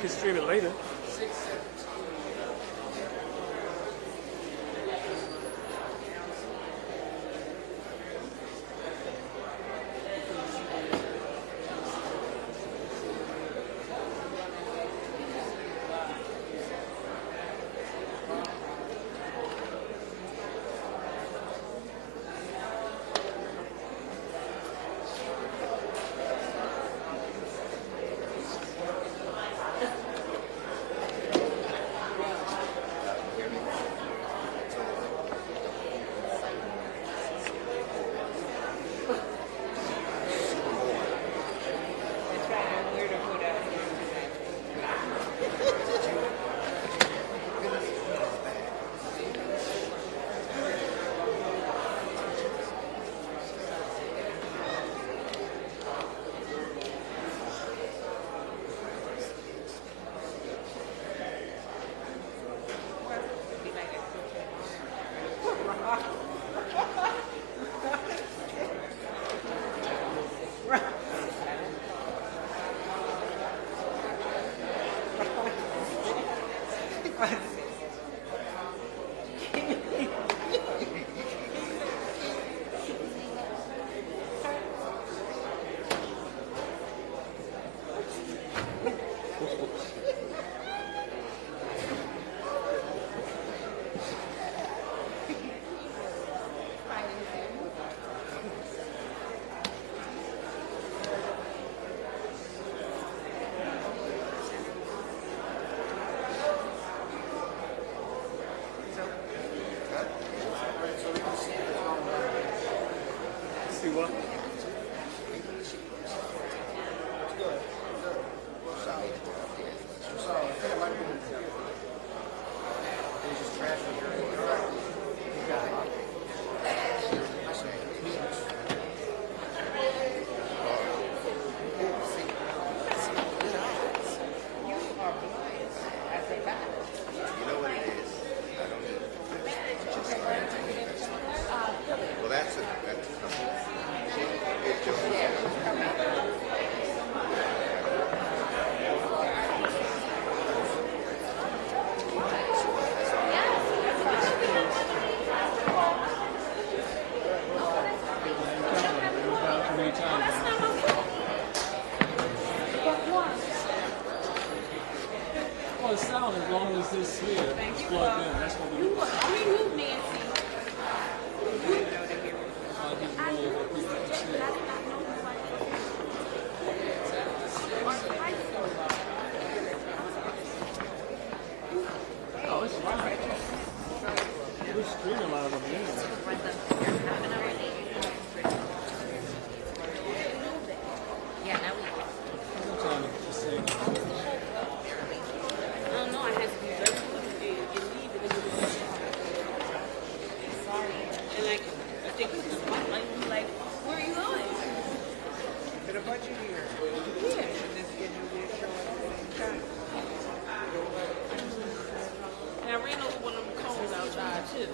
can stream it later. See what? Well, it's sound as long as this here is plugged in. That's what we do. Remove Nancy. I didn't know that people could see it. Oh, it's fine. We're streaming live on the internet. Yeah, now we go. I'm trying to just say. I don't know, I had to do very good and leave and then do the sorry. And like, I think this is my life. Like, where are you going? Did a bunch of years. Yeah. And this getting you show at the same time. And I ran over one of them cones outside too.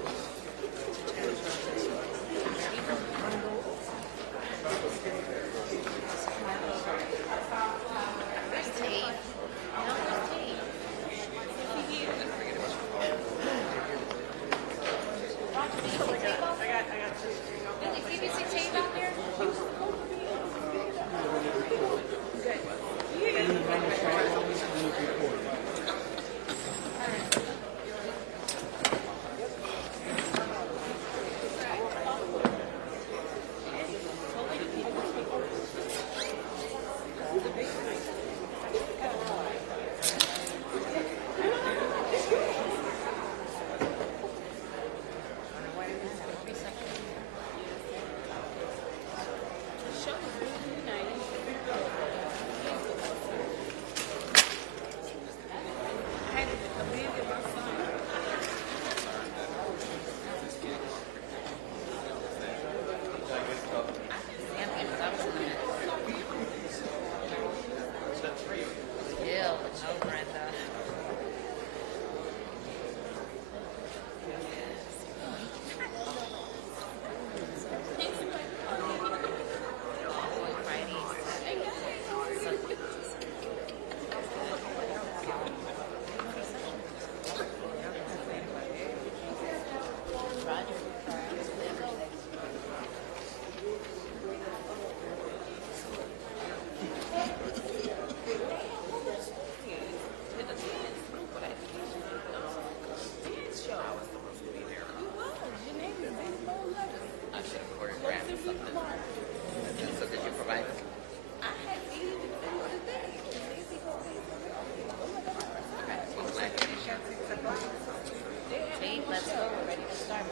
right, let's go. We're ready to start.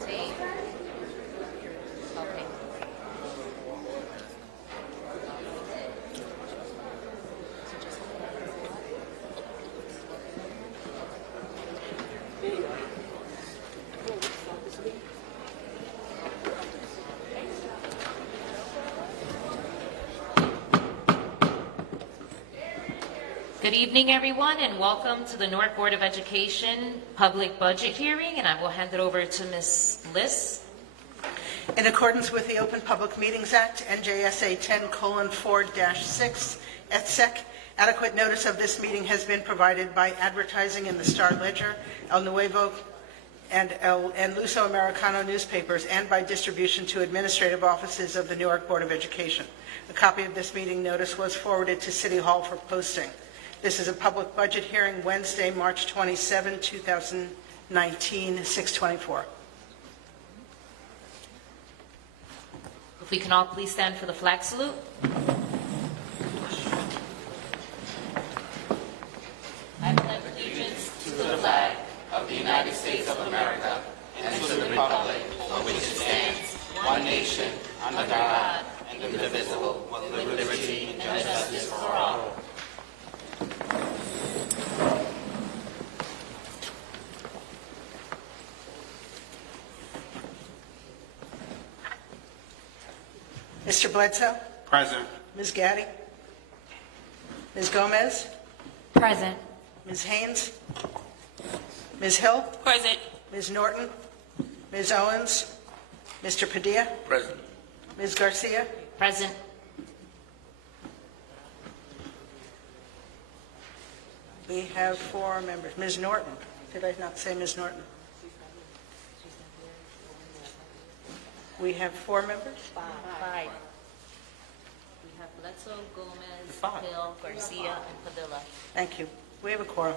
Sí. Okay. Good evening, everyone, and welcome to the Newark Board of Education public budget hearing, and I will hand it over to Ms. Liss. In accordance with the Open Public Meetings Act, NJSA 10:4-6, et sec, adequate notice of this meeting has been provided by advertising in the Star Ledger, El Nuevo, and Luso Americano newspapers, and by distribution to administrative offices of the Newark Board of Education. A copy of this meeting notice was forwarded to City Hall for posting. This is a public budget hearing Wednesday, March 27, 2019, 6:24. If we can all please stand for the flag salute. I pledge allegiance to the flag of the United States of America and to the republic for which it stands, one nation, under God, indivisible, with liberty and justice for all. Mr. Bledsoe? Present. Ms. Gaddy? Ms. Gomez? Present. Ms. Haynes? Ms. Hill? Present. Ms. Norton? Ms. Owens? Mr. Padilla? Present. Ms. Garcia? Present. We have 4 members. Ms. Norton? Did I not say Ms. Norton? We have 4 members? Five. We have Bledsoe, Gomez, Hill, Garcia, and Padilla. Thank you. We have a quorum.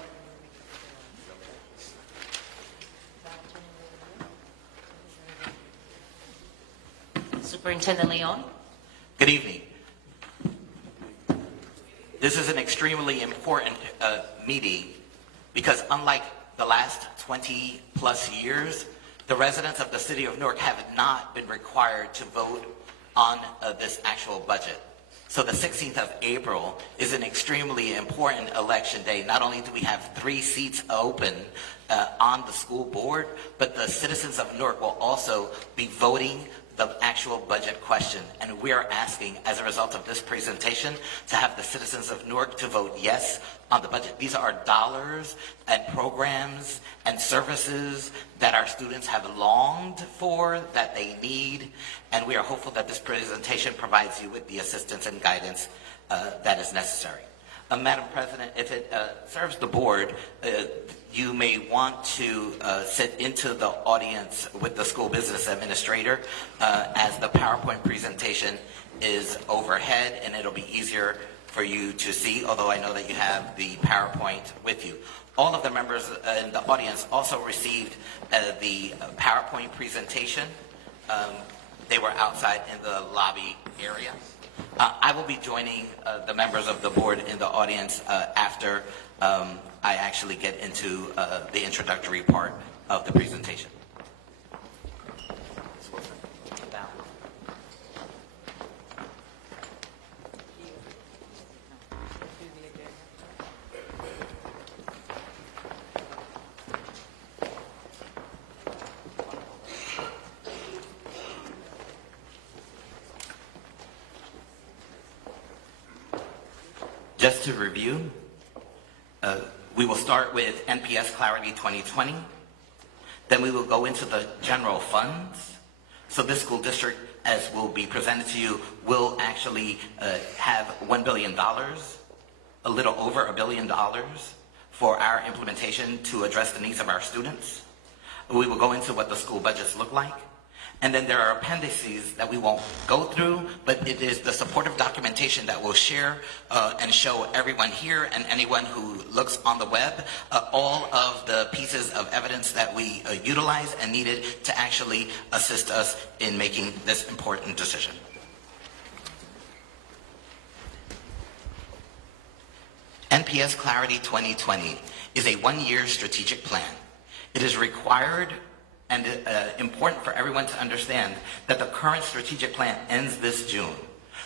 Superintendent Leon. Good evening. This is an extremely important meeting because unlike the last 20 plus years, the residents of the city of Newark have not been required to vote on this actual budget. So the 16th of April is an extremely important election day. Not only do we have 3 seats open on the school board, but the citizens of Newark will also be voting the actual budget question. And we are asking, as a result of this presentation, to have the citizens of Newark to vote yes on the budget. These are dollars and programs and services that our students have longed for, that they need, and we are hopeful that this presentation provides you with the assistance and guidance that is necessary. Madam President, if it serves the board, you may want to sit into the audience with the school business administrator as the PowerPoint presentation is overhead, and it'll be easier for you to see, although I know that you have the PowerPoint with you. All of the members in the audience also received the PowerPoint presentation. They were outside in the lobby area. I will be joining the members of the board in the audience after I actually get into the introductory part of the presentation. Just to review, we will start with NPS Clarity 2020. Then we will go into the general funds. So this school district, as will be presented to you, will actually have $1 billion, a little over $1 billion for our implementation to address the needs of our students. We will go into what the school budgets look like. And then there are appendices that we won't go through, but it is the supportive documentation that we'll share and show everyone here and anyone who looks on the web all of the pieces of evidence that we utilized and needed to actually assist us in making this important decision. NPS Clarity 2020 is a one-year strategic plan. It is required and important for everyone to understand that the current strategic plan ends this June.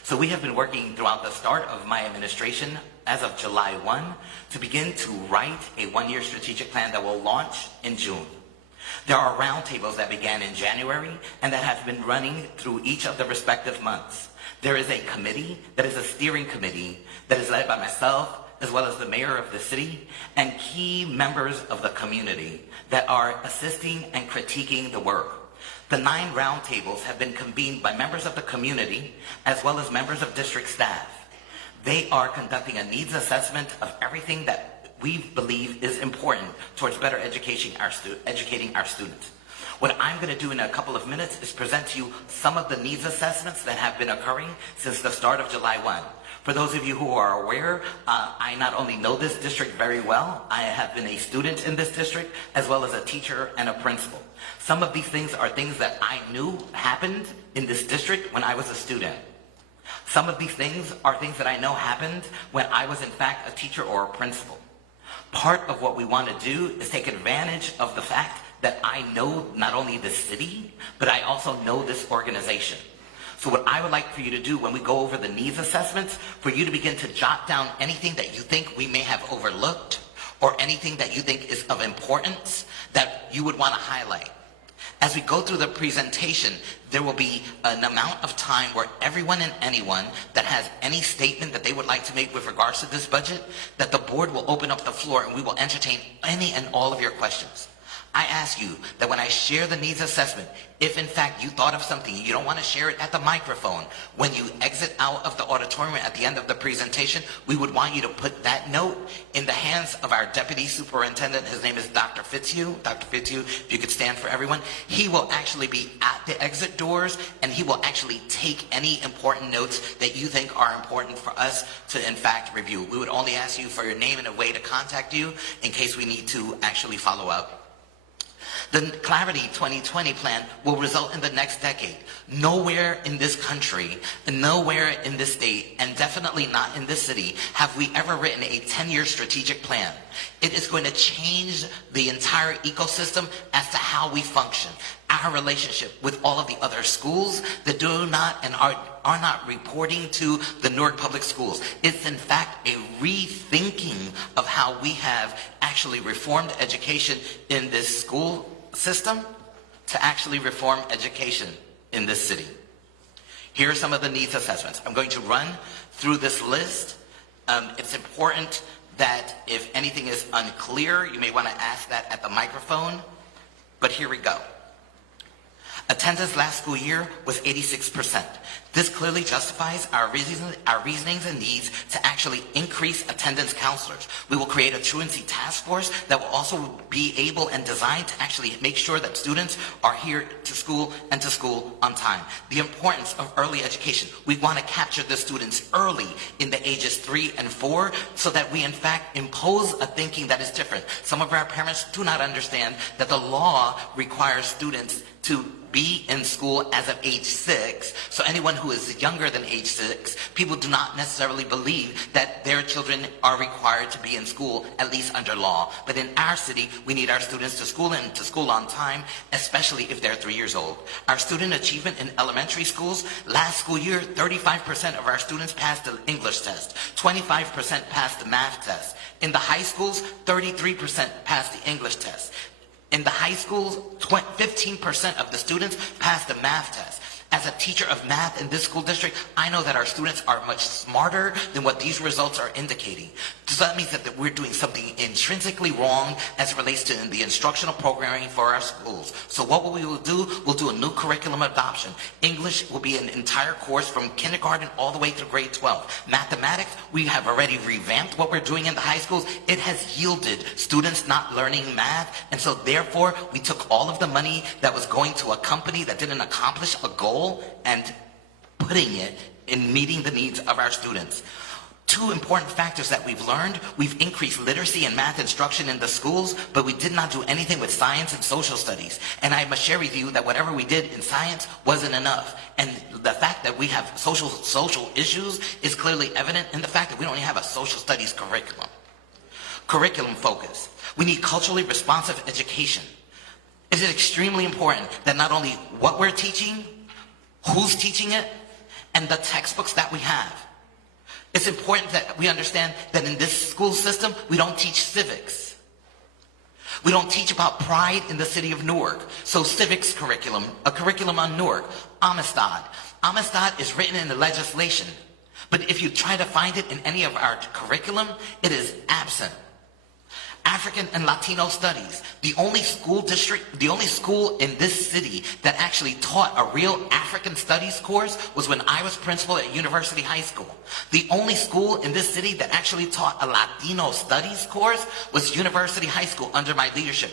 So we have been working throughout the start of my administration as of July 1 to begin to write a one-year strategic plan that will launch in June. There are roundtables that began in January and that have been running through each of the respective months. There is a committee that is a steering committee that is led by myself, as well as the mayor of the city and key members of the community that are assisting and critiquing the work. The 9 roundtables have been convened by members of the community as well as members of district staff. They are conducting a needs assessment of everything that we believe is important towards better educating our students. What I'm going to do in a couple of minutes is present to you some of the needs assessments that have been occurring since the start of July 1. For those of you who are aware, I not only know this district very well, I have been a student in this district, as well as a teacher and a principal. Some of these things are things that I knew happened in this district when I was a student. Some of these things are things that I know happened when I was in fact a teacher or a principal. Part of what we want to do is take advantage of the fact that I know not only this city, but I also know this organization. So what I would like for you to do when we go over the needs assessments, for you to begin to jot down anything that you think we may have overlooked or anything that you think is of importance that you would want to highlight. As we go through the presentation, there will be an amount of time where everyone and anyone that has any statement that they would like to make with regards to this budget, that the board will open up the floor and we will entertain any and all of your questions. I ask you that when I share the needs assessment, if in fact you thought of something, you don't want to share it at the microphone, when you exit out of the auditorium at the end of the presentation, we would want you to put that note in the hands of our deputy superintendent. His name is Dr. Fitzhugh. Dr. Fitzhugh, if you could stand for everyone. He will actually be at the exit doors and he will actually take any important notes that you think are important for us to in fact review. We would only ask you for your name and a way to contact you in case we need to actually follow up. The Clarity 2020 plan will result in the next decade. Nowhere in this country, nowhere in this state, and definitely not in this city, have we ever written a 10-year strategic plan. It is going to change the entire ecosystem as to how we function. Our relationship with all of the other schools that do not and are not reporting to the Newark Public Schools. It's in fact a rethinking of how we have actually reformed education in this school system to actually reform education in this city. Here are some of the needs assessments. I'm going to run through this list. It's important that if anything is unclear, you may want to ask that at the microphone, but here we go. Attendance last school year was 86%. This clearly justifies our reasonings and needs to actually increase attendance counselors. We will create a truancy task force that will also be able and designed to actually make sure that students are here to school and to school on time. The importance of early education. We want to capture the students early in the ages 3 and 4 so that we in fact impose a thinking that is different. Some of our parents do not understand that the law requires students to be in school as of age 6. So anyone who is younger than age 6, people do not necessarily believe that their children are required to be in school, at least under law. But in our city, we need our students to school and to school on time, especially if they're 3 years old. Our student achievement in elementary schools, last school year, 35% of our students passed the English test, 25% passed the math test. In the high schools, 33% passed the English test. In the high schools, 15% of the students passed the math test. As a teacher of math in this school district, I know that our students are much smarter than what these results are indicating. So that means that we're doing something intrinsically wrong as it relates to the instructional programming for our schools. So what we will do, we'll do a new curriculum adoption. English will be an entire course from kindergarten all the way through grade 12. Mathematics, we have already revamped what we're doing in the high schools. It has yielded students not learning math, and so therefore we took all of the money that was going to a company that didn't accomplish a goal and putting it in meeting the needs of our students. Two important factors that we've learned: we've increased literacy and math instruction in the schools, but we did not do anything with science and social studies. And I must share with you that whatever we did in science wasn't enough. And the fact that we have social issues is clearly evident in the fact that we don't even have a social studies curriculum. curriculum focus. We need culturally responsive education. It is extremely important that not only what we're teaching, who's teaching it, and the textbooks that we have. It's important that we understand that in this school system, we don't teach civics. We don't teach about pride in the city of Newark. So civics curriculum, a curriculum on Newark, Amistad. Amistad is written in the legislation. But if you try to find it in any of our curriculum, it is absent. African and Latino studies, the only school in this city that actually taught a real African studies course was when I was principal at University High School. The only school in this city that actually taught a Latino studies course was University High School under my leadership.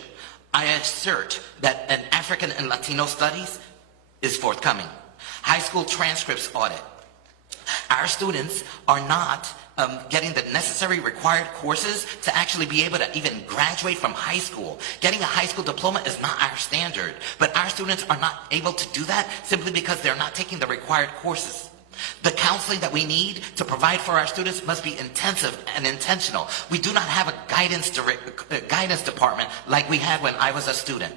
I assert that an African and Latino studies is forthcoming. High school transcripts audit. Our students are not getting the necessary required courses to actually be able to even graduate from high school. Getting a high school diploma is not our standard, but our students are not able to do that simply because they're not taking the required courses. The counseling that we need to provide for our students must be intensive and intentional. We do not have a guidance department like we had when I was a student.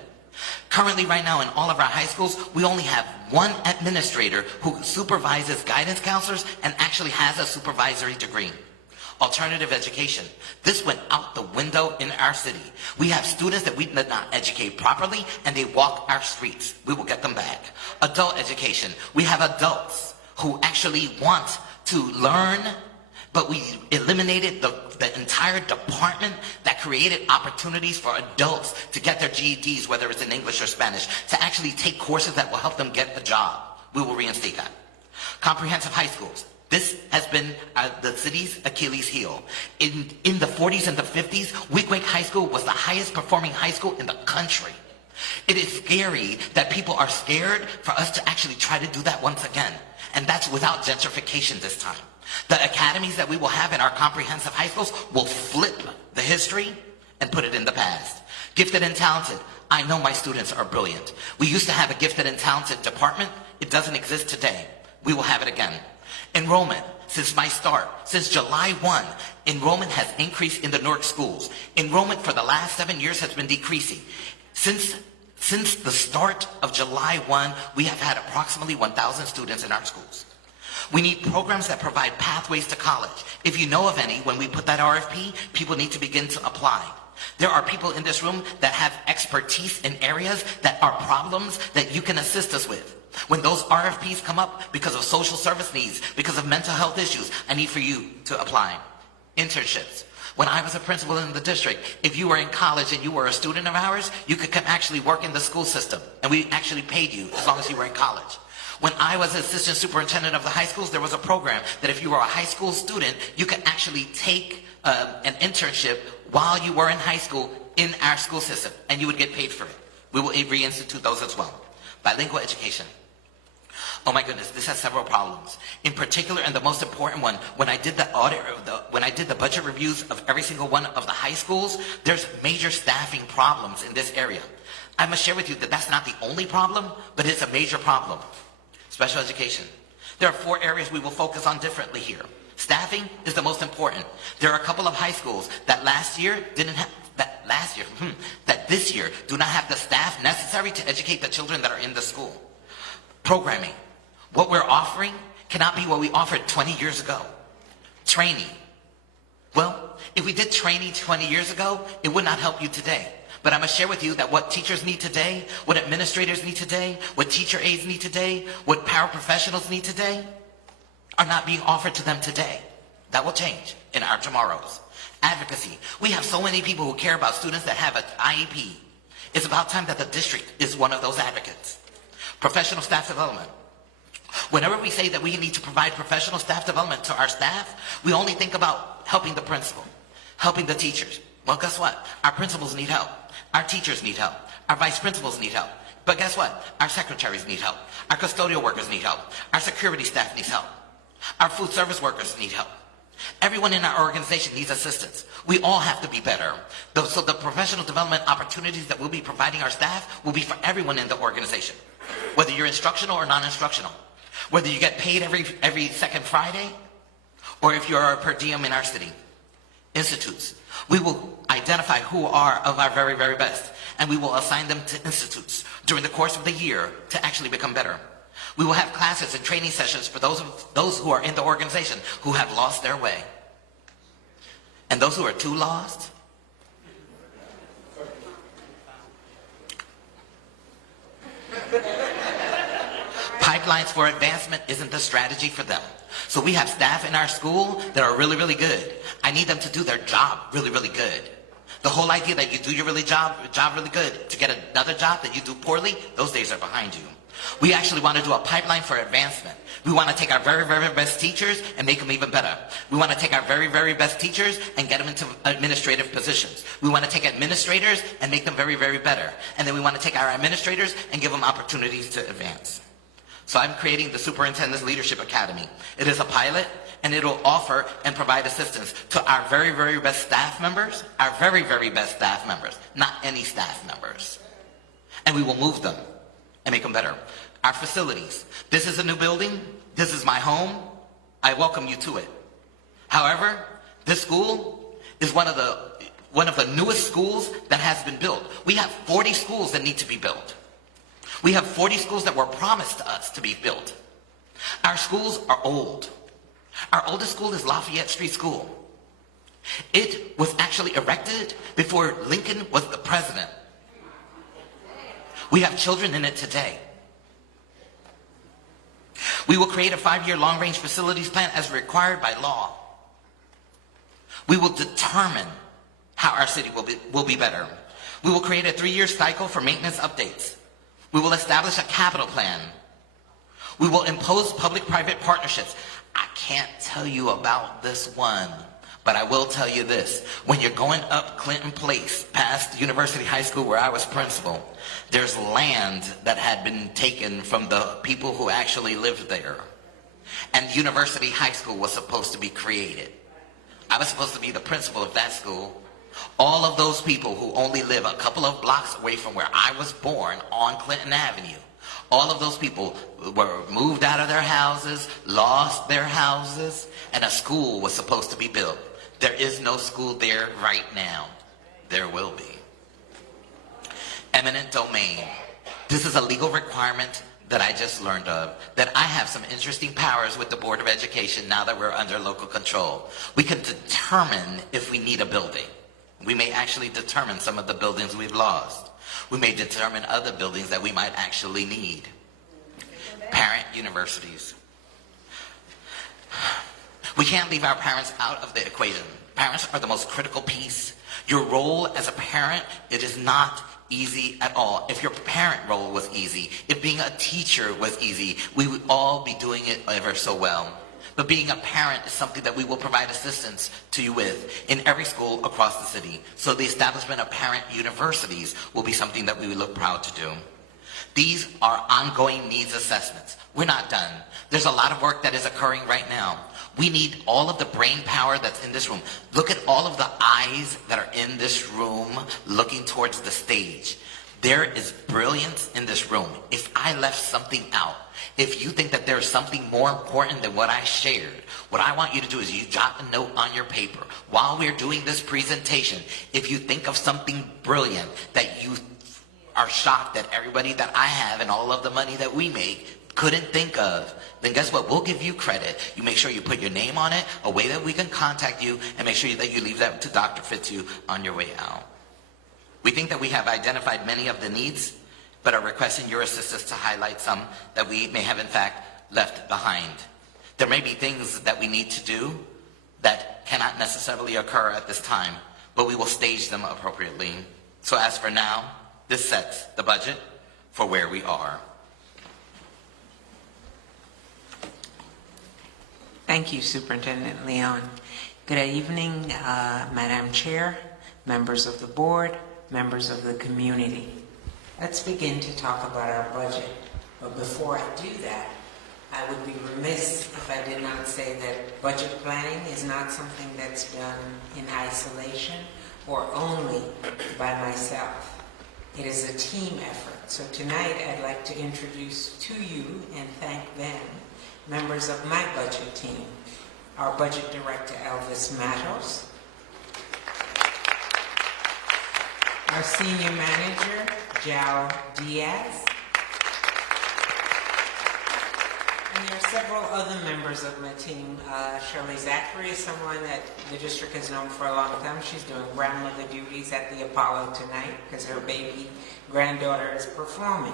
Currently, right now, in all of our high schools, we only have one administrator who supervises guidance counselors and actually has a supervisory degree. Alternative education. This went out the window in our city. We have students that we did not educate properly, and they walk our streets. We will get them back. Adult education. We have adults who actually want to learn, but we eliminated the entire department that created opportunities for adults to get their GEDs, whether it's in English or Spanish, to actually take courses that will help them get a job. We will reinstate that. Comprehensive high schools. This has been the city's Achilles heel. In the 40s and the 50s, Wigwag High School was the highest performing high school in the country. It is scary that people are scared for us to actually try to do that once again. And that's without gentrification this time. The academies that we will have in our comprehensive high schools will flip the history and put it in the past. Gifted and talented. I know my students are brilliant. We used to have a gifted and talented department. It doesn't exist today. We will have it again. Enrollment. Since my start, since July 1, enrollment has increased in the Newark schools. Enrollment for the last 7 years has been decreasing. Since the start of July 1, we have had approximately 1,000 students in our schools. We need programs that provide pathways to college. If you know of any, when we put that RFP, people need to begin to apply. There are people in this room that have expertise in areas that are problems that you can assist us with. When those RFPs come up because of social service needs, because of mental health issues, I need for you to apply. Internships. When I was a principal in the district, if you were in college and you were a student of ours, you could come actually work in the school system, and we actually paid you as long as you were in college. When I was assistant superintendent of the high schools, there was a program that if you were a high school student, you could actually take an internship while you were in high school in our school system, and you would get paid for it. We will reinstitute those as well. Bilingual education. Oh my goodness, this has several problems. In particular, and the most important one, when I did the audit, when I did the budget reviews of every single one of the high schools, there's major staffing problems in this area. I must share with you that that's not the only problem, but it's a major problem. Special education. There are 4 areas we will focus on differently here. Staffing is the most important. There are a couple of high schools that this year do not have the staff necessary to educate the children that are in the school. Programming. What we're offering cannot be what we offered 20 years ago. Training. Well, if we did training 20 years ago, it would not help you today. But I must share with you that what teachers need today, what administrators need today, what teacher aides need today, what paraprofessionals need today, are not being offered to them today. That will change in our tomorrows. Advocacy. We have so many people who care about students that have an IEP. It's about time that the district is one of those advocates. Professional staff development. Whenever we say that we need to provide professional staff development to our staff, we only think about helping the principal, helping the teachers. Well, guess what? Our principals need help. Our teachers need help. Our vice principals need help. But guess what? Our secretaries need help. Our custodial workers need help. Our security staff needs help. Our food service workers need help. Everyone in our organization needs assistance. We all have to be better. So the professional development opportunities that we'll be providing our staff will be for everyone in the organization. Whether you're instructional or non-instructional. Whether you get paid every second Friday, or if you're a per diem in our city. institutes. We will identify who are of our very, very best, and we will assign them to institutes during the course of the year to actually become better. We will have classes and training sessions for those who are in the organization who have lost their way. And those who are too lost, pipelines for advancement isn't the strategy for them. So we have staff in our school that are really, really good. I need them to do their job really, really good. The whole idea that you do your job really good to get another job that you do poorly, those days are behind you. We actually want to do a pipeline for advancement. We want to take our very, very best teachers and make them even better. We want to take our very, very best teachers and get them into administrative positions. We want to take administrators and make them very, very better. And then we want to take our administrators and give them opportunities to advance. So I'm creating the Superintendent's Leadership Academy. It is a pilot, and it will offer and provide assistance to our very, very best staff members, not any staff members. And we will move them and make them better. Our facilities. This is a new building. This is my home. I welcome you to it. However, this school is one of the newest schools that has been built. We have 40 schools that need to be built. We have 40 schools that were promised to us to be built. Our schools are old. Our oldest school is Lafayette Street School. It was actually erected before Lincoln was the president. We have children in it today. We will create a 5-year long-range facilities plan as required by law. We will determine how our city will be better. We will create a 3-year cycle for maintenance updates. We will establish a capital plan. We will impose public-private partnerships. I can't tell you about this one, but I will tell you this. When you're going up Clinton Place, past University High School where I was principal, there's land that had been taken from the people who actually lived there. And University High School was supposed to be created. I was supposed to be the principal of that school. All of those people who only live a couple of blocks away from where I was born on Clinton Avenue, all of those people were moved out of their houses, lost their houses, and a school was supposed to be built. There is no school there right now. There will be. Eminent domain. This is a legal requirement that I just learned of, that I have some interesting powers with the Board of Education now that we're under local control. We can determine if we need a building. We may actually determine some of the buildings we've lost. We may determine other buildings that we might actually need. Parent universities. We can't leave our parents out of the equation. Parents are the most critical piece. Your role as a parent, it is not easy at all. If your parent role was easy, if being a teacher was easy, we would all be doing it ever so well. But being a parent is something that we will provide assistance to you with in every school across the city. So the establishment of parent universities will be something that we would look proud to do. These are ongoing needs assessments. We're not done. There's a lot of work that is occurring right now. We need all of the brain power that's in this room. Look at all of the eyes that are in this room looking towards the stage. There is brilliance in this room. If I left something out, if you think that there's something more important than what I shared, what I want you to do is you jot a note on your paper. While we're doing this presentation, if you think of something brilliant that you are shocked that everybody that I have and all of the money that we make couldn't think of, then guess what? We'll give you credit. You make sure you put your name on it, a way that we can contact you, and make sure that you leave that to Dr. Fitzhugh on your way out. We think that we have identified many of the needs, but are requesting your assistance to highlight some that we may have in fact left behind. There may be things that we need to do that cannot necessarily occur at this time, but we will stage them appropriately. So as for now, this sets the budget for where we are. Thank you, Superintendent Leon. Good evening, Madam Chair, members of the board, members of the community. Let's begin to talk about our budget. But before I do that, I would be remiss if I did not say that budget planning is not something that's done in isolation or only by myself. It is a team effort. So tonight I'd like to introduce to you and thank them, members of my budget team, our budget director Elvis Matos, Our senior manager, Jao Diaz. And there are several other members of my team. Shirley Zachary is someone that the district has known for a long time. She's doing grandmother duties at the Apollo tonight because her baby granddaughter is performing.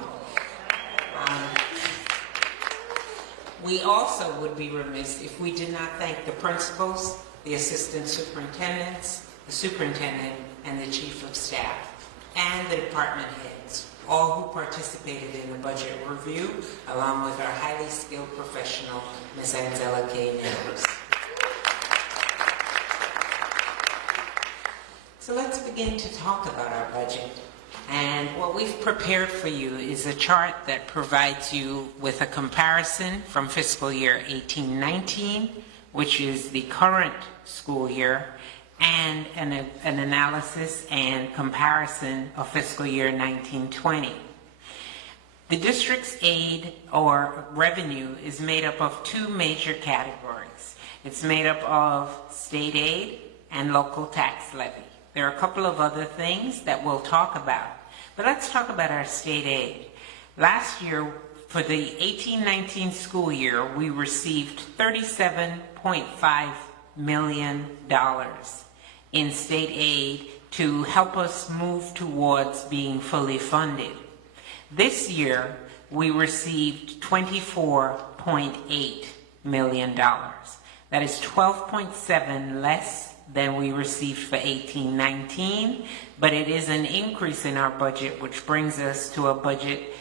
We also would be remiss if we did not thank the principals, the assistant superintendents, the superintendent, and the chief of staff, and the department heads, all who participated in the budget review, along with our highly skilled professional, Ms. Angela K. Nails. So let's begin to talk about our budget. And what we've prepared for you is a chart that provides you with a comparison from fiscal year 18-19, which is the current school year, and an analysis and comparison of fiscal year 19-20. The district's aid or revenue is made up of two major categories. It's made up of state aid and local tax levy. There are a couple of other things that we'll talk about, but let's talk about our state aid. Last year, for the 18-19 school year, we received $37.5 million in state aid to help us move towards being fully funded. This year, we received $24.8 million. That is 12.7 less than we received for 18-19, but it is an increase in our budget, which brings us to a budget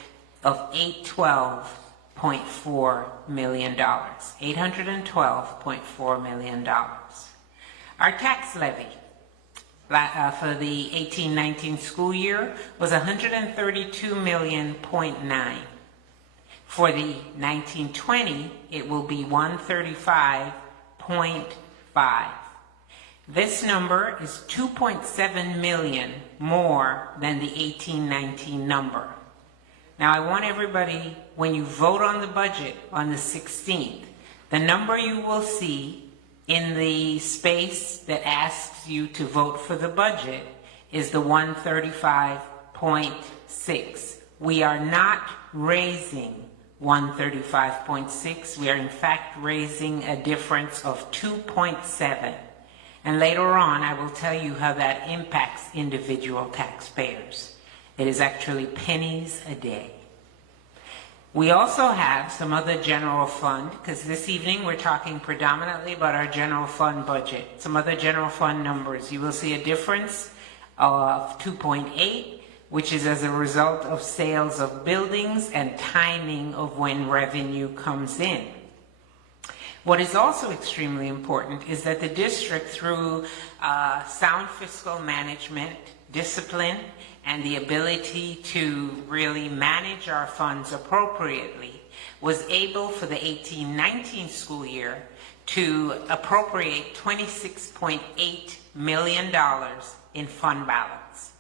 of $812.4 million. $812.4 million. Our tax levy for the 18-19 school year was $132.9 million. For the 19-20, it will be $135.5. This number is $2.7 million more than the 18-19 number. Now I want everybody, when you vote on the budget on the 16th, the number you will see in the space that asks you to vote for the budget is the 135.6. We are not raising 135.6. We are in fact raising a difference of 2.7. And later on, I will tell you how that impacts individual taxpayers. It is actually pennies a day. We also have some other general fund, because this evening we're talking predominantly about our general fund budget. Some other general fund numbers. You will see a difference of 2.8, which is as a result of sales of buildings and timing of when revenue comes in. What is also extremely important is that the district, through sound fiscal management, discipline, and the ability to really manage our funds appropriately, was able for the 18-19 school year to appropriate $26.8 million in fund balance.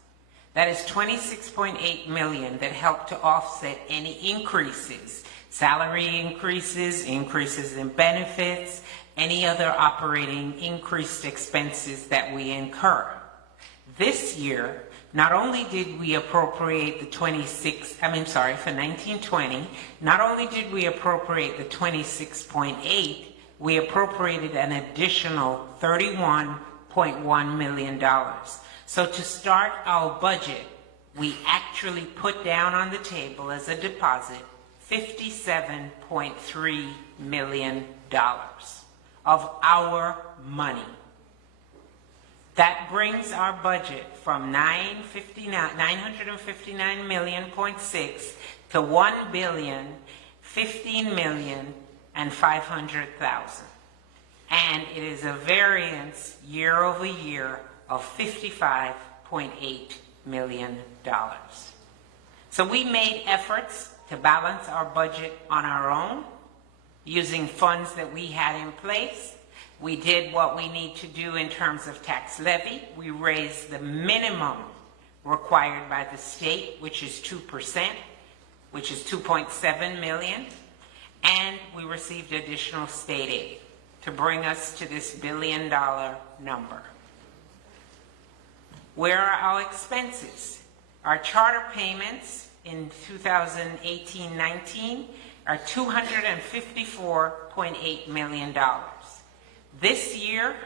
That is $26.8 million that helped to offset any increases, salary increases, increases in benefits, any other operating increased expenses that we incur. This year, not only did we appropriate the for 19-20, not only did we appropriate the 26.8, we appropriated an additional $31.1 million. So to start our budget, we actually put down on the table as a deposit $57.3 million of our money. That brings our budget from $959.6 million to $1,015,500,000. And it is a variance year over year of $55.8 million. So we made efforts to balance our budget on our own, using funds that we had in place. We did what we need to do in terms of tax levy. We raised the minimum required by the state, which is 2%, which is $2.7 million, and we received additional state aid to bring us to this $1 billion number. Where are our expenses? Our charter payments in 2018-19 are $254.8 million. This year,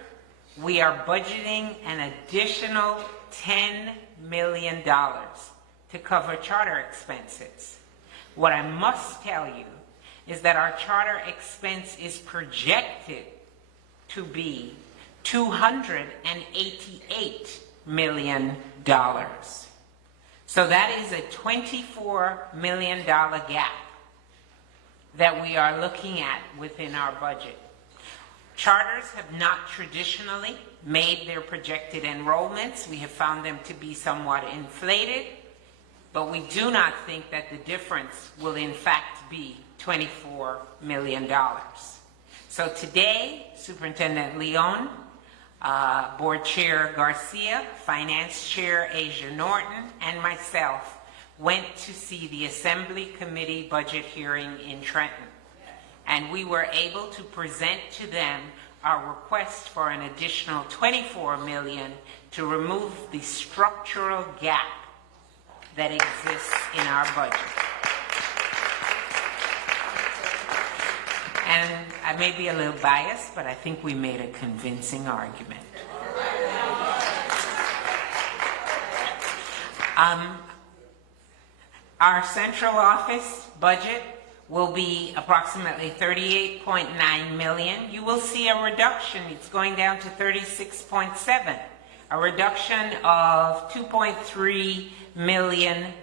we are budgeting an additional $10 million to cover charter expenses. What I must tell you is that our charter expense is projected to be $288 million. So that is a $24 million gap that we are looking at within our budget. Charters have not traditionally made their projected enrollments. We have found them to be somewhat inflated, but we do not think that the difference will in fact be $24 million. So today, Superintendent Leon, Board Chair Garcia, Finance Chair Asia Norton, and myself went to see the Assembly Committee budget hearing in Trenton. And we were able to present to them our request for an additional $24 million to remove the structural gap that exists in our budget. And I may be a little biased, but I think we made a convincing argument. Our central office budget will be approximately $38.9 million. You will see a reduction. It's going down to $36.7, a reduction of $2.3 million.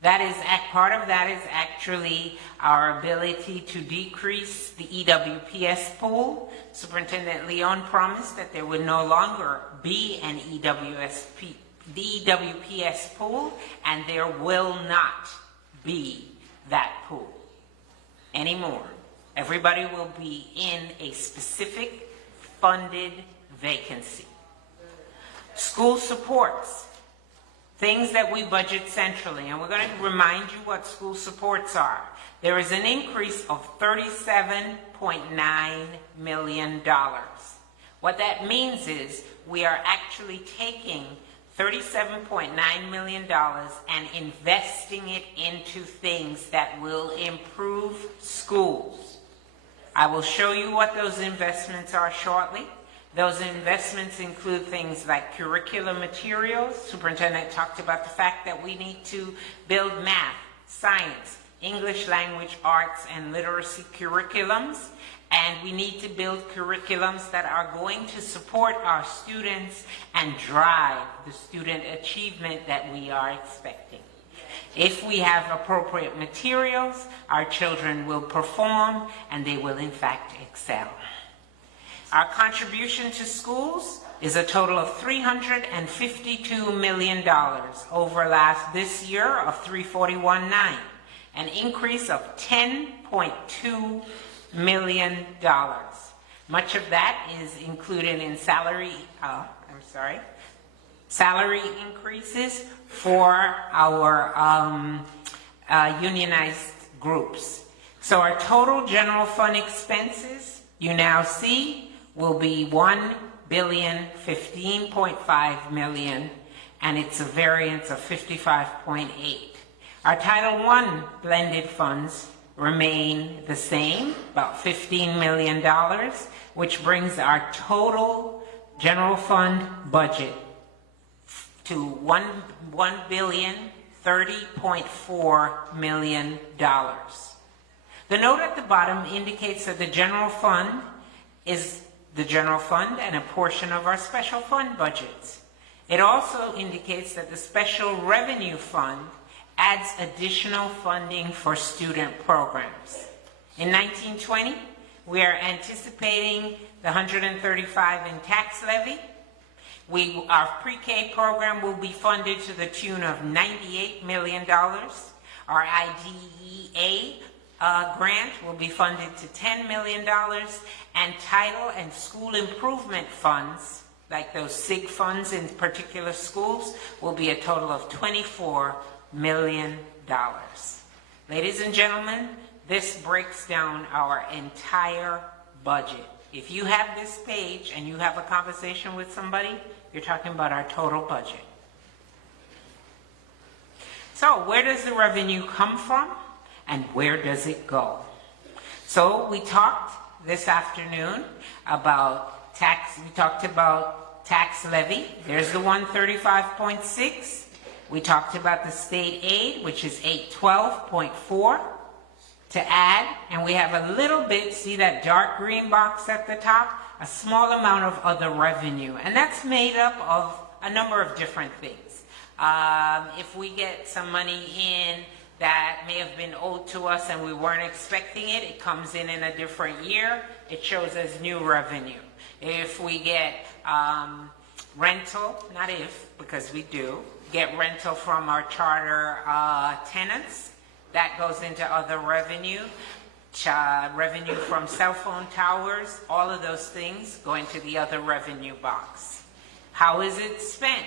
That is, part of that is actually our ability to decrease the EWPS pool. Superintendent Leon promised that there would no longer be an EWPS pool, and there will not be that pool anymore. Everybody will be in a specific funded vacancy. School supports, things that we budget centrally, and we're going to remind you what school supports are. There is an increase of $37.9 million. What that means is we are actually taking $37.9 million and investing it into things that will improve schools. I will show you what those investments are shortly. Those investments include things like curriculum materials. Superintendent talked about the fact that we need to build math, science, English language, arts, and literacy curriculums. And we need to build curriculums that are going to support our students and drive the student achievement that we are expecting. If we have appropriate materials, our children will perform and they will in fact excel. Our contribution to schools is a total of $352 million over this year of $341.9, an increase of $10.2 million. Much of that is included in salary increases for our unionized groups. So our total general fund expenses, you now see, will be $1,015.5 million, and it's a variance of 55.8. Our Title I blended funds remain the same, about $15 million, which brings our total general fund budget to $1,030.4 million. The note at the bottom indicates that the general fund is the general fund and a portion of our special fund budgets. It also indicates that the special revenue fund adds additional funding for student programs. In 1920, we are anticipating the 135 in tax levy. Our pre-K program will be funded to the tune of $98 million. Our IDEA grant will be funded to $10 million, and title and school improvement funds, like those SIG funds in particular schools, will be a total of $24 million. Ladies and gentlemen, this breaks down our entire budget. If you have this page and you have a conversation with somebody, you're talking about our total budget. So where does the revenue come from and where does it go? So we talked this afternoon about tax. We talked about tax levy. There's the 135.6. We talked about the state aid, which is 812.4 to add. And we have a little bit, see that dark green box at the top? A small amount of other revenue. And that's made up of a number of different things. If we get some money in that may have been owed to us and we weren't expecting it, it comes in a different year, it shows as new revenue. If we get rental, not if, because we do, get rental from our charter tenants, that goes into other revenue. Revenue from cell phone towers, all of those things go into the other revenue box. How is it spent?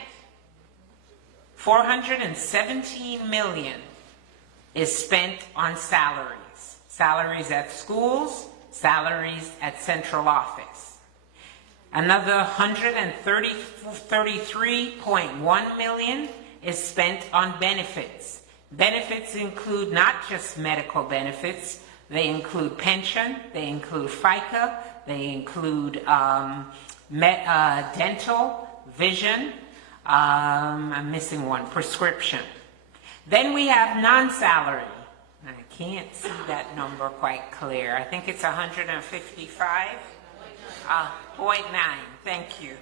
$417 million is spent on salaries. Salaries at schools, salaries at central office. Another $133.1 million is spent on benefits. Benefits include not just medical benefits, they include pension, they include FICA, they include dental, vision, I'm missing one, prescription. Then we have non-salary. I can't see that number quite clear. I think it's 155. 0.9, thank you.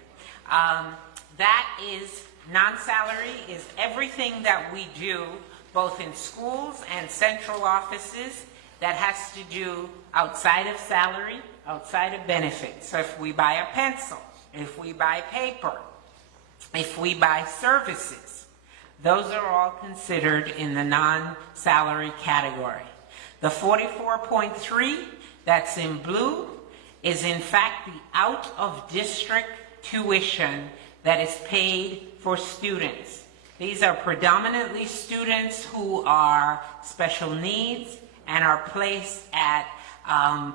That is, non-salary is everything that we do both in schools and central offices that has to do outside of salary, outside of benefits. So if we buy a pencil, if we buy paper, if we buy services, those are all considered in the non-salary category. The 44.3 that's in blue is in fact the out-of-district tuition that is paid for students. These are predominantly students who are special needs and are placed at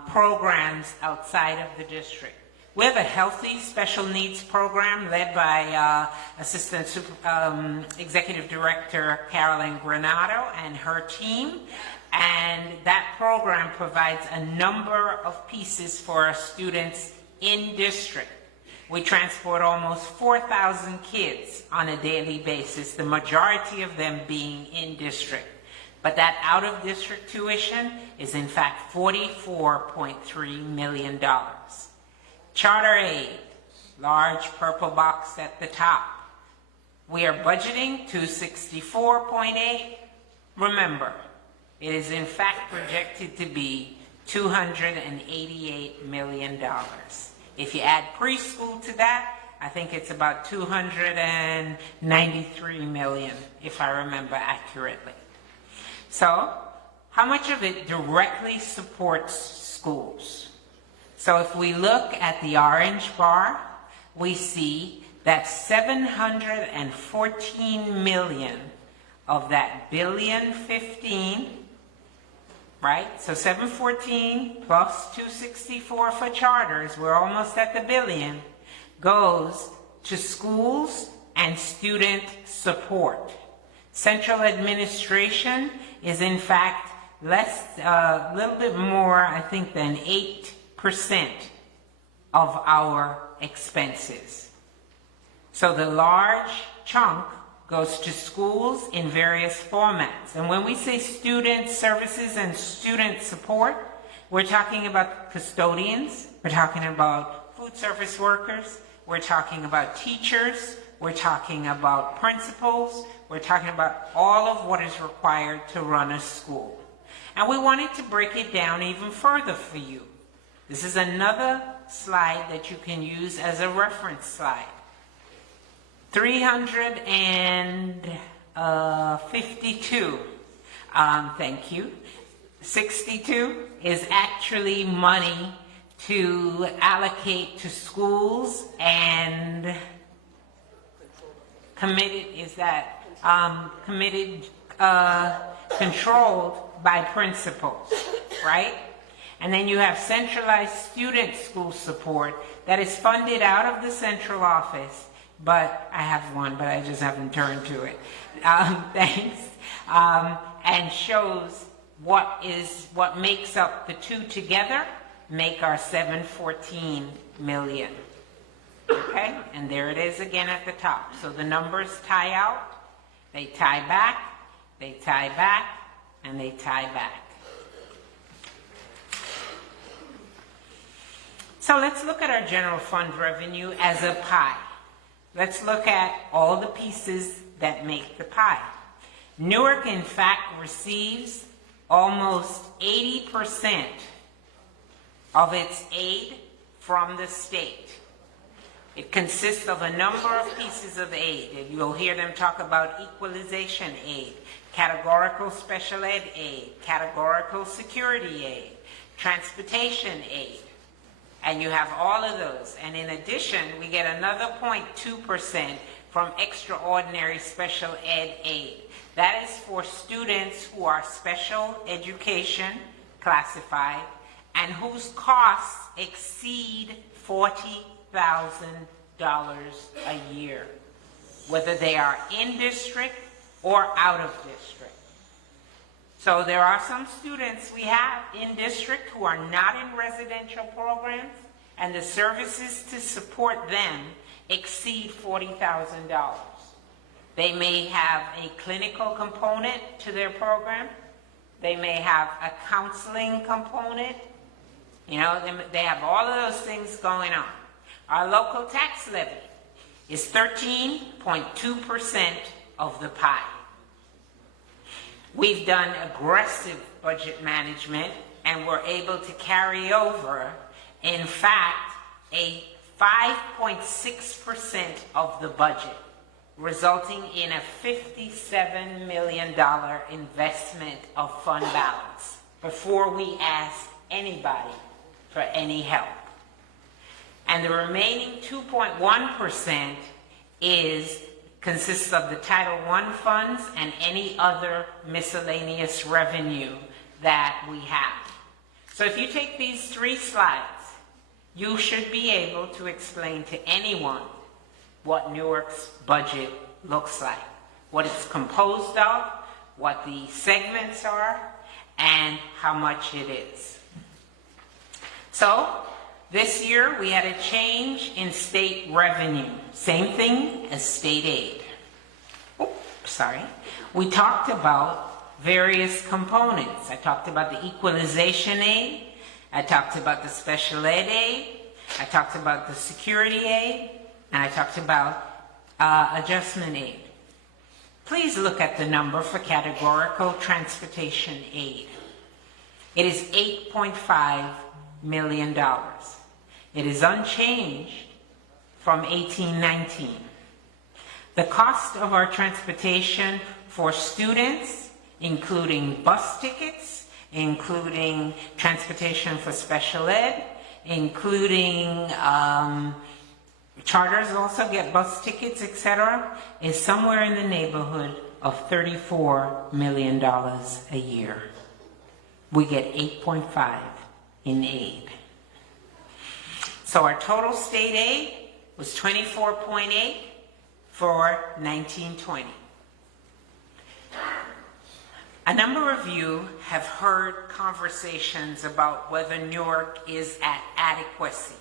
programs outside of the district. We have a healthy special needs program led by Assistant Executive Director Carolyn Granado and her team. And that program provides a number of pieces for our students in district. We transport almost 4,000 kids on a daily basis, the majority of them being in district. But that out-of-district tuition is in fact $44.3 million. Charter aid, large purple box at the top. We are budgeting $264.8. Remember, it is in fact projected to be $288 million. If you add preschool to that, I think it's about $293 million, if I remember accurately. So, how much of it directly supports schools? So if we look at the orange bar, we see that 714 million of that $1,015,000,000, right? So 714 plus 264 for charters, we're almost at the billion, goes to schools and student support. Central administration is in fact a little bit more, I think, than 8% of our expenses. So the large chunk goes to schools in various formats. And when we say student services and student support, we're talking about custodians, we're talking about food service workers, we're talking about teachers, we're talking about principals, we're talking about all of what is required to run a school. And we wanted to break it down even further for you. This is another slide that you can use as a reference slide. 352, thank you, 62 is actually money to allocate to schools and controlled by principals, right? And then you have centralized student school support that is funded out of the central office but I have one, but I just haven't turned to it. Thanks. And shows what makes up the two together, make our 714 million. Okay, and there it is again at the top. So the numbers tie out, they tie back, and they tie back. So let's look at our general fund revenue as a pie. Let's look at all the pieces that make the pie. Newark, in fact, receives almost 80% of its aid from the state. It consists of a number of pieces of aid. And you'll hear them talk about equalization aid, categorical special ed aid, categorical security aid, transportation aid. And you have all of those. And in addition, we get another 0.2% from extraordinary special ed aid. That is for students who are special education classified and whose costs exceed $40,000 a year, whether they are in district or out of district. So there are some students we have in district who are not in residential programs, and the services to support them exceed $40,000. They may have a clinical component to their program. They may have a counseling component. You know, they have all of those things going on. Our local tax levy is 13.2% of the pie. We've done aggressive budget management, and we're able to carry over, in fact, a 5.6% of the budget, resulting in a $57 million investment of fund balance before we ask anybody for any help. And the remaining 2.1% consists of the Title I funds and any other miscellaneous revenue that we have. So if you take these 3 slides, you should be able to explain to anyone what Newark's budget looks like, what it's composed of, what the segments are, and how much it is. So this year we had a change in state revenue, same thing as state aid. We talked about various components. I talked about the equalization aid, I talked about the special ed aid, I talked about the security aid, and I talked about adjustment aid. Please look at the number for categorical transportation aid. It is $8.5 million. It is unchanged from 1819. The cost of our transportation for students, including bus tickets, including transportation for special ed, including charters also get bus tickets, etc., is somewhere in the neighborhood of $34 million a year. We get 8.5 in aid. So our total state aid was 24.8 for 1920. A number of you have heard conversations about whether Newark is at adequacy.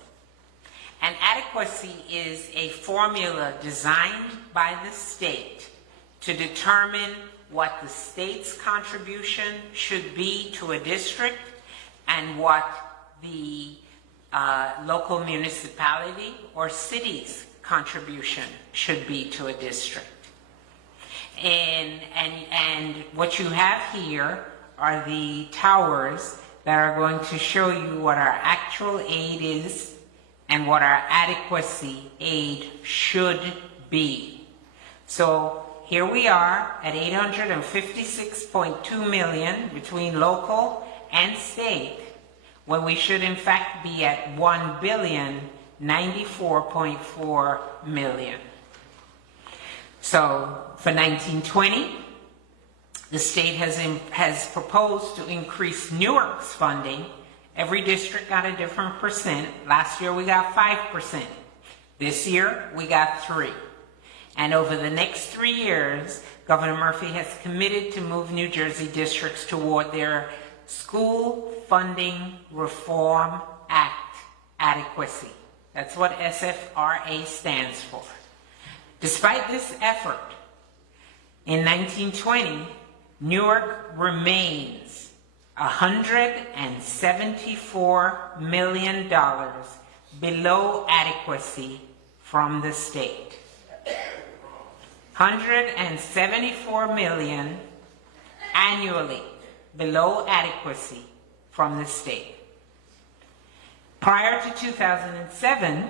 And adequacy is a formula designed by the state to determine what the state's contribution should be to a district and what the local municipality or city's contribution should be to a district. And what you have here are the towers that are going to show you what our actual aid is and what our adequacy aid should be. So here we are at $856.2 million between local and state, when we should in fact be at $1,094.4 million. So for 1920, the state has proposed to increase Newark's funding. Every district got a different percent. Last year we got 5%. This year we got 3%. And over the next 3 years, Governor Murphy has committed to move New Jersey districts toward their School Funding Reform Act adequacy. That's what SFRA stands for. Despite this effort, in 1920, Newark remains $174 million below adequacy from the state. 174 million annually below adequacy from the state. Prior to 2007,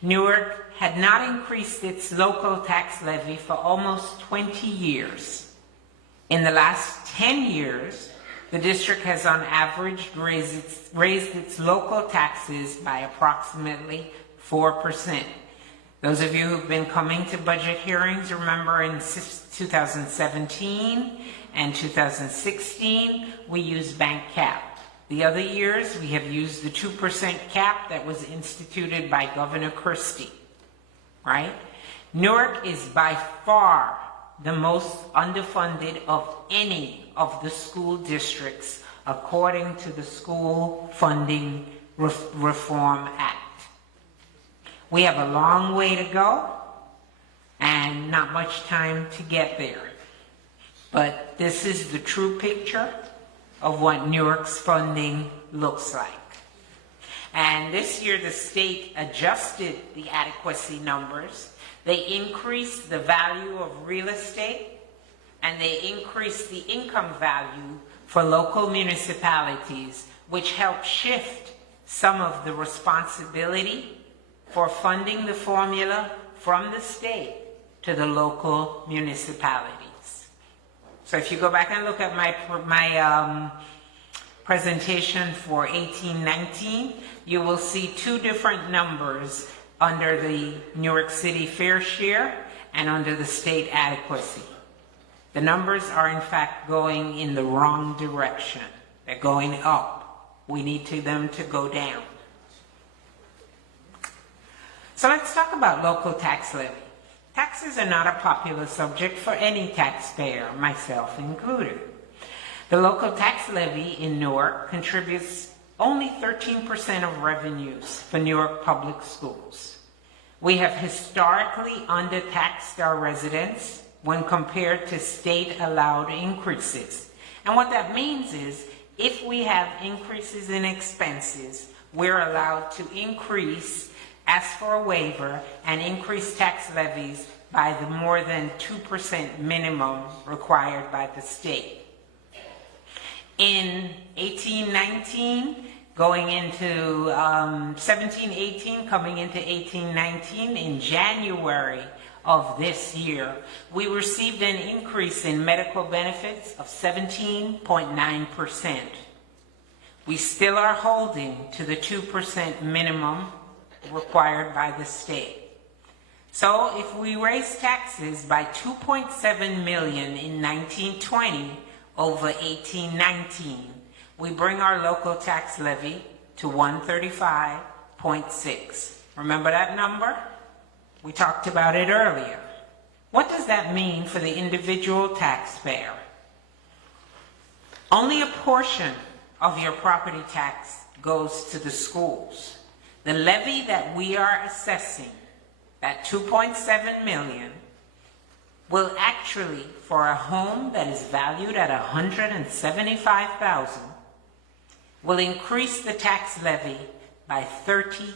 Newark had not increased its local tax levy for almost 20 years. In the last 10 years, the district has on average raised its local taxes by approximately 4%. Those of you who've been coming to budget hearings remember in 2017 and 2016, we used bank cap. The other years, we have used the 2% cap that was instituted by Governor Christie, right? Newark is by far the most underfunded of any of the school districts according to the School Funding Reform Act. We have a long way to go and not much time to get there. But this is the true picture of what Newark's funding looks like. And this year the state adjusted the adequacy numbers. They increased the value of real estate and they increased the income value for local municipalities, which helped shift some of the responsibility for funding the formula from the state to the local municipalities. So if you go back and look at my presentation for 18-19, you will see two different numbers under the New York City fair share and under the state adequacy. The numbers are in fact going in the wrong direction. They're going up. We need them to go down. So let's talk about local tax levy. Taxes are not a popular subject for any taxpayer, myself included. The local tax levy in Newark contributes only 13% of revenues for Newark public schools. We have historically undertaxed our residents when compared to state-allowed increases. And what that means is, if we have increases in expenses, we're allowed to ask for a waiver and increase tax levies by the more than 2% minimum required by the state. In 18-19, going into 17-18, coming into 18-19, in January of this year, we received an increase in medical benefits of 17.9%. We still are holding to the 2% minimum required by the state. So if we raise taxes by $2.7 million in 1920 over 18-19, we bring our local tax levy to 135.6. Remember that number? We talked about it earlier. What does that mean for the individual taxpayer? Only a portion of your property tax goes to the schools. The levy that we are assessing, that $2.7 million, will actually, for a home that is valued at $175,000, will increase the tax levy by $38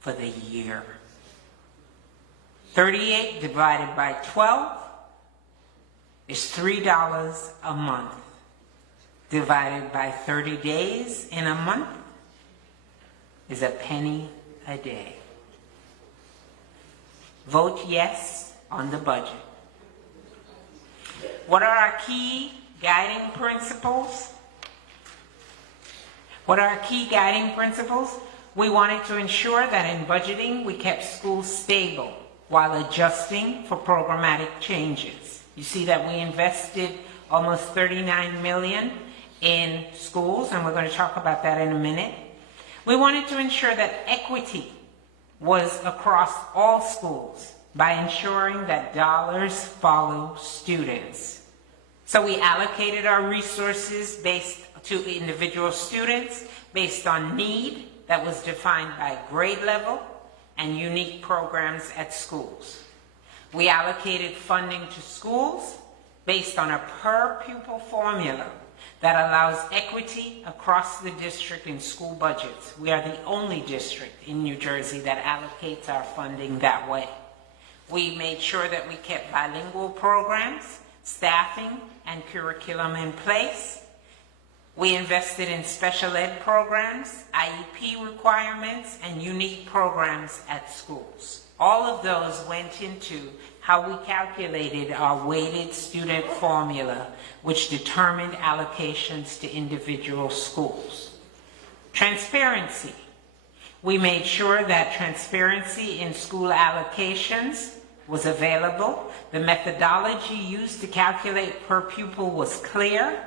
for the year. 38 divided by 12 is $3 a month. Divided by 30 days in a month is a penny a day. Vote yes on the budget. What are our key guiding principles? We wanted to ensure that in budgeting we kept schools stable while adjusting for programmatic changes. You see that we invested almost $39 million in schools, and we're going to talk about that in a minute. We wanted to ensure that equity was across all schools by ensuring that dollars follow students. So we allocated our resources based to individual students based on need that was defined by grade level and unique programs at schools. We allocated funding to schools based on a per pupil formula that allows equity across the district in school budgets. We are the only district in New Jersey that allocates our funding that way. We made sure that we kept bilingual programs, staffing, and curriculum in place. We invested in special ed programs, IEP requirements, and unique programs at schools. All of those went into how we calculated our weighted student formula, which determined allocations to individual schools. Transparency. We made sure that transparency in school allocations was available. The methodology used to calculate per pupil was clear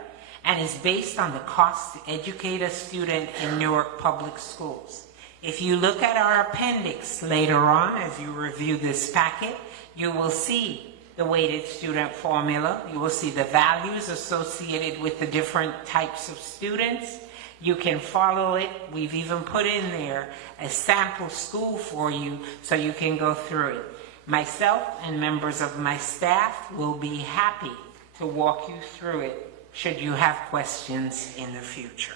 and is based on the cost to educate a student in Newark Public Schools. If you look at our appendix later on, as you review this packet, you will see the weighted student formula. You will see the values associated with the different types of students. You can follow it. We've even put in there a sample school for you so you can go through it. Myself and members of my staff will be happy to walk you through it should you have questions in the future.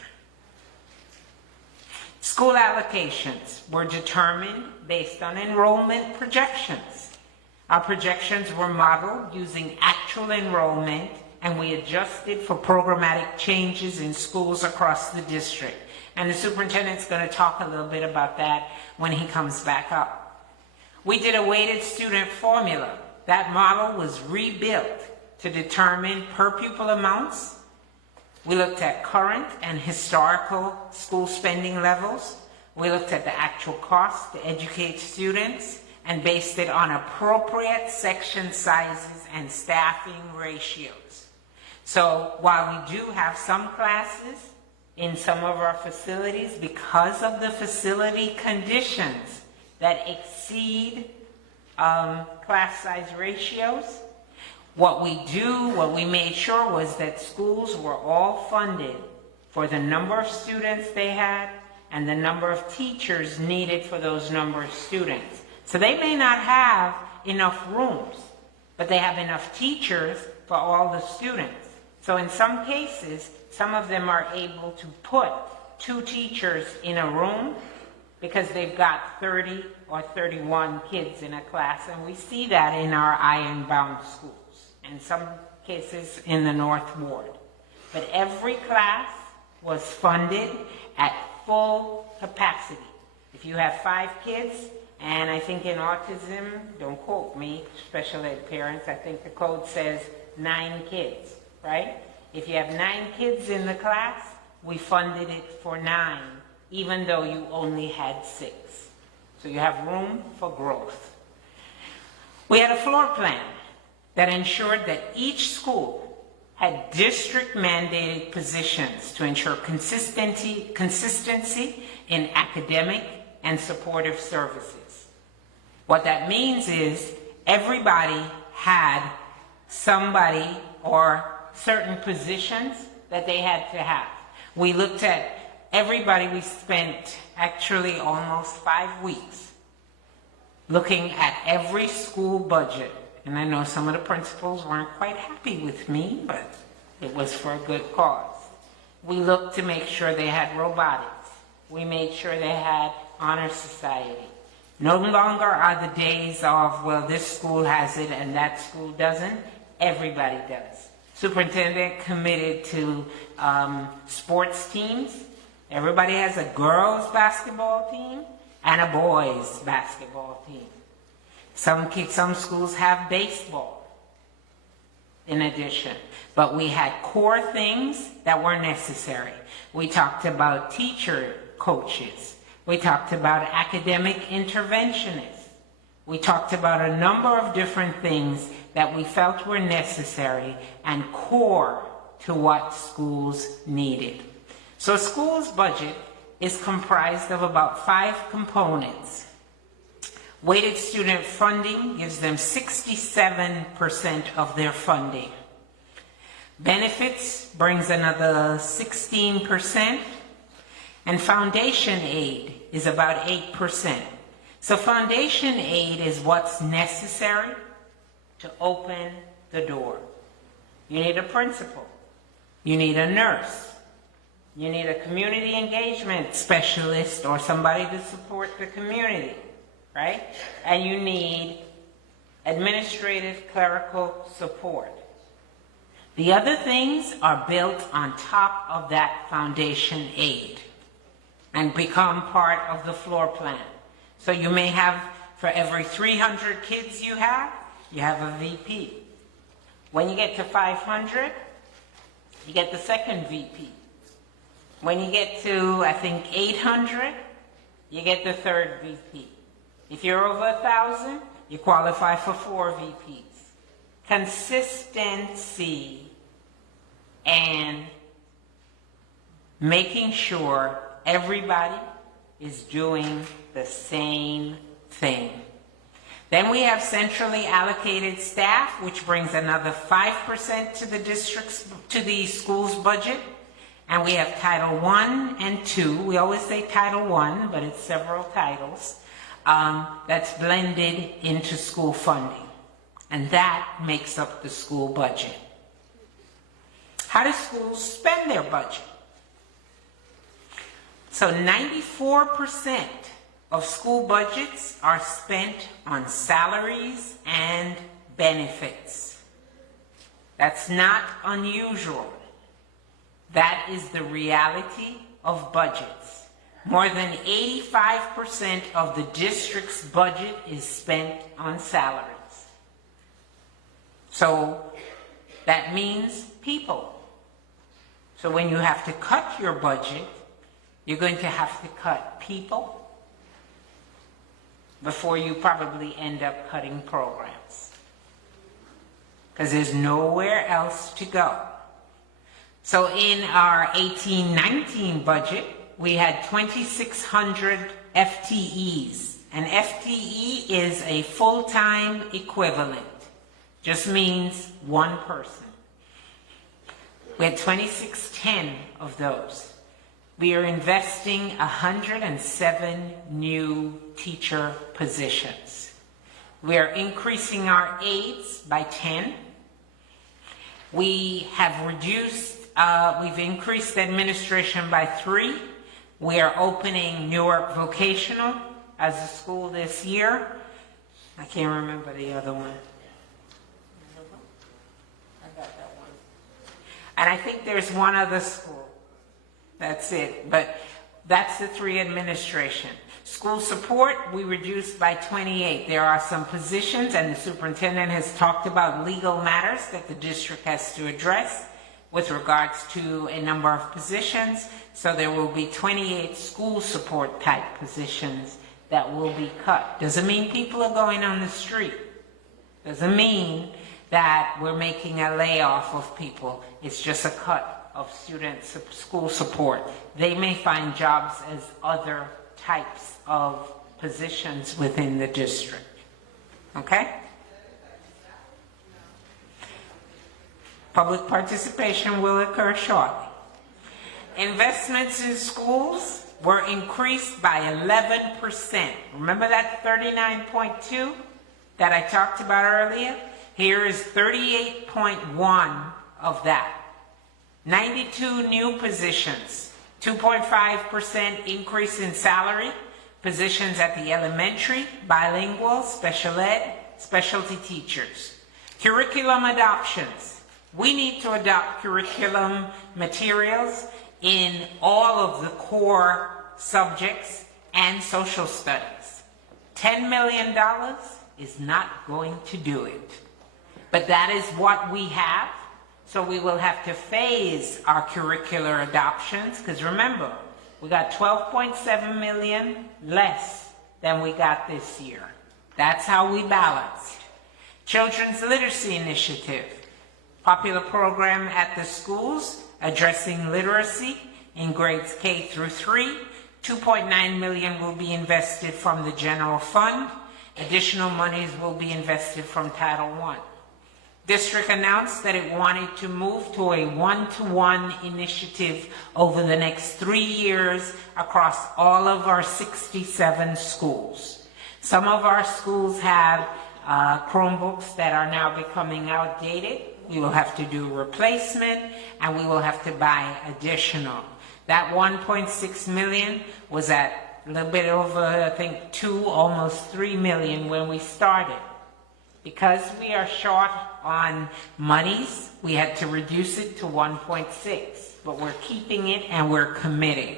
School allocations were determined based on enrollment projections. Our projections were modeled using actual enrollment, and we adjusted for programmatic changes in schools across the district. And the superintendent's going to talk a little bit about that when he comes back up. We did a weighted student formula. That model was rebuilt to determine per pupil amounts. We looked at current and historical school spending levels. We looked at the actual cost to educate students and based it on appropriate section sizes and staffing ratios. So while we do have some classes in some of our facilities, because of the facility conditions that exceed class size ratios, what we made sure was that schools were all funded for the number of students they had and the number of teachers needed for those number of students. So they may not have enough rooms, but they have enough teachers for all the students. So in some cases, some of them are able to put 2 teachers in a room because they've got 30 or 31 kids in a class, and we see that in our iron-bound schools, in some cases in the North Ward. But every class was funded at full capacity. If you have 5 kids, and I think in autism, don't quote me, special ed parents, I think the code says 9 kids, right? If you have 9 kids in the class, we funded it for 9, even though you only had 6. So you have room for growth. We had a floor plan that ensured that each school had district-mandated positions to ensure consistency in academic and supportive services. What that means is everybody had somebody or certain positions that they had to have. We looked at everybody. We spent actually almost 5 weeks looking at every school budget. And I know some of the principals weren't quite happy with me, but it was for a good cause. We looked to make sure they had robotics. We made sure they had honor society. No longer are the days of, well, this school has it and that school doesn't. Everybody does. Superintendent committed to sports teams. Everybody has a girls' basketball team and a boys' basketball team. Some schools have baseball in addition. But we had core things that were necessary. We talked about teacher coaches. We talked about academic interventionists. We talked about a number of different things that we felt were necessary and core to what schools needed. So a school's budget is comprised of about 5 components. Weighted student funding gives them 67% of their funding. Benefits brings another 16%, and foundation aid is about 8%. So foundation aid is what's necessary to open the door. You need a principal. You need a nurse. You need a community engagement specialist or somebody to support the community, right? And you need administrative clerical support. The other things are built on top of that foundation aid and become part of the floor plan. So you may have, for every 300 kids you have a VP. When you get to 500, you get the second VP. When you get to, I think, 800, you get the third VP. If you're over 1,000, you qualify for 4 VPs. Consistency and making sure everybody is doing the same thing. Then we have centrally allocated staff, which brings another 5% to the school's budget. And we have Title I and II. We always say Title I, but it's several titles. That's blended into school funding. And that makes up the school budget. How do schools spend their budget? So 94% of school budgets are spent on salaries and benefits. That's not unusual. That is the reality of budgets. More than 85% of the district's budget is spent on salaries. So that means people. So when you have to cut your budget, you're going to have to cut people before you probably end up cutting programs. Because there's nowhere else to go. So in our 18-19 budget, we had 2,600 FTEs. An FTE is a full-time equivalent. Just means one person. We had 2,610 of those. We are investing 107 new teacher positions. We are increasing our aides by 10. We have we've increased administration by 3. We are opening Newark Vocational as a school this year. I can't remember the other one. I got that one. And I think there's one other school. That's it. But that's the 3 administration. School support, we reduced by 28. There are some positions, and the superintendent has talked about legal matters that the district has to address with regards to a number of positions. So there will be 28 school support type positions that will be cut. Doesn't mean people are going on the street. Doesn't mean that we're making a layoff of people. It's just a cut of school support. They may find jobs as other types of positions within the district. Okay? Public participation will occur shortly. Investments in schools were increased by 11%. Remember that 39.2 that I talked about earlier? Here is 38.1 of that. 92 new positions, 2.5% increase in salary, positions at the elementary, bilingual, special ed, specialty teachers. Curriculum adoptions. We need to adopt curriculum materials in all of the core subjects and social studies. $10 million is not going to do it. But that is what we have. So we will have to phase our curricular adoptions, because remember, we got 12.7 million less than we got this year. That's how we balanced. Children's Literacy Initiative, popular program at the schools addressing literacy in grades K through 3. 2.9 million will be invested from the general fund, Additional monies will be invested from Title I. District announced that it wanted to move to a one-to-one initiative over the next 3 years across all of our 67 schools. Some of our schools have Chromebooks that are now becoming outdated. We will have to do replacement, and we will have to buy additional. That 1.6 million was at a little bit over, I think, 2, almost 3 million when we started. Because we are short on monies, we had to reduce it to 1.6, but we're keeping it and we're committing.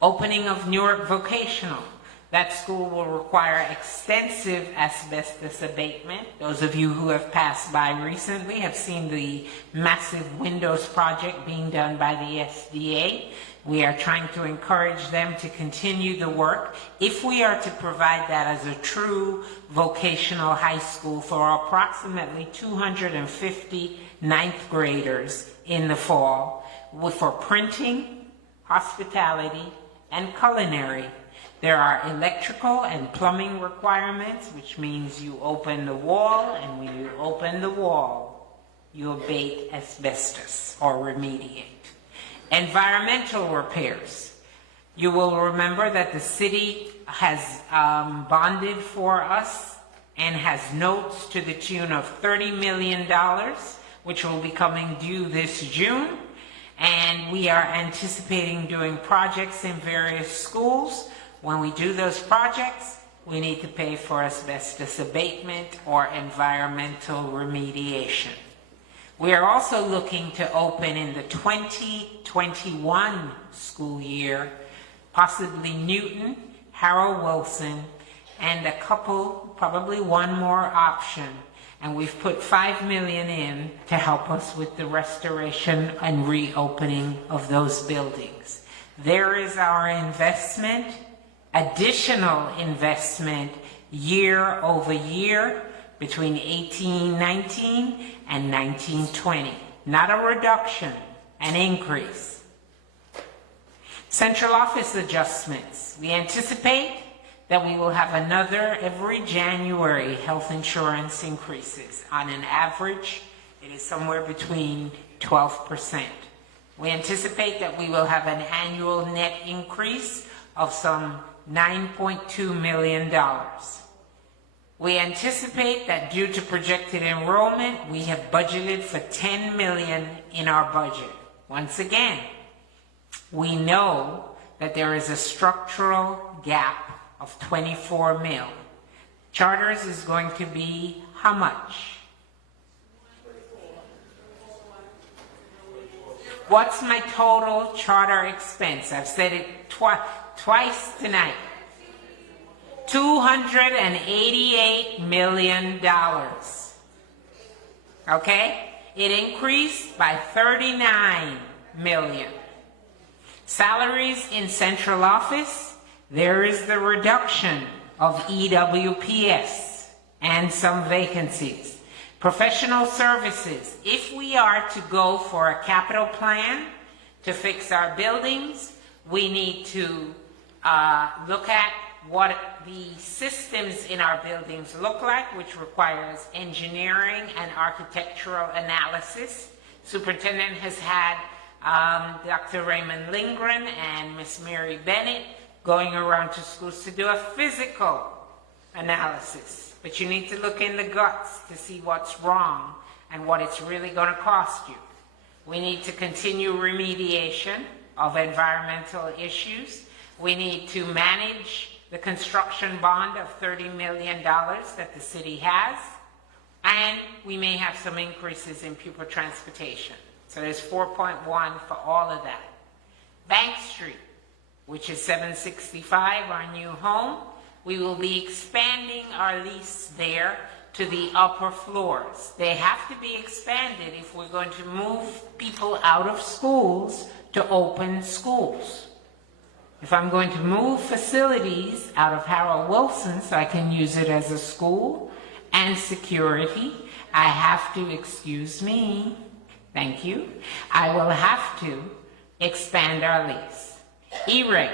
Opening of Newark Vocational. That school will require extensive asbestos abatement. Those of you who have passed by recently have seen the massive windows project being done by the SDA. We are trying to encourage them to continue the work if we are to provide that as a true vocational high school for approximately 250 ninth graders in the fall for printing, hospitality, and culinary. There are electrical and plumbing requirements, which means you open the wall, and when you open the wall, you abate asbestos or remediate. Environmental repairs. You will remember that the city has bonded for us and has notes to the tune of $30 million, which will be coming due this June. And we are anticipating doing projects in various schools. When we do those projects, we need to pay for asbestos abatement or environmental remediation. We are also looking to open in the 2021 school year, possibly Newton, Harold Wilson, and a couple, probably one more option. And we've put $5 million in to help us with the restoration and reopening of those buildings. There is our investment, additional investment year over year between 1819 and 1920. Not a reduction, an increase. Central office adjustments. We anticipate that we will have another every January health insurance increases. On an average, it is somewhere between 12%. We anticipate that we will have an annual net increase of some $9.2 million. We anticipate that due to projected enrollment, we have budgeted for $10 million in our budget. Once again, we know that there is a structural gap of 24 mil. Charters is going to be how much? What's my total charter expense? I've said it twice tonight. $288 million. Okay? It increased by $39 million. Salaries in central office, there is the reduction of EWPS and some vacancies. Professional services, if we are to go for a capital plan to fix our buildings, we need to look at what the systems in our buildings look like, which requires engineering and architectural analysis. Superintendent has had Dr. Raymond Lindgren and Miss Mary Bennett going around to schools to do a physical analysis. But you need to look in the guts to see what's wrong and what it's really going to cost you. We need to continue remediation of environmental issues. We need to manage the construction bond of $30 million that the city has, and we may have some increases in pupil transportation. So there's 4.1 for all of that. Bank Street, which is 765, our new home, we will be expanding our lease there to the upper floors. They have to be expanded if we're going to move people out of schools to open schools. If I'm going to move facilities out of Harold Wilson so I can use it as a school and security, I have to, excuse me, thank you, I will have to expand our lease. E-rate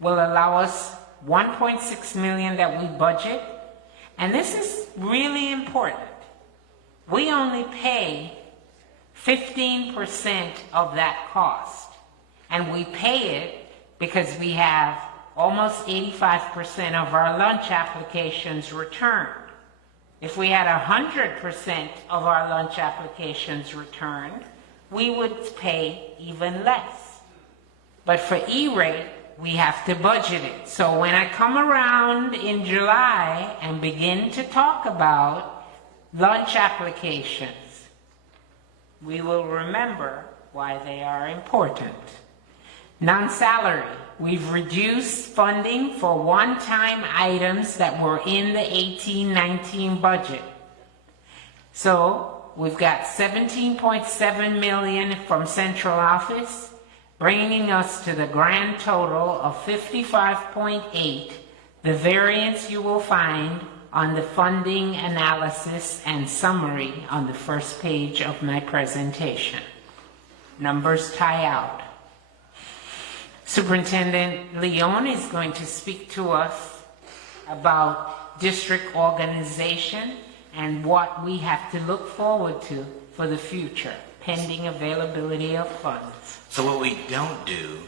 will allow us $1.6 million that we budget And this is really important. We only pay 15% of that cost. And we pay it because we have almost 85% of our lunch applications returned. If we had 100% of our lunch applications returned, we would pay even less. But for E-rate, we have to budget it. So when I come around in July and begin to talk about lunch applications, we will remember why they are important. Non-salary, we've reduced funding for one-time items that were in the 18-19 budget. So we've got $17.7 million from central office, bringing us to the grand total of 55.8, the variance you will find on the funding analysis and summary on the first page of my presentation. Numbers tie out. Superintendent Leon is going to speak to us about district organization and what we have to look forward to for the future, pending availability of funds. So what we don't do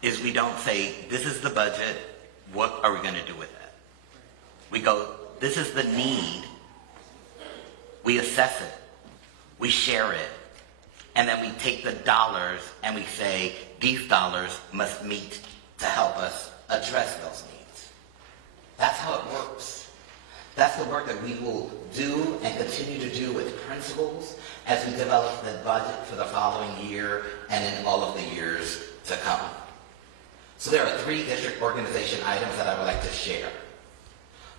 is we don't say, this is the budget, what are we going to do with it? We go, this is the need, we assess it, we share it, and then we take the dollars and we say, these dollars must meet to help us address those needs. That's how it works. That's the work that we will do and continue to do with principals as we develop the budget for the following year and in all of the years to come. So there are 3 district organization items that I would like to share.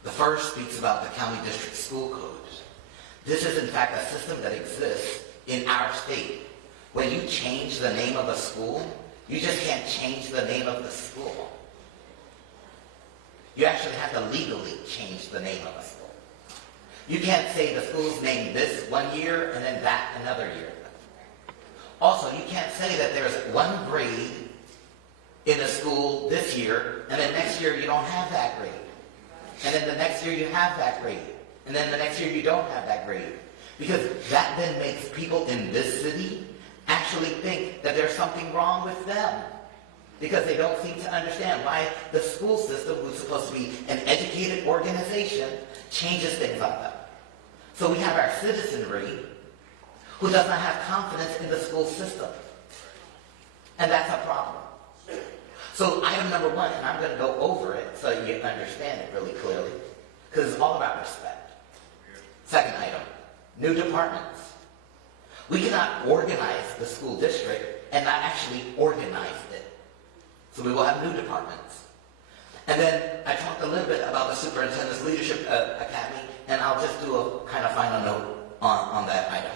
The first speaks about the county district school code. This is in fact a system that exists in our state. When you change the name of a school, you just can't change the name of the school. You actually have to legally change the name of a school. You can't say the school's named this one year and then that another year. Also, you can't say that there's one grade in a school this year and then next year you don't have that grade. And then the next year you have that grade. And then the next year you don't have that grade. Because that then makes people in this city actually think that there's something wrong with them. Because they don't seem to understand why the school system, who's supposed to be an educated organization, changes things like that. So we have our citizenry who does not have confidence in the school system. And that's a problem. So item number 1, and I'm going to go over it so you understand it really clearly, because it's all about respect. Second item, new departments. We cannot organize the school district and not actually organize it. So we will have new departments. And then I talked a little bit about the Superintendent's Leadership Academy, and I'll just do a kind of final note on that item.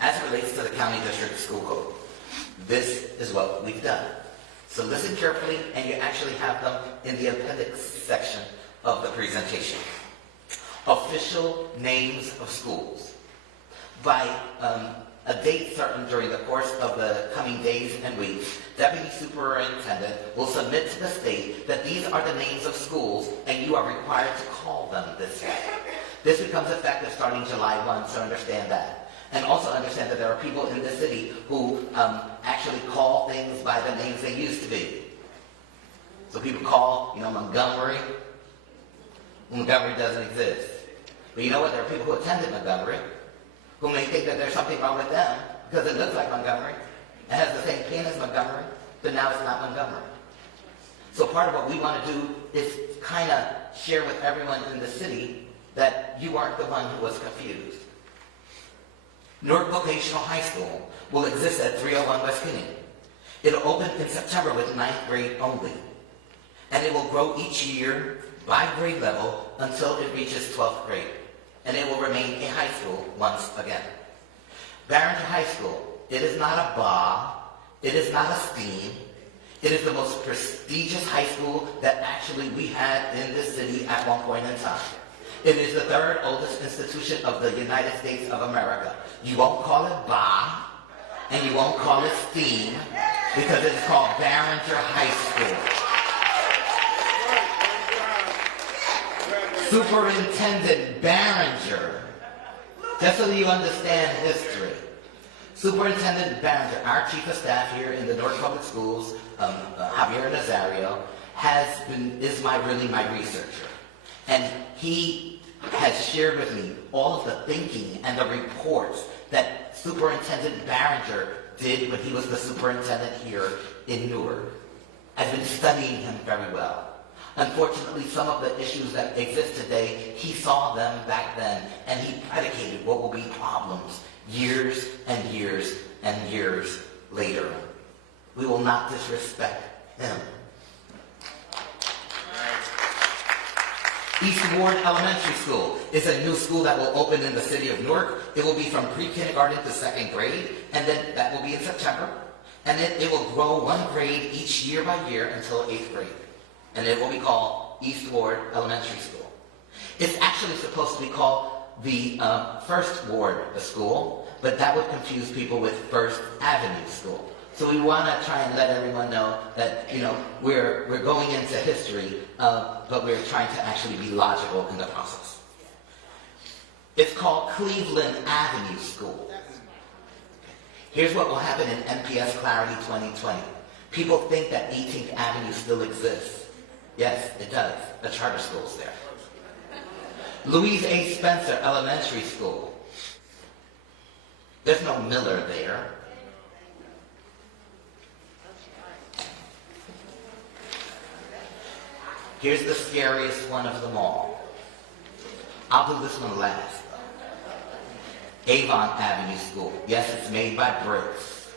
As it relates to the county district school code, this is what we've done. So listen carefully, and you actually have them in the appendix section of the presentation. Official names of schools. By a date certain during the course of the coming days and weeks, Deputy Superintendent will submit to the state that these are the names of schools and you are required to call them this way. This becomes effective starting July 1, so understand that. And also understand that there are people in the city who actually call things by the names they used to be. So people call, Montgomery. Montgomery doesn't exist. But you know what? There are people who attended Montgomery who may think that there's something wrong with them because it looks like Montgomery. It has the same pin as Montgomery, but now it's not Montgomery. So part of what we want to do is kind of share with everyone in the city that you aren't the one who was confused. Newark Vocational High School will exist at 301 West Kinney. It'll open in September with 9th grade only. And it will grow each year by grade level until it reaches 12th grade. And it will remain a high school once again. Barringer High School, it is not a BOE, it is not a STEAM, it is the most prestigious high school that actually we had in this city at one point in time. It is the 3rd oldest institution of the United States of America. You won't call it BOE, and you won't call it STEAM, because it is called Barringer High School. Superintendent Barringer, just so you understand history. Superintendent Barringer, our chief of staff here in the Newark Public Schools, Javier Nazario, is really my researcher. And he has shared with me all of the thinking and the reports that Superintendent Barringer did when he was the superintendent here in Newark. I've been studying him very well. Unfortunately, some of the issues that exist today, he saw them back then, and he predicated what will be problems years and years and years later. We will not disrespect him. East Ward Elementary School is a new school that will open in the city of Newark. It will be from pre-kindergarten to second grade, and then that will be in September. And then it will grow one grade each year by year until 8th grade. And it will be called East Ward Elementary School. It's actually supposed to be called the First Ward School, but that would confuse people with First Avenue School. So we want to try and let everyone know that, we're going into history, but we're trying to actually be logical in the process. It's called Cleveland Avenue School. Here's what will happen in NPS Clarity 2020. People think that 18th Avenue still exists. Yes, it does. The charter school's there. Louise A. Spencer Elementary School. There's no Miller there. Here's the scariest one of them all. I'll do this one last. Avon Avenue School. Yes, it's made by bricks.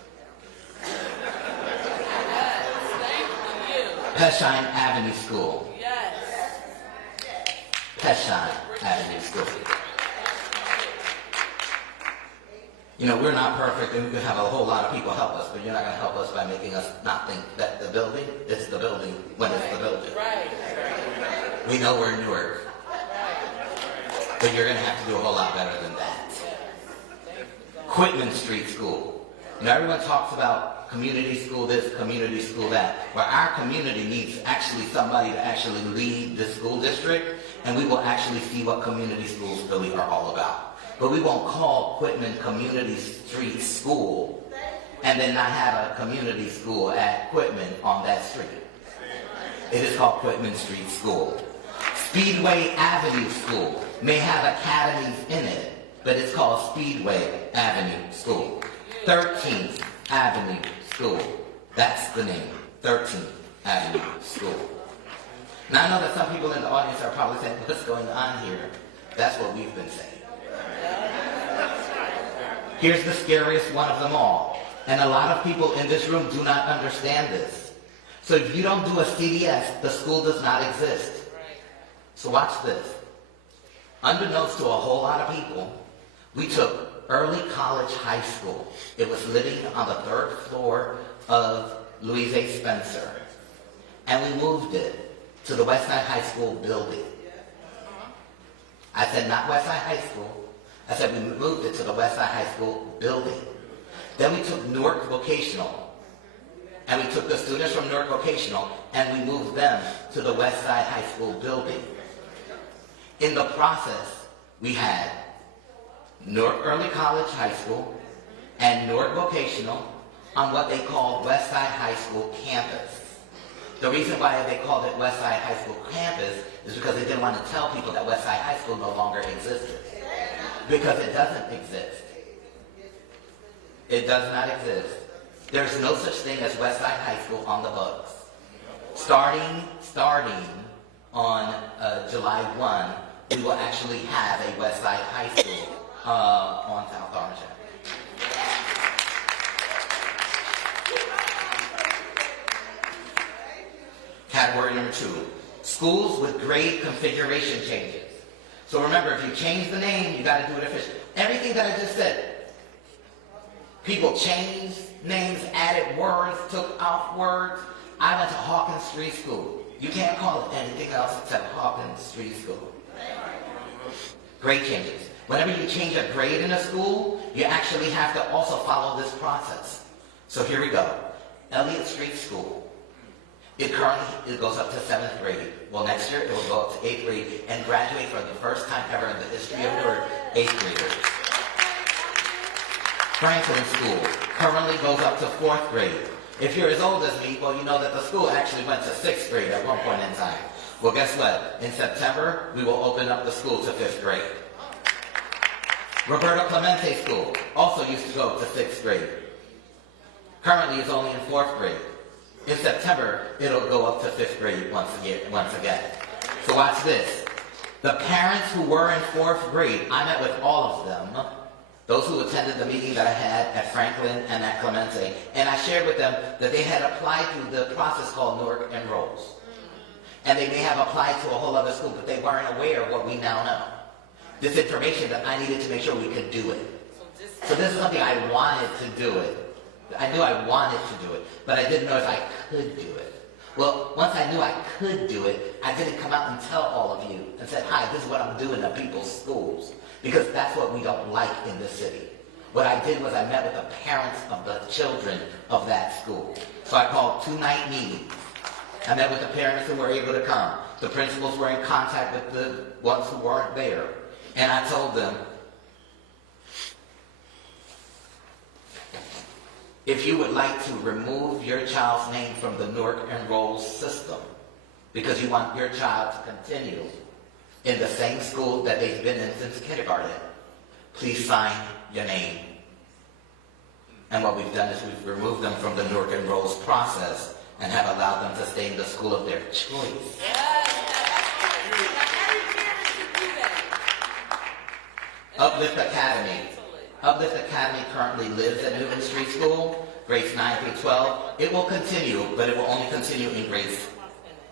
Peshine Avenue School. Yes. Peshine Avenue School. We're not perfect, and we can have a whole lot of people help us, but you're not going to help us by making us not think that the building is the building when it's the building. Right. We know we're in Newark, but you're going to have to do a whole lot better than that. Quitman Street School. Everyone talks about community school this, community school that. Well, our community needs actually somebody to actually lead the school district, and we will actually see what community schools really are all about. But we won't call Quitman Community Street School and then not have a community school at Quitman on that street. It is called Quitman Street School. Speedway Avenue School may have academies in it, but it's called Speedway Avenue School. 13th Avenue School. That's the name. 13th Avenue School. Now I know that some people in the audience are probably saying, what's going on here? That's what we've been saying. Here's the scariest one of them all. And a lot of people in this room do not understand this. So if you don't do a CDS, the school does not exist. So watch this. Unbeknownst to a whole lot of people, we took Early College High School. It was living on the 3rd floor of Louise A. Spencer. And we moved it to the Westside High School building. I said not Westside High School. I said we moved it to the Westside High School building. Then we took Newark Vocational. And we took the students from Newark Vocational and we moved them to the Westside High School building. In the process, we had Newark Early College High School and Newark Vocational on what they called Westside High School campus. The reason why they called it Westside High School campus is because they didn't want to tell people that Westside High School no longer existed. Because it doesn't exist. It does not exist. There's no such thing as Westside High School on the books. Starting on July 1, we will actually have a Westside High School on South Orange Avenue. Category number 2, schools with grade configuration changes. So remember, if you change the name, you got to do it officially. Everything that I just said, people changed names, added words, took off words. I went to Hawkins Street School. You can't call it anything else except Hawkins Street School. Grade changes. Whenever you change a grade in a school, you actually have to also follow this process. So here we go. Elliott Street School. It goes up to 7th grade. Well, next year it will go up to 8th grade and graduate for the first time ever in the history of Newark, 8th graders. Franklin School currently goes up to 4th grade. If you're as old as me, well, you know that the school actually went to 6th grade at one point in time. Well, guess what? In September, we will open up the school to 5th grade. Roberto Clemente School also used to go to 6th grade. Currently, it's only in 4th grade. In September, it'll go up to 5th grade once again. So watch this. The parents who were in 4th grade, I met with all of them, those who attended the meeting that I had at Franklin and at Clemente, and I shared with them that they had applied through the process called Newark Enrolls. And they may have applied to a whole other school, but they weren't aware of what we now know. This information that I needed to make sure we could do it. So this is something I wanted to do it. I knew I wanted to do it, but I didn't know if I could do it. Well, once I knew I could do it, I didn't come out and tell all of you and said, hi, this is what I'm doing at people's schools. Because that's what we don't like in this city. What I did was I met with the parents of the children of that school. So I called 2-night meetings. I met with the parents who were able to come. The principals were in contact with the ones who weren't there. And I told them, if you would like to remove your child's name from the Newark Enrolls system because you want your child to continue in the same school that they've been in since kindergarten, please sign your name. And what we've done is we've removed them from the Newark Enrolls process and have allowed them to stay in the school of their choice. Uplift Academy. Uplift Academy currently lives at Newton Street School, grades 9 through 12. It will continue, but it will only continue in grades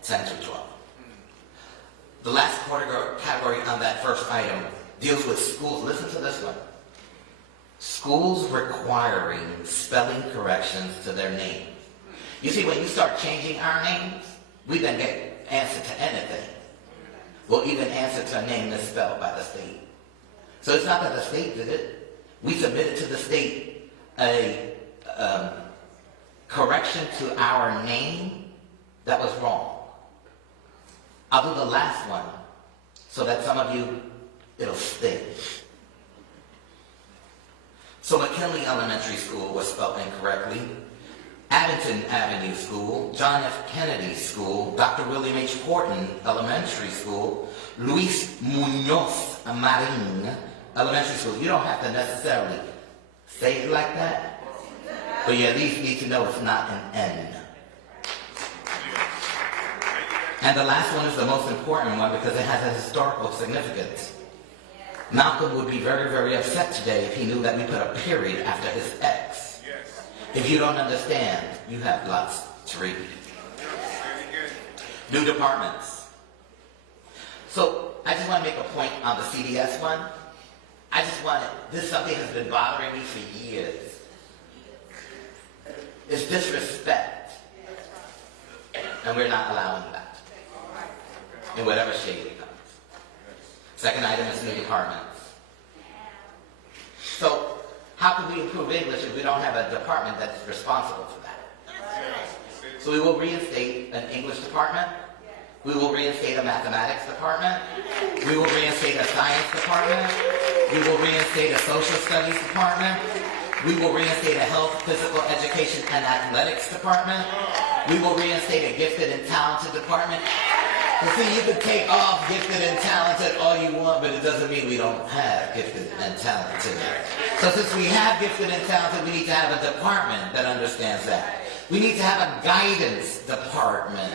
10 through 12. The last category on that first item deals with schools. Listen to this one. Schools requiring spelling corrections to their names. You see, when you start changing our names, we then get answer to anything. We'll even answer to a name misspelled by the state. So it's not that the state did it. We submitted to the state a correction to our name that was wrong. I'll do the last one so that some of you, it'll stick. So McKinley Elementary School was spelled incorrectly. Abington Avenue School, John F. Kennedy School, Dr. William H. Horton Elementary School, Luis Munoz Marin Elementary School. You don't have to necessarily say it like that, but you at least need to know it's not an N. And the last one is the most important one because it has a historical significance. Malcolm would be very, very upset today if he knew that we put a period after his X. If you don't understand, you have lots to read. New departments. So I just want to make a point on the CDS one. This is something that's been bothering me for years. It's disrespect. And we're not allowing that. In whatever shape it comes. Second item is new departments. So, how can we improve English if we don't have a department that's responsible for that? So we will reinstate an English department. We will reinstate a mathematics department. We will reinstate a science department. We will reinstate a social studies department. We will reinstate a health, physical education, and athletics department. We will reinstate a gifted and talented department. You see, you can take off gifted and talented all you want, but it doesn't mean we don't have gifted and talented. So since we have gifted and talented, we need to have a department that understands that. We need to have a guidance department.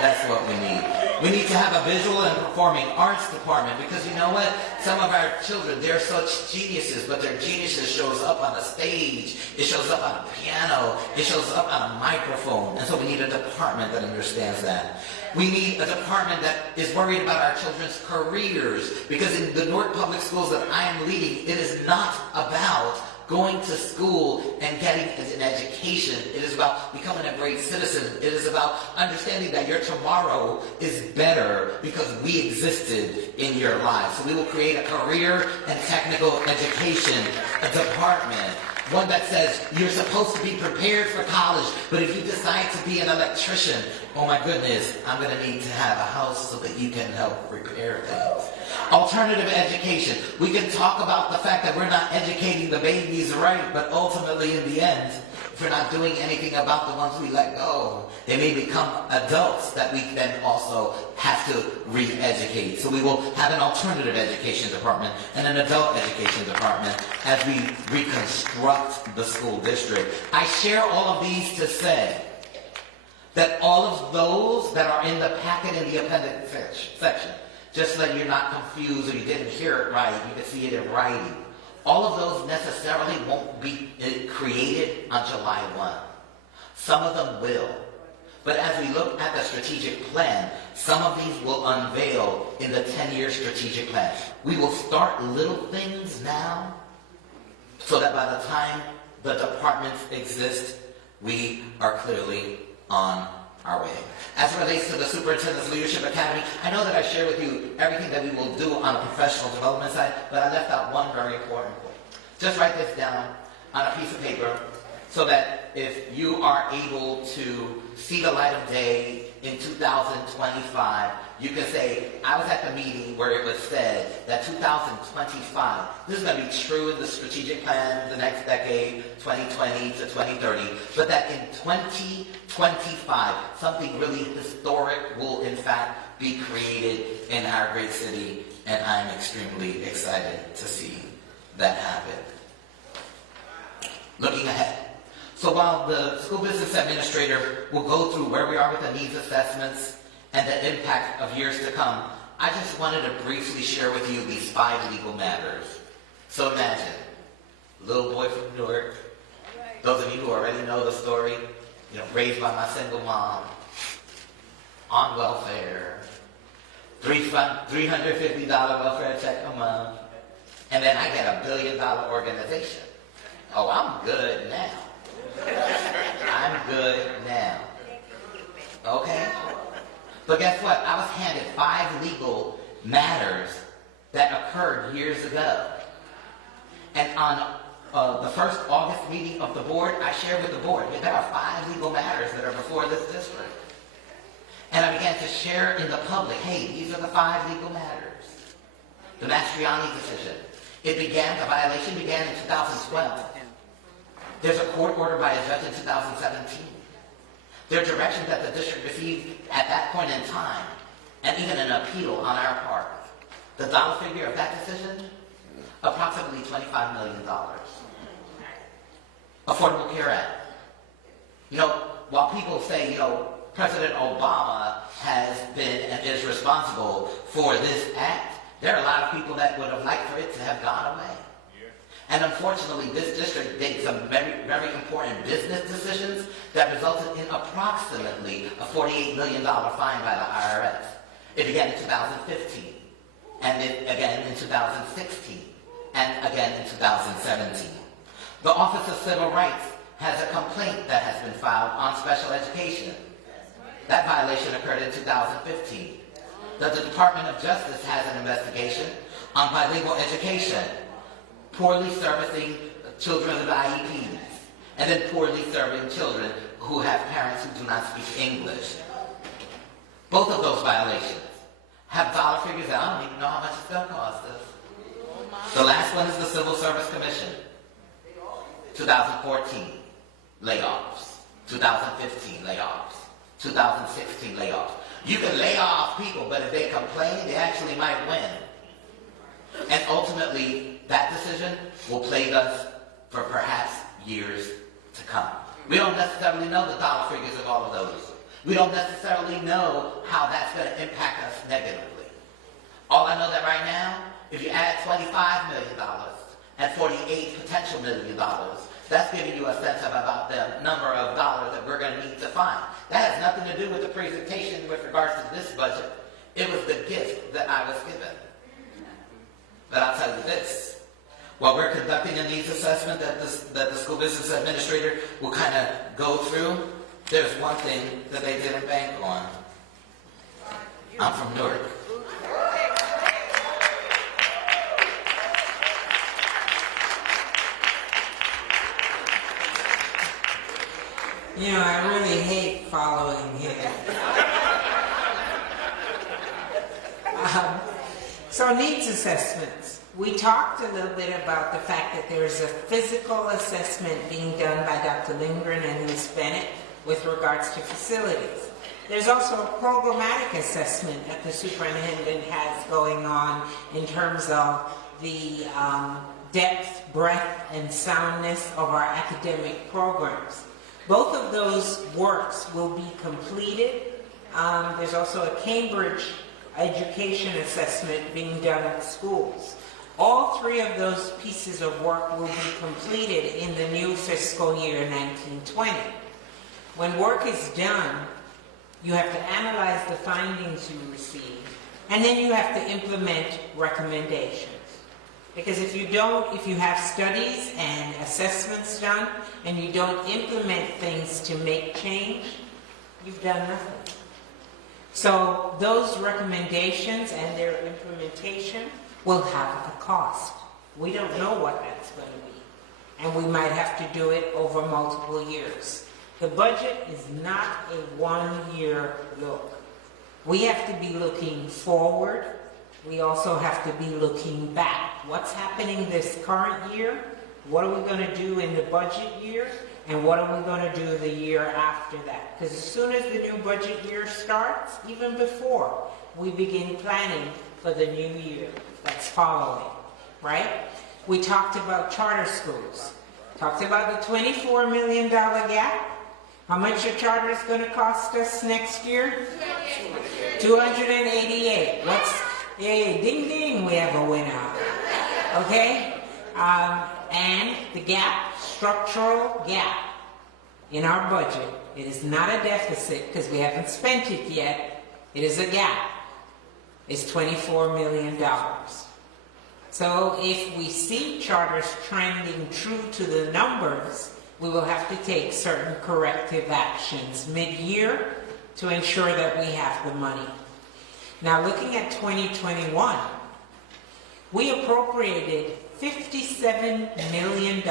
That's what we need. We need to have a visual and performing arts department because you know what? Some of our children, they're such geniuses, but their geniuses shows up on a stage. It shows up on a piano. It shows up on a microphone. And so we need a department that understands that. We need a department that is worried about our children's careers because in the Newark Public Schools that I am leading, it is not about going to school and getting an education. It is about becoming a great citizen. It is about understanding that your tomorrow is better because we existed in your lives. So we will create a career and technical education department. One that says you're supposed to be prepared for college, but if you decide to be an electrician, oh my goodness, I'm going to need to have a house so that you can help repair things. Alternative education. We can talk about the fact that we're not educating the babies right, but ultimately in the end, if we're not doing anything about the ones we let go, they may become adults that we then also have to re-educate. So we will have an alternative education department and an adult education department as we reconstruct the school district. I share all of these to say that all of those that are in the packet in the appendix section, just so that you're not confused or you didn't hear it right, you can see it in writing. All of those necessarily won't be created on July 1. Some of them will. But as we look at the strategic plan, some of these will unveil in the 10-year strategic plan. We will start little things now so that by the time the departments exist, we are clearly on our way. As it relates to the Superintendent's Leadership Academy, I know that I shared with you everything that we will do on a professional development side, but I left out one very important point. Just write this down on a piece of paper so that if you are able to see the light of day in 2025, you can say, I was at the meeting where it was said that 2025, this is going to be true in the strategic plan, the next decade, 2020 to 2030, but that in 2025, something really historic will in fact be created in our great city, and I'm extremely excited to see that happen. Looking ahead. So while the school business administrator will go through where we are with the needs assessments and the impact of years to come, I just wanted to briefly share with you these 5 legal matters. So imagine, little boy from Newark, those of you who already know the story, raised by my single mom, on welfare, $350 welfare check a month, and then I get $1 billion organization. Oh, I'm good now. I'm good now. Okay? But guess what? I was handed 5 legal matters that occurred years ago. And on the first August meeting of the board, I shared with the board that there are 5 legal matters that are before this district. And I began to share in the public, hey, these are the 5 legal matters. The Mastriani decision. The violation began in 2012. There's a court order by a judge in 2017. There are directions that the district received at that point in time, and even an appeal on our part. The dollar figure of that decision? Approximately $25 million. Affordable Care Act. While people say, President Obama has been and is responsible for this act, there are a lot of people that would have liked for it to have gone away. And unfortunately, this district did some very, very important business decisions that resulted in approximately a $48 million fine by the IRS. It began in 2015, and then again in 2016, and again in 2017. The Office of Civil Rights has a complaint that has been filed on special education. That violation occurred in 2015. The Department of Justice has an investigation on bilingual education, poorly servicing children with IEPs, and then poorly serving children who have parents who do not speak English. Both of those violations have dollar figures that I don't even know how much it's going to cost us. The last one is the Civil Service Commission. 2014, layoffs. 2015, layoffs. 2016, layoffs. You can lay off people, but if they complain, they actually might win. And ultimately, that decision will plague us for perhaps years to come. We don't necessarily know the dollar figures of all of those. We don't necessarily know how that's going to impact us negatively. All I know that right now, if you add $25 million and $48 potential million, that's giving you a sense of about the number of dollars that we're going to need to find. That has nothing to do with the presentation with regards to this budget. It was the gift that I was given. But I'll tell you this. While we're conducting a needs assessment that the school business administrator will kind of go through, there's one thing that they didn't bank on. I'm from Newark. You know, I really hate following him. So needs assessments. We talked a little bit about the fact that there's a physical assessment being done by Dr. Lindgren and Ms. Bennett with regards to facilities. There's also a programmatic assessment that the superintendent has going on in terms of the depth, breadth, and soundness of our academic programs. Both of those works will be completed. There's also a Cambridge education assessment being done at schools. All three of those pieces of work will be completed in the new fiscal year 1920. When work is done, you have to analyze the findings you receive, and then you have to implement recommendations. Because if you have studies and assessments done, and you don't implement things to make change, you've done nothing. So those recommendations and their implementation will have a cost. We don't know what that's going to be. And we might have to do it over multiple years. The budget is not a one-year look. We have to be looking forward. We also have to be looking back. What's happening this current year? What are we going to do in the budget year? And what are we going to do the year after that? Because as soon as the new budget year starts, even before, we begin planning for the new year that's following, right? We talked about charter schools. Talked about the $24 million gap. How much a charter is going to cost us next year? 288. Hey, ding ding, we have a winner. Okay? And the gap, structural gap in our budget. It is not a deficit because we haven't spent it yet. It is a gap. It's $24 million. So if we see charters trending true to the numbers, we will have to take certain corrective actions mid-year to ensure that we have the money. Now looking at 2021, we appropriated $57 million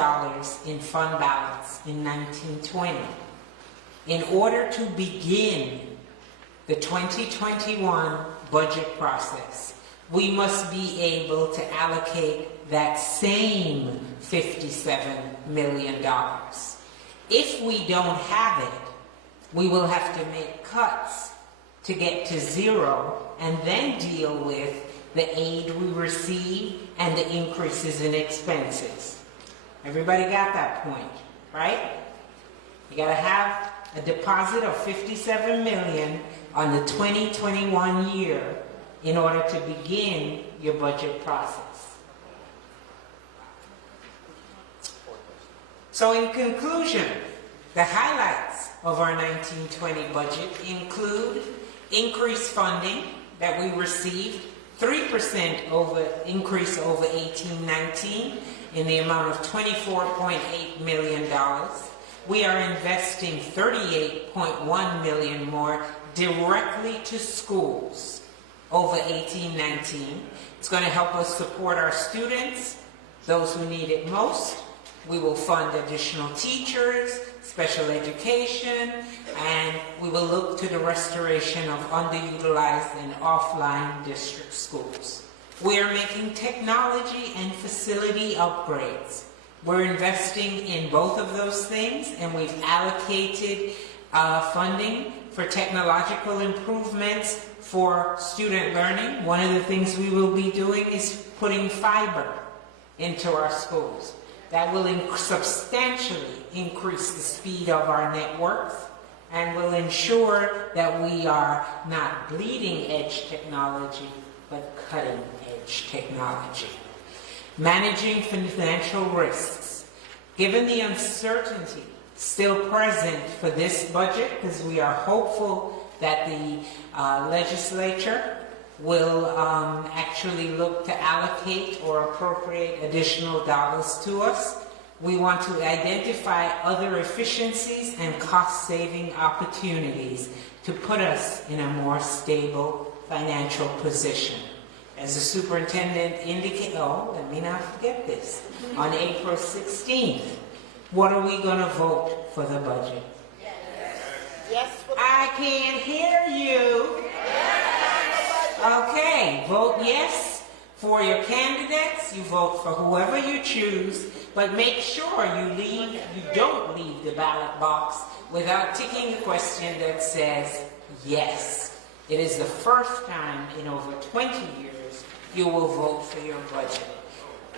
in fund balance in 1920 in order to begin the 2021 budget process. We must be able to allocate that same $57 million. If we don't have it, we will have to make cuts to get to zero and then deal with the aid we receive and the increases in expenses. Everybody got that point, right? You got to have a deposit of $57 million on the 2021 year in order to begin your budget process. So in conclusion, the highlights of our 1920 budget include increased funding that we received, 3% increase over 18-19 in the amount of $24.8 million. We are investing $38.1 million more directly to schools over 18-19. It's going to help us support our students, those who need it most. We will fund additional teachers, special education, and we will look to the restoration of underutilized and offline district schools. We are making technology and facility upgrades. We're investing in both of those things, and we've allocated funding for technological improvements for student learning. One of the things we will be doing is putting fiber into our schools. That will substantially increase the speed of our networks and will ensure that we are not bleeding edge technology, but cutting edge technology. Managing financial risks. Given the uncertainty still present for this budget, because we are hopeful that the legislature will actually look to allocate or appropriate additional dollars to us. We want to identify other efficiencies and cost-saving opportunities to put us in a more stable financial position. As the superintendent indicated, let me not forget this, on April 16th, what are we going to vote for the budget? I can't hear you. Okay, vote yes for your candidates. You vote for whoever you choose, but make sure you don't leave the ballot box without ticking the question that says yes. It is the first time in over 20 years you will vote for your budget.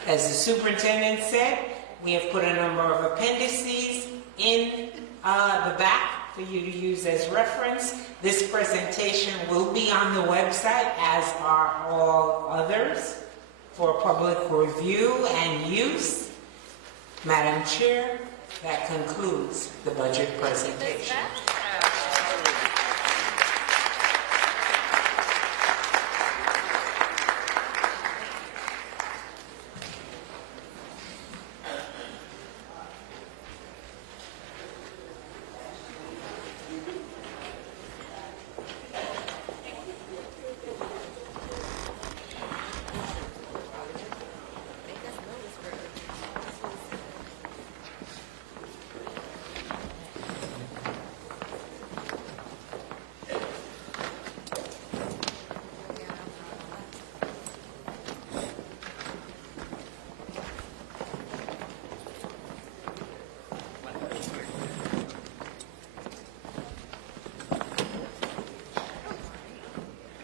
As the superintendent said, we have put a number of appendices in the back for you to use as reference. This presentation will be on the website, as are all others, for public review and use. Madam Chair, that concludes the budget presentation.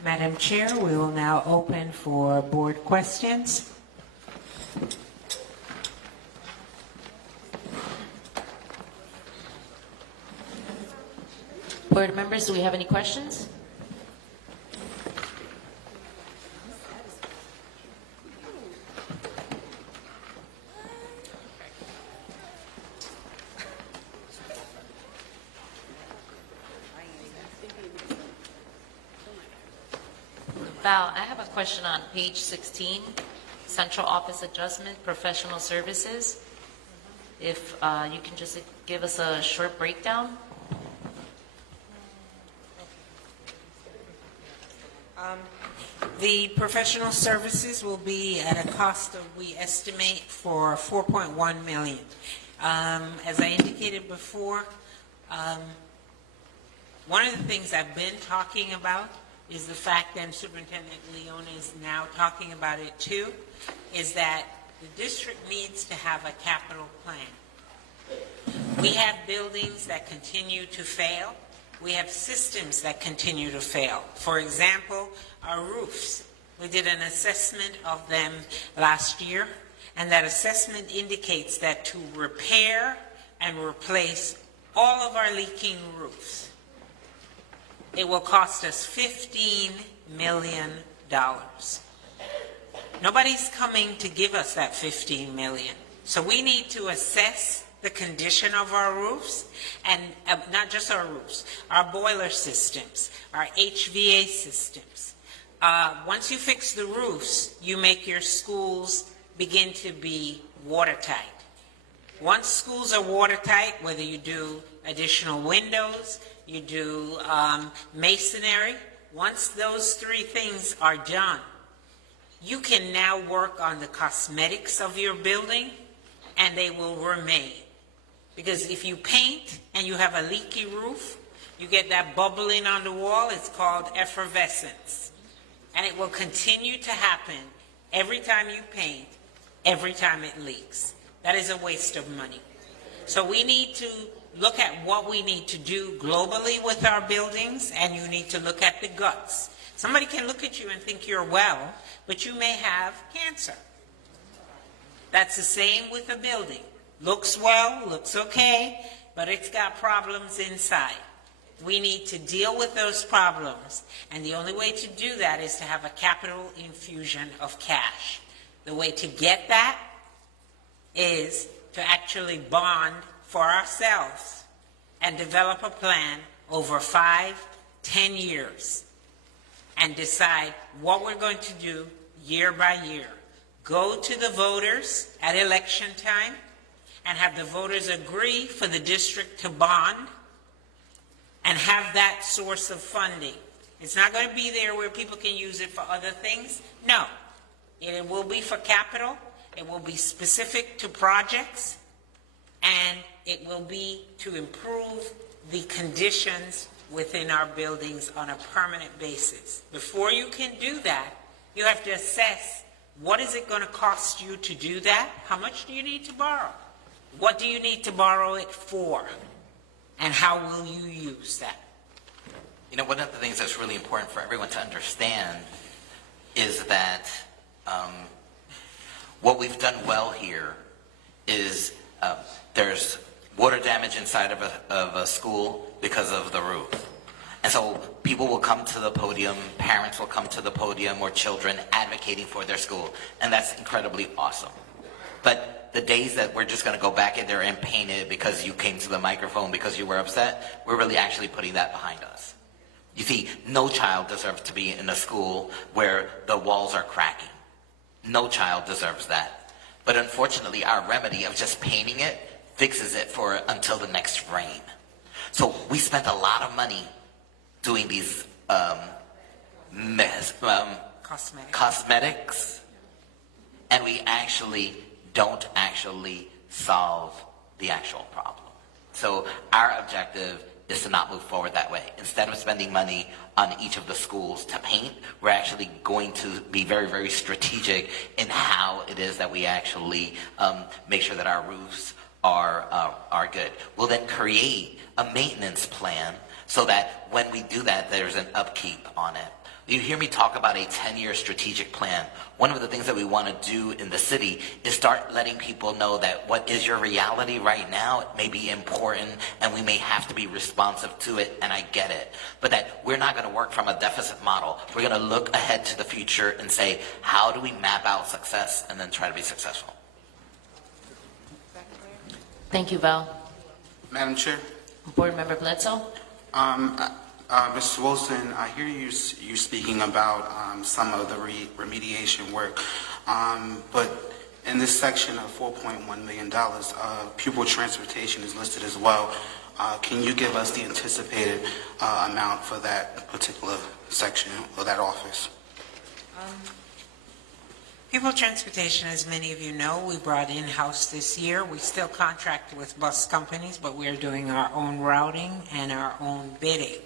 Madam Chair, we will now open for board questions. Board members, do we have any questions? Val, I have a question on page 16, Central Office Adjustment, Professional Services. If you can just give us a short breakdown. The professional services will be at a cost of, we estimate, for $4.1 million. As I indicated before, one of the things I've been talking about is the fact, and Superintendent Leone is now talking about it too, is that the district needs to have a capital plan. We have buildings that continue to fail. We have systems that continue to fail. For example, our roofs. We did an assessment of them last year, and that assessment indicates that to repair and replace all of our leaking roofs, it will cost us $15 million. Nobody's coming to give us that $15 million. So we need to assess the condition of our roofs, and not just our roofs, our boiler systems, our HVA systems. Once you fix the roofs, you make your schools begin to be watertight. Once schools are watertight, whether you do additional windows, you do masonry, once those three things are done, you can now work on the cosmetics of your building, and they will remain. Because if you paint and you have a leaky roof, you get that bubbling on the wall. It's called effervescence. And it will continue to happen every time you paint, every time it leaks. That is a waste of money. So we need to look at what we need to do globally with our buildings, and you need to look at the guts. Somebody can look at you and think you're well, but you may have cancer. That's the same with a building. Looks well, looks okay, but it's got problems inside. We need to deal with those problems, and the only way to do that is to have a capital infusion of cash. The way to get that is to actually bond for ourselves and develop a plan over 5-10 years and decide what we're going to do year by year. Go to the voters at election time and have the voters agree for the district to bond and have that source of funding. It's not going to be there where people can use it for other things. No, it will be for capital. It will be specific to projects, and it will be to improve the conditions within our buildings on a permanent basis. Before you can do that, you have to assess what is it going to cost you to do that? How much do you need to borrow? What do you need to borrow it for? And how will you use that? You know, one of the things that's really important for everyone to understand is that what we've done well here is there's water damage inside of a school because of the roof. And so people will come to the podium, parents will come to the podium, or children advocating for their school, and that's incredibly awesome. But the days that we're just going to go back in there and paint it because you came to the microphone because you were upset, we're really actually putting that behind us. You see, no child deserves to be in a school where the walls are cracking. No child deserves that. But unfortunately, our remedy of just painting it fixes it for until the next rain. So we spent a lot of money doing these cosmetics, and we actually don't actually solve the actual problem. So our objective is to not move forward that way. Instead of spending money on each of the schools to paint, we're actually going to be very, very strategic in how it is that we actually make sure that our roofs are good. We'll then create a maintenance plan so that when we do that, there's an upkeep on it. You hear me talk about a 10-year strategic plan. One of the things that we want to do in the city is start letting people know that what is your reality right now may be important, and we may have to be responsive to it, and I get it. But that we're not going to work from a deficit model. We're going to look ahead to the future and say, how do we map out success and then try to be successful? Thank you, Val. Madam Chair. Board Member Bledsoe? Mr. Wilson, I hear you speaking about some of the remediation work, but in this section of $4.1 million, pupil transportation is listed as well. Can you give us the anticipated amount for that particular section or that office? Pupil transportation, as many of you know, we brought in-house this year. We still contract with bus companies, but we're doing our own routing and our own bidding.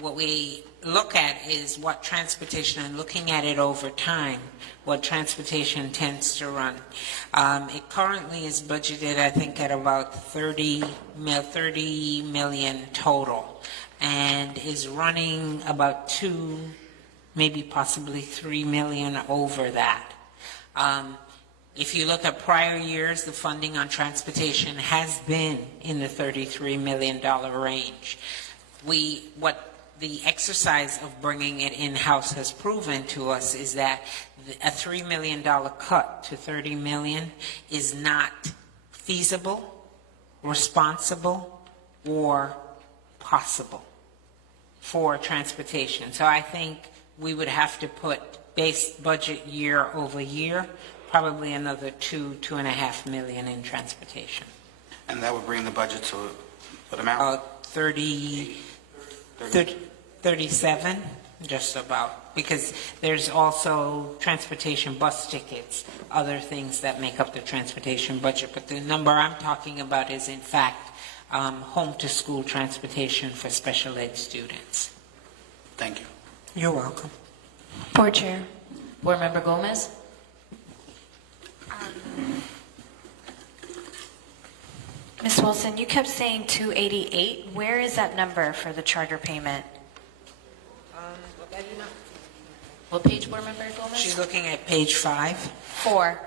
What we look at is what transportation, and looking at it over time, what transportation tends to run. It currently is budgeted, I think, at about 30 million total, and is running about 2, maybe possibly 3 million over that. If you look at prior years, the funding on transportation has been in the $33 million range. What the exercise of bringing it in-house has proven to us is that a $3 million cut to $30 million is not feasible, responsible, or possible for transportation. So I think we would have to put base budget year over year, probably another $2.5 million in transportation. And that would bring the budget to what amount? 37, just about, because there's also transportation bus tickets, other things that make up the transportation budget. But the number I'm talking about is, in fact, home-to-school transportation for special ed students. Thank you. You're welcome. Board Chair. Board Member Gomez? Ms. Wilson, you kept saying 288. Where is that number for the charter payment? What page, Board Member Gomez? She's looking at page 5. 4.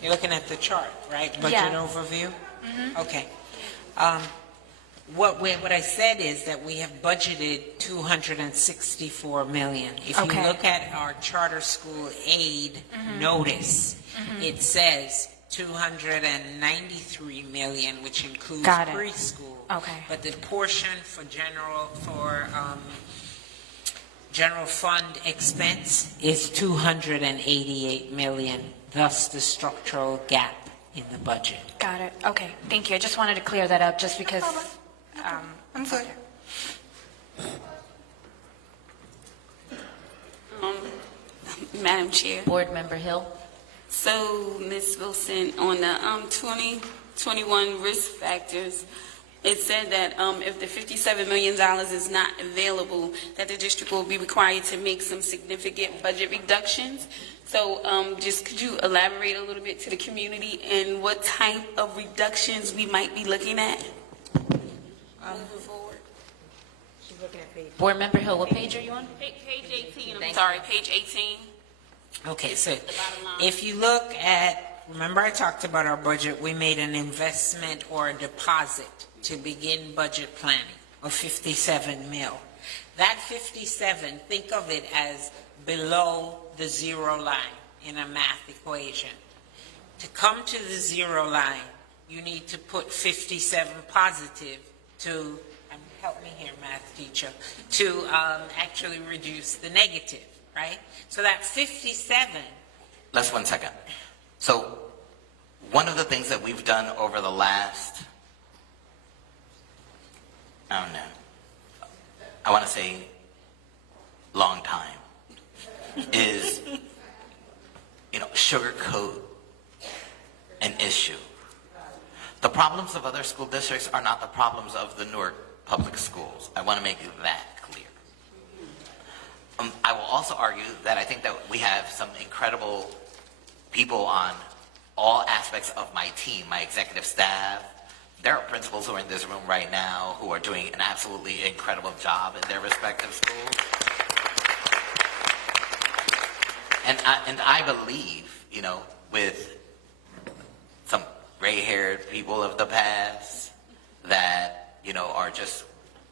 You're looking at the chart, right? Budget Yeah. overview? Okay. What I said is that we have budgeted $264 million. If you Okay. look at our charter school aid notice, it says $293 million, which includes Got it. preschool. Okay. But the portion for general fund expense is $288 million, thus the structural gap in the budget. Got it. Okay. Thank you. I just wanted to clear that up just because. I'm good. Madam Chair. Board Member Hill? So, Ms. Wilson, on the 2021 risk factors, it said that if the $57 million is not available, that the district will be required to make some significant budget reductions. So just could you elaborate a little bit to the community and what type of reductions we might be looking at moving forward? Board Member Hill, what page are you on? Page 18, I'm Thank sorry, page 18. Okay, so The bottom line. if you look at, remember I talked about our budget, we made an investment or a deposit to begin budget planning of 57 mil. That 57, think of it as below the zero line in a math equation. To come to the zero line, you need to put 57 positive to, help me here, math teacher, to actually reduce the negative, right? So that 57. Let's 1 second. So one of the things that we've done over the last, I don't know, I want to say long time, is, sugarcoat an issue. The problems of other school districts are not the problems of the Newark Public Schools. I want to make that clear. I will also argue that I think that we have some incredible people on all aspects of my team, my executive staff. There are principals who are in this room right now who are doing an absolutely incredible job in their respective schools. And I believe, with some gray-haired people of the past that, are just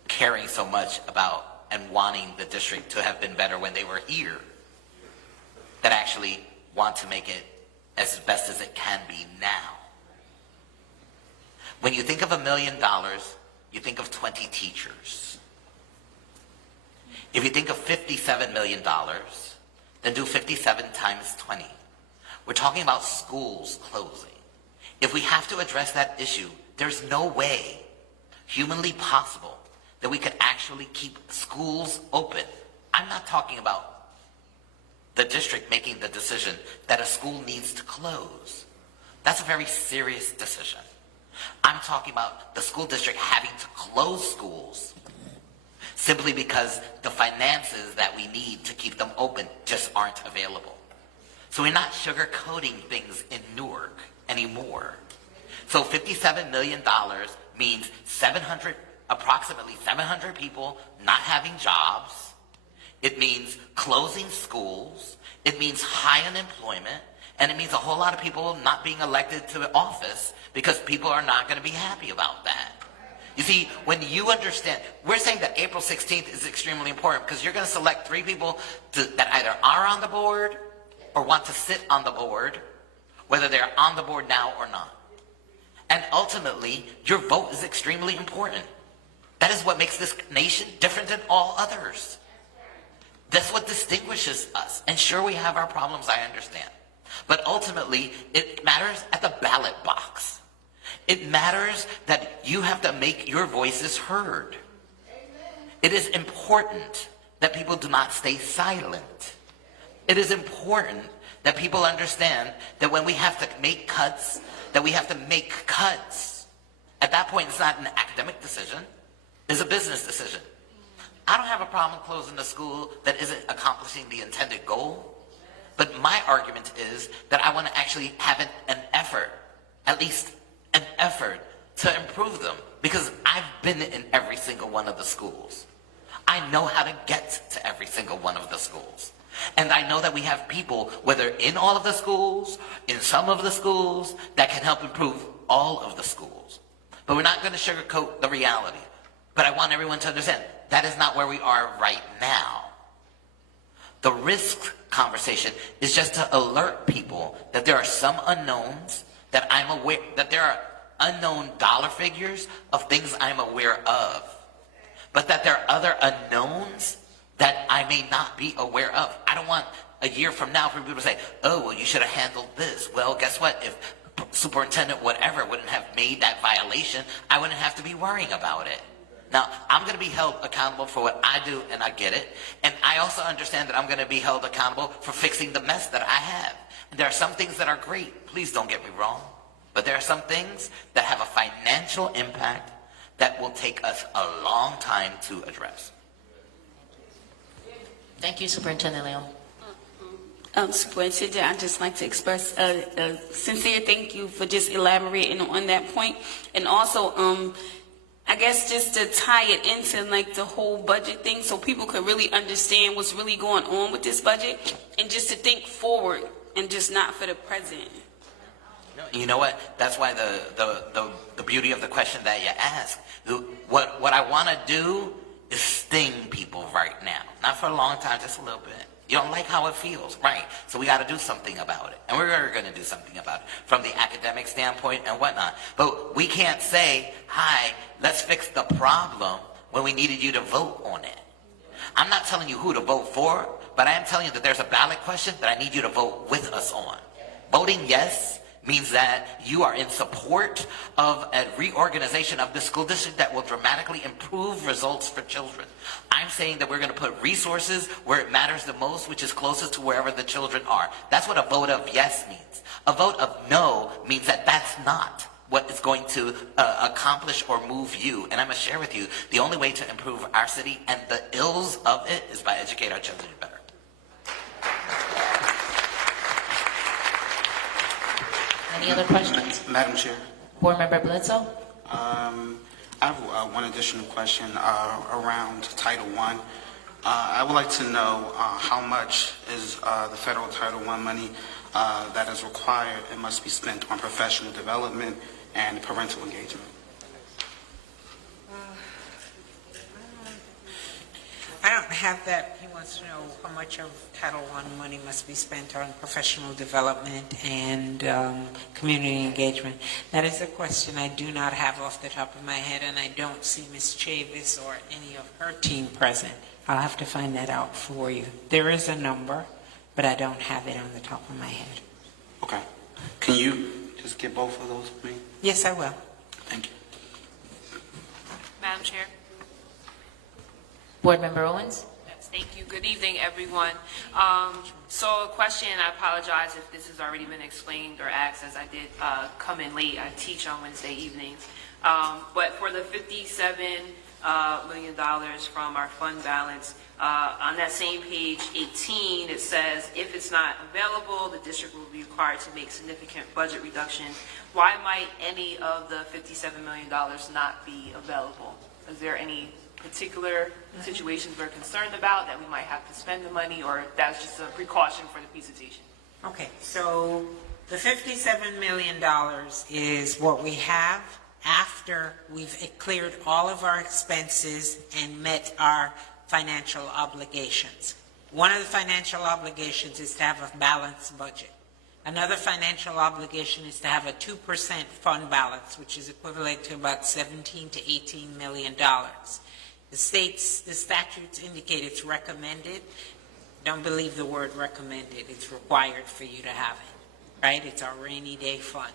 caring so much about and wanting the district to have been better when they were here, that actually want to make it as best as it can be now. When you think of $1 million, you think of 20 teachers. If you think of $57 million, then do 57 times 20. We're talking about schools closing. If we have to address that issue, there's no way humanly possible that we could actually keep schools open. I'm not talking about the district making the decision that a school needs to close. That's a very serious decision. I'm talking about the school district having to close schools simply because the finances that we need to keep them open just aren't available. So we're not sugarcoating things in Newark anymore. So $57 million means approximately 700 people not having jobs. It means closing schools. It means high unemployment. And it means a whole lot of people not being elected to office because people are not going to be happy about that. You see, when you understand, we're saying that April 16th is extremely important because you're going to select 3 people that either are on the board or want to sit on the board, whether they're on the board now or not. And ultimately, your vote is extremely important. That is what makes this nation different than all others. That's what distinguishes us. And sure, we have our problems, I understand. But ultimately, it matters at the ballot box. It matters that you have to make your voices heard. It is important that people do not stay silent. It is important that people understand that when we have to make cuts, that we have to make cuts. At that point, it's not an academic decision. It's a business decision. I don't have a problem closing the school that isn't accomplishing the intended goal. But my argument is that I want to actually have an effort, at least an effort, to improve them. Because I've been in every single one of the schools. I know how to get to every single one of the schools. And I know that we have people, whether in all of the schools, in some of the schools, that can help improve all of the schools. But we're not going to sugarcoat the reality. But I want everyone to understand, that is not where we are right now. The risk conversation is just to alert people that there are some unknowns, that I'm aware, that there are unknown dollar figures of things I'm aware of. But that there are other unknowns that I may not be aware of. I don't want a year from now for people to say, oh, well, you should have handled this. Well, guess what? If superintendent whatever wouldn't have made that violation, I wouldn't have to be worrying about it. Now, I'm going to be held accountable for what I do, and I get it. And I also understand that I'm going to be held accountable for fixing the mess that I have. And there are some things that are great, please don't get me wrong, but there are some things that have a financial impact that will take us a long time to address. Thank you, Superintendent Leon. Superintendent, I'd just like to express a sincere thank you for just elaborating on that point. And also, I guess just to tie it into like the whole budget thing so people could really understand what's really going on with this budget and just to think forward and just not for the present. You know what? That's why the beauty of the question that you ask. What I want to do is sting people right now. Not for a long time, just a little bit. You don't like how it feels, right? So we got to do something about it. And we're going to do something about it from the academic standpoint and whatnot. But we can't say, hi, let's fix the problem when we needed you to vote on it. I'm not telling you who to vote for, but I am telling you that there's a ballot question that I need you to vote with us on. Voting yes means that you are in support of a reorganization of the school district that will dramatically improve results for children. I'm saying that we're going to put resources where it matters the most, which is closest to wherever the children are. That's what a vote of yes means. A vote of no means that that's not what is going to accomplish or move you. And I'm going to share with you, the only way to improve our city and the ills of it is by educating our children better. Any other questions? Madam Chair, Board Member Bledsoe? I have one additional question around Title I. I would like to know how much is the federal Title I money that is required and must be spent on professional development and parental engagement. I don't have that. He wants to know how much of Title I money must be spent on professional development and community engagement. That is a question I do not have off the top of my head, and I don't see Ms. Chavis or any of her team present. I'll have to find that out for you. There is a number, but I don't have it on the top of my head. Okay. Can you just get both of those for me? Yes, I will. Thank you. Madam Chair. Board Member Owens? Yes, thank you. Good evening, everyone. So a question, I apologize if this has already been explained or asked, as I did come in late. I teach on Wednesday evenings. But for the $57 million from our fund balance, on that same page 18, it says, if it's not available, the district will be required to make significant budget reduction. Why might any of the $57 million not be available? Is there any particular situations we're concerned about that we might have to spend the money, or that's just a precaution for the presentation? Okay, so the $57 million is what we have after we've cleared all of our expenses and met our financial obligations. One of the financial obligations is to have a balanced budget. Another financial obligation is to have a 2% fund balance, which is equivalent to about $17 to $18 million. The statutes indicate it's recommended. Don't believe the word recommended. It's required for you to have it, right? It's our rainy day fund.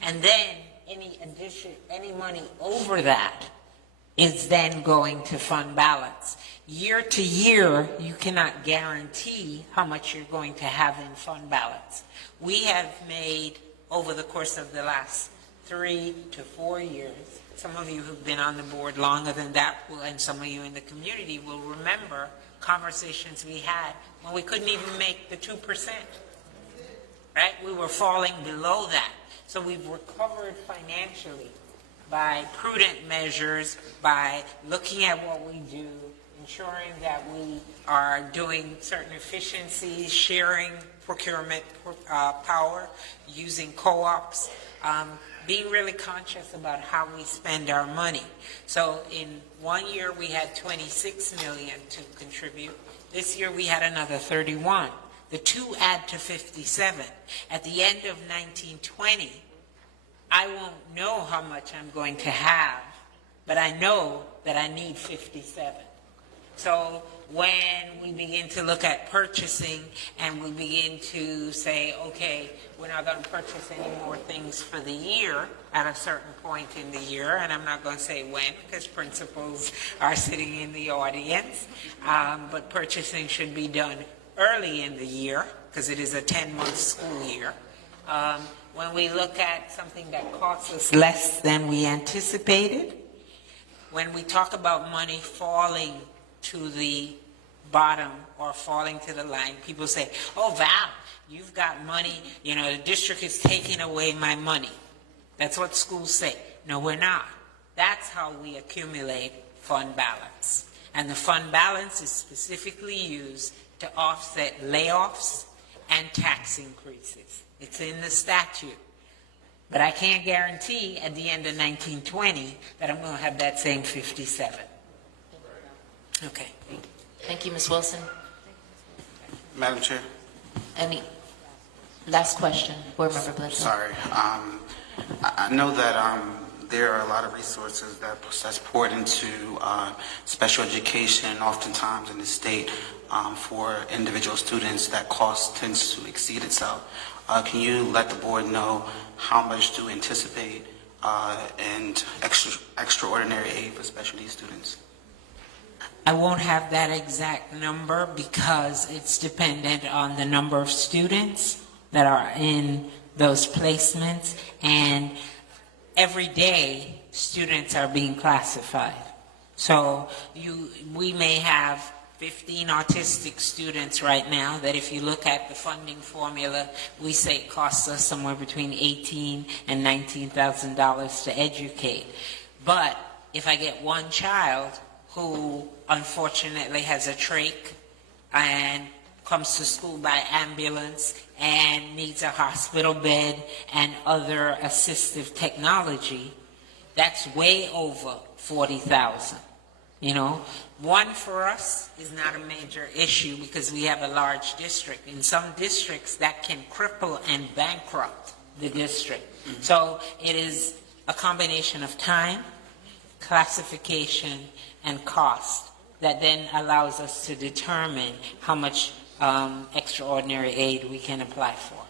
And then any money over that is then going to fund balance. Year to year, you cannot guarantee how much you're going to have in fund balance. We have made, over the course of the last 3 to 4 years, some of you who've been on the board longer than that, and some of you in the community will remember conversations we had when we couldn't even make the 2%, right? We were falling below that. So we've recovered financially by prudent measures, by looking at what we do, ensuring that we are doing certain efficiencies, sharing procurement power, using co-ops, being really conscious about how we spend our money. So in 1 year we had 26 million to contribute. This year we had another 31. The two add to 57. At the end of 1920, I won't know how much I'm going to have, but I know that I need 57. So when we begin to look at purchasing and we begin to say, okay, we're not going to purchase any more things for the year at a certain point in the year, and I'm not going to say when because principals are sitting in the audience, but purchasing should be done early in the year, because it is a 10-month school year. When we look at something that costs us less than we anticipated, when we talk about money falling to the bottom or falling to the line, people say, oh, Val, you've got money, you know, the district is taking away my money. That's what schools say. No, we're not. That's how we accumulate fund balance. And the fund balance is specifically used to offset layoffs and tax increases. It's in the statute. But I can't guarantee at the end of 1920 that I'm going to have that same 57. Okay. Thank you, Ms. Wilson. Madam Chair? Any last question? Board Member Bledsoe. Sorry. I know that there are a lot of resources that's poured into special education, oftentimes in the state, for individual students. That cost tends to exceed itself. Can you let the board know how much do you anticipate in extraordinary aid for special needs students? I won't have that exact number because it's dependent on the number of students that are in those placements, and every day students are being classified. So we may have 15 autistic students right now that if you look at the funding formula, we say it costs us somewhere between $18,000 and $19,000 to educate. But if I get one child who unfortunately has a trach and comes to school by ambulance and needs a hospital bed and other assistive technology, that's way over 40,000. You know, one for us is not a major issue because we have a large district. In some districts, that can cripple and bankrupt the district. Mm-hmm. So it is a combination of time, classification, and cost that then allows us to determine how much extraordinary aid we can apply for.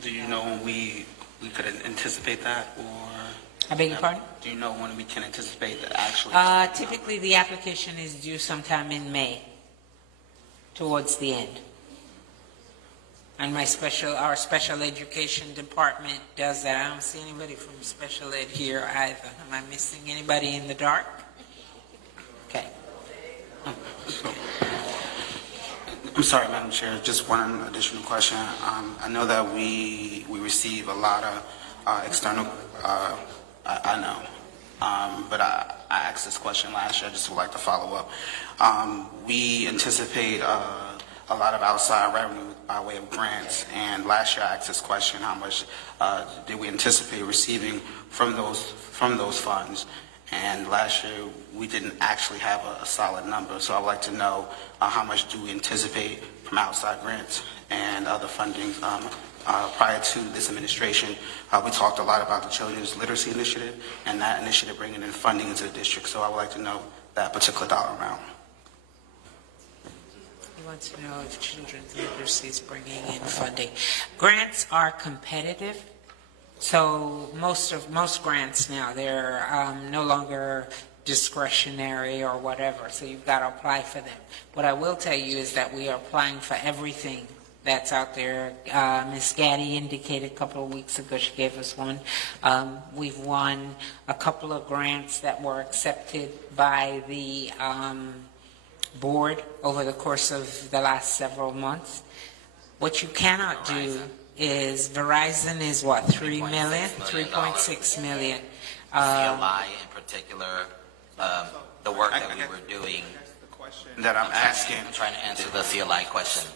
Do you know when we could anticipate that, or? I beg your pardon? Do you know when we can anticipate that actually? Typically, the application is due sometime in May, towards the end. And our special education department does that. I don't see anybody from special ed here either. Am I missing anybody in the dark? Okay. I'm sorry, Madam Chair, just one additional question. I know that we receive a lot of external, I know, but I asked this question last year. I just would like to follow up. We anticipate a lot of outside revenue by way of grants, and last year I asked this question: how much did we anticipate receiving from those funds? And last year we didn't actually have a solid number, so I would like to know how much do we anticipate from outside grants and other funding. Prior to this administration, we talked a lot about the Children's Literacy Initiative and that initiative bringing in funding into the district, so I would like to know that particular dollar amount. He wants to know if Children's Literacy is bringing in funding. Grants are competitive. So most grants now, they're no longer discretionary or whatever, so you've got to apply for them. What I will tell you is that we are applying for everything that's out there. Ms. Gaddy indicated a couple of weeks ago, she gave us one. We've won a couple of grants that were accepted by the board over the course of the last several months. What you cannot do is, Verizon is what, 3 million, 3.6 million. CLI in particular, the work that we were doing. That I'm asking. I'm trying to answer the CLI question.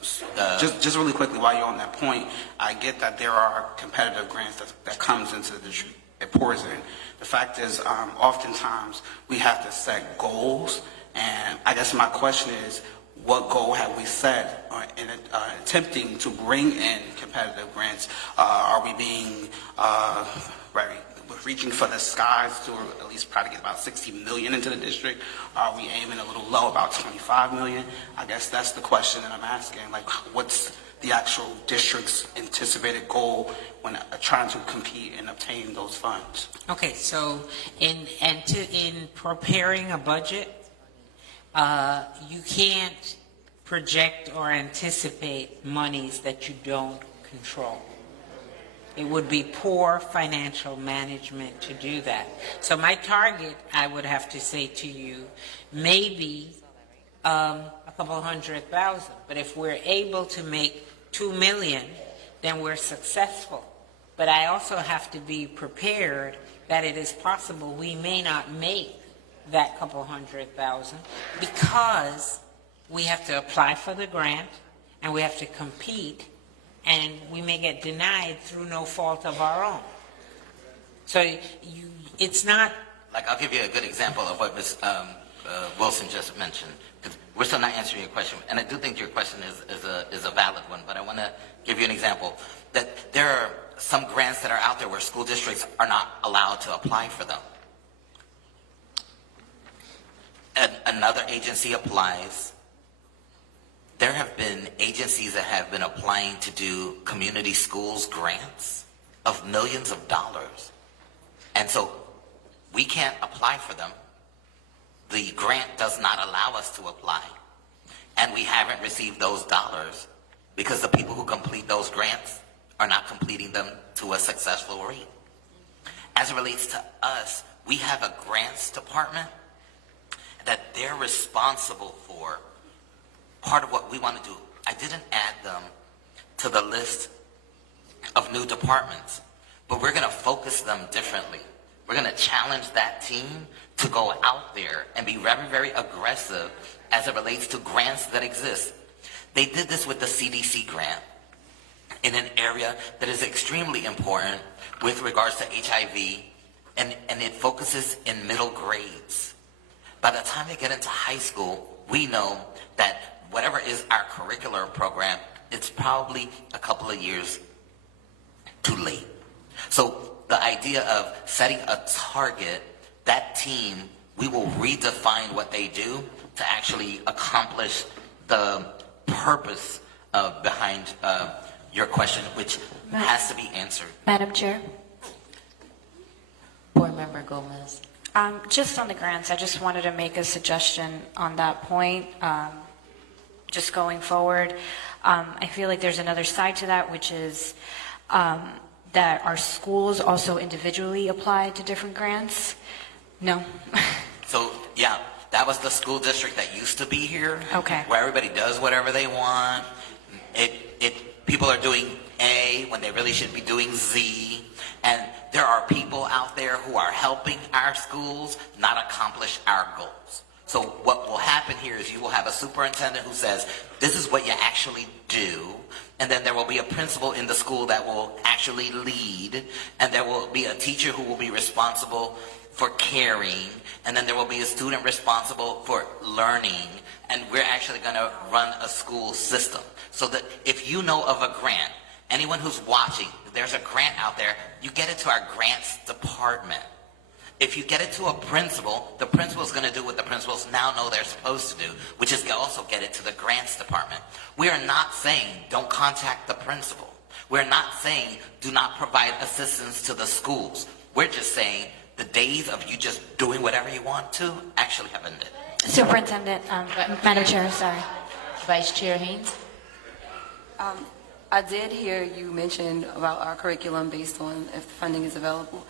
Just really quickly, while you're on that point, I get that there are competitive grants that comes into the district, it pours in. The fact is, oftentimes we have to set goals, and I guess my question is, what goal have we set in attempting to bring in competitive grants? Are we being reaching for the skies to at least try to get about 60 million into the district? Are we aiming a little low, about 25 million? I guess that's the question that I'm asking. Like, what's the actual district's anticipated goal when trying to compete and obtain those funds? Okay, so in preparing a budget, you can't project or anticipate monies that you don't control. It would be poor financial management to do that. So my target, I would have to say to you, maybe a couple $100,000. But if we're able to make $2 million, then we're successful. But I also have to be prepared that it is possible we may not make that couple $100,000 because we have to apply for the grant and we have to compete, and we may get denied through no fault of our own. So it's not... Like, I'll give you a good example of what Ms. Wilson just mentioned. We're still not answering your question, and I do think your question is a valid one, but I want to give you an example. That there are some grants that are out there where school districts are not allowed to apply for them. Another agency applies. There have been agencies that have been applying to do community schools grants of millions of dollars. And so we can't apply for them. The grant does not allow us to apply. And we haven't received those dollars because the people who complete those grants are not completing them to a successful rate. As it relates to us, we have a grants department that they're responsible for part of what we want to do. I didn't add them to the list of new departments, but we're going to focus them differently. We're going to challenge that team to go out there and be very, very aggressive as it relates to grants that exist. They did this with the CDC grant in an area that is extremely important with regards to HIV, and it focuses in middle grades. By the time they get into high school, we know that whatever is our curricular program, it's probably a couple of years too late. So the idea of setting a target, that team, we will redefine what they do to actually accomplish the purpose behind your question, which has to be answered. Madam Chair? Board Member Gomez. Just on the grants, I just wanted to make a suggestion on that point. Just going forward, I feel like there's another side to that, which is that our schools also individually apply to different grants. No? So, yeah, that was the school district that used to be here. Okay. Where everybody does whatever they want. People are doing A when they really should be doing Z. And there are people out there who are helping our schools not accomplish our goals. So what will happen here is you will have a superintendent who says, this is what you actually do. And then there will be a principal in the school that will actually lead. And there will be a teacher who will be responsible for caring. And then there will be a student responsible for learning. And we're actually going to run a school system. So that if you know of a grant, anyone who's watching, there's a grant out there, you get it to our grants department. If you get it to a principal, the principal is going to do what the principals now know they're supposed to do, which is also get it to the grants department. We are not saying don't contact the principal. We're not saying do not provide assistance to the schools. We're just saying the days of you just doing whatever you want to actually have ended. Superintendent, Madam Chair, sorry. Vice Chair Haynes. I did hear you mention about our curriculum based on if the funding is available.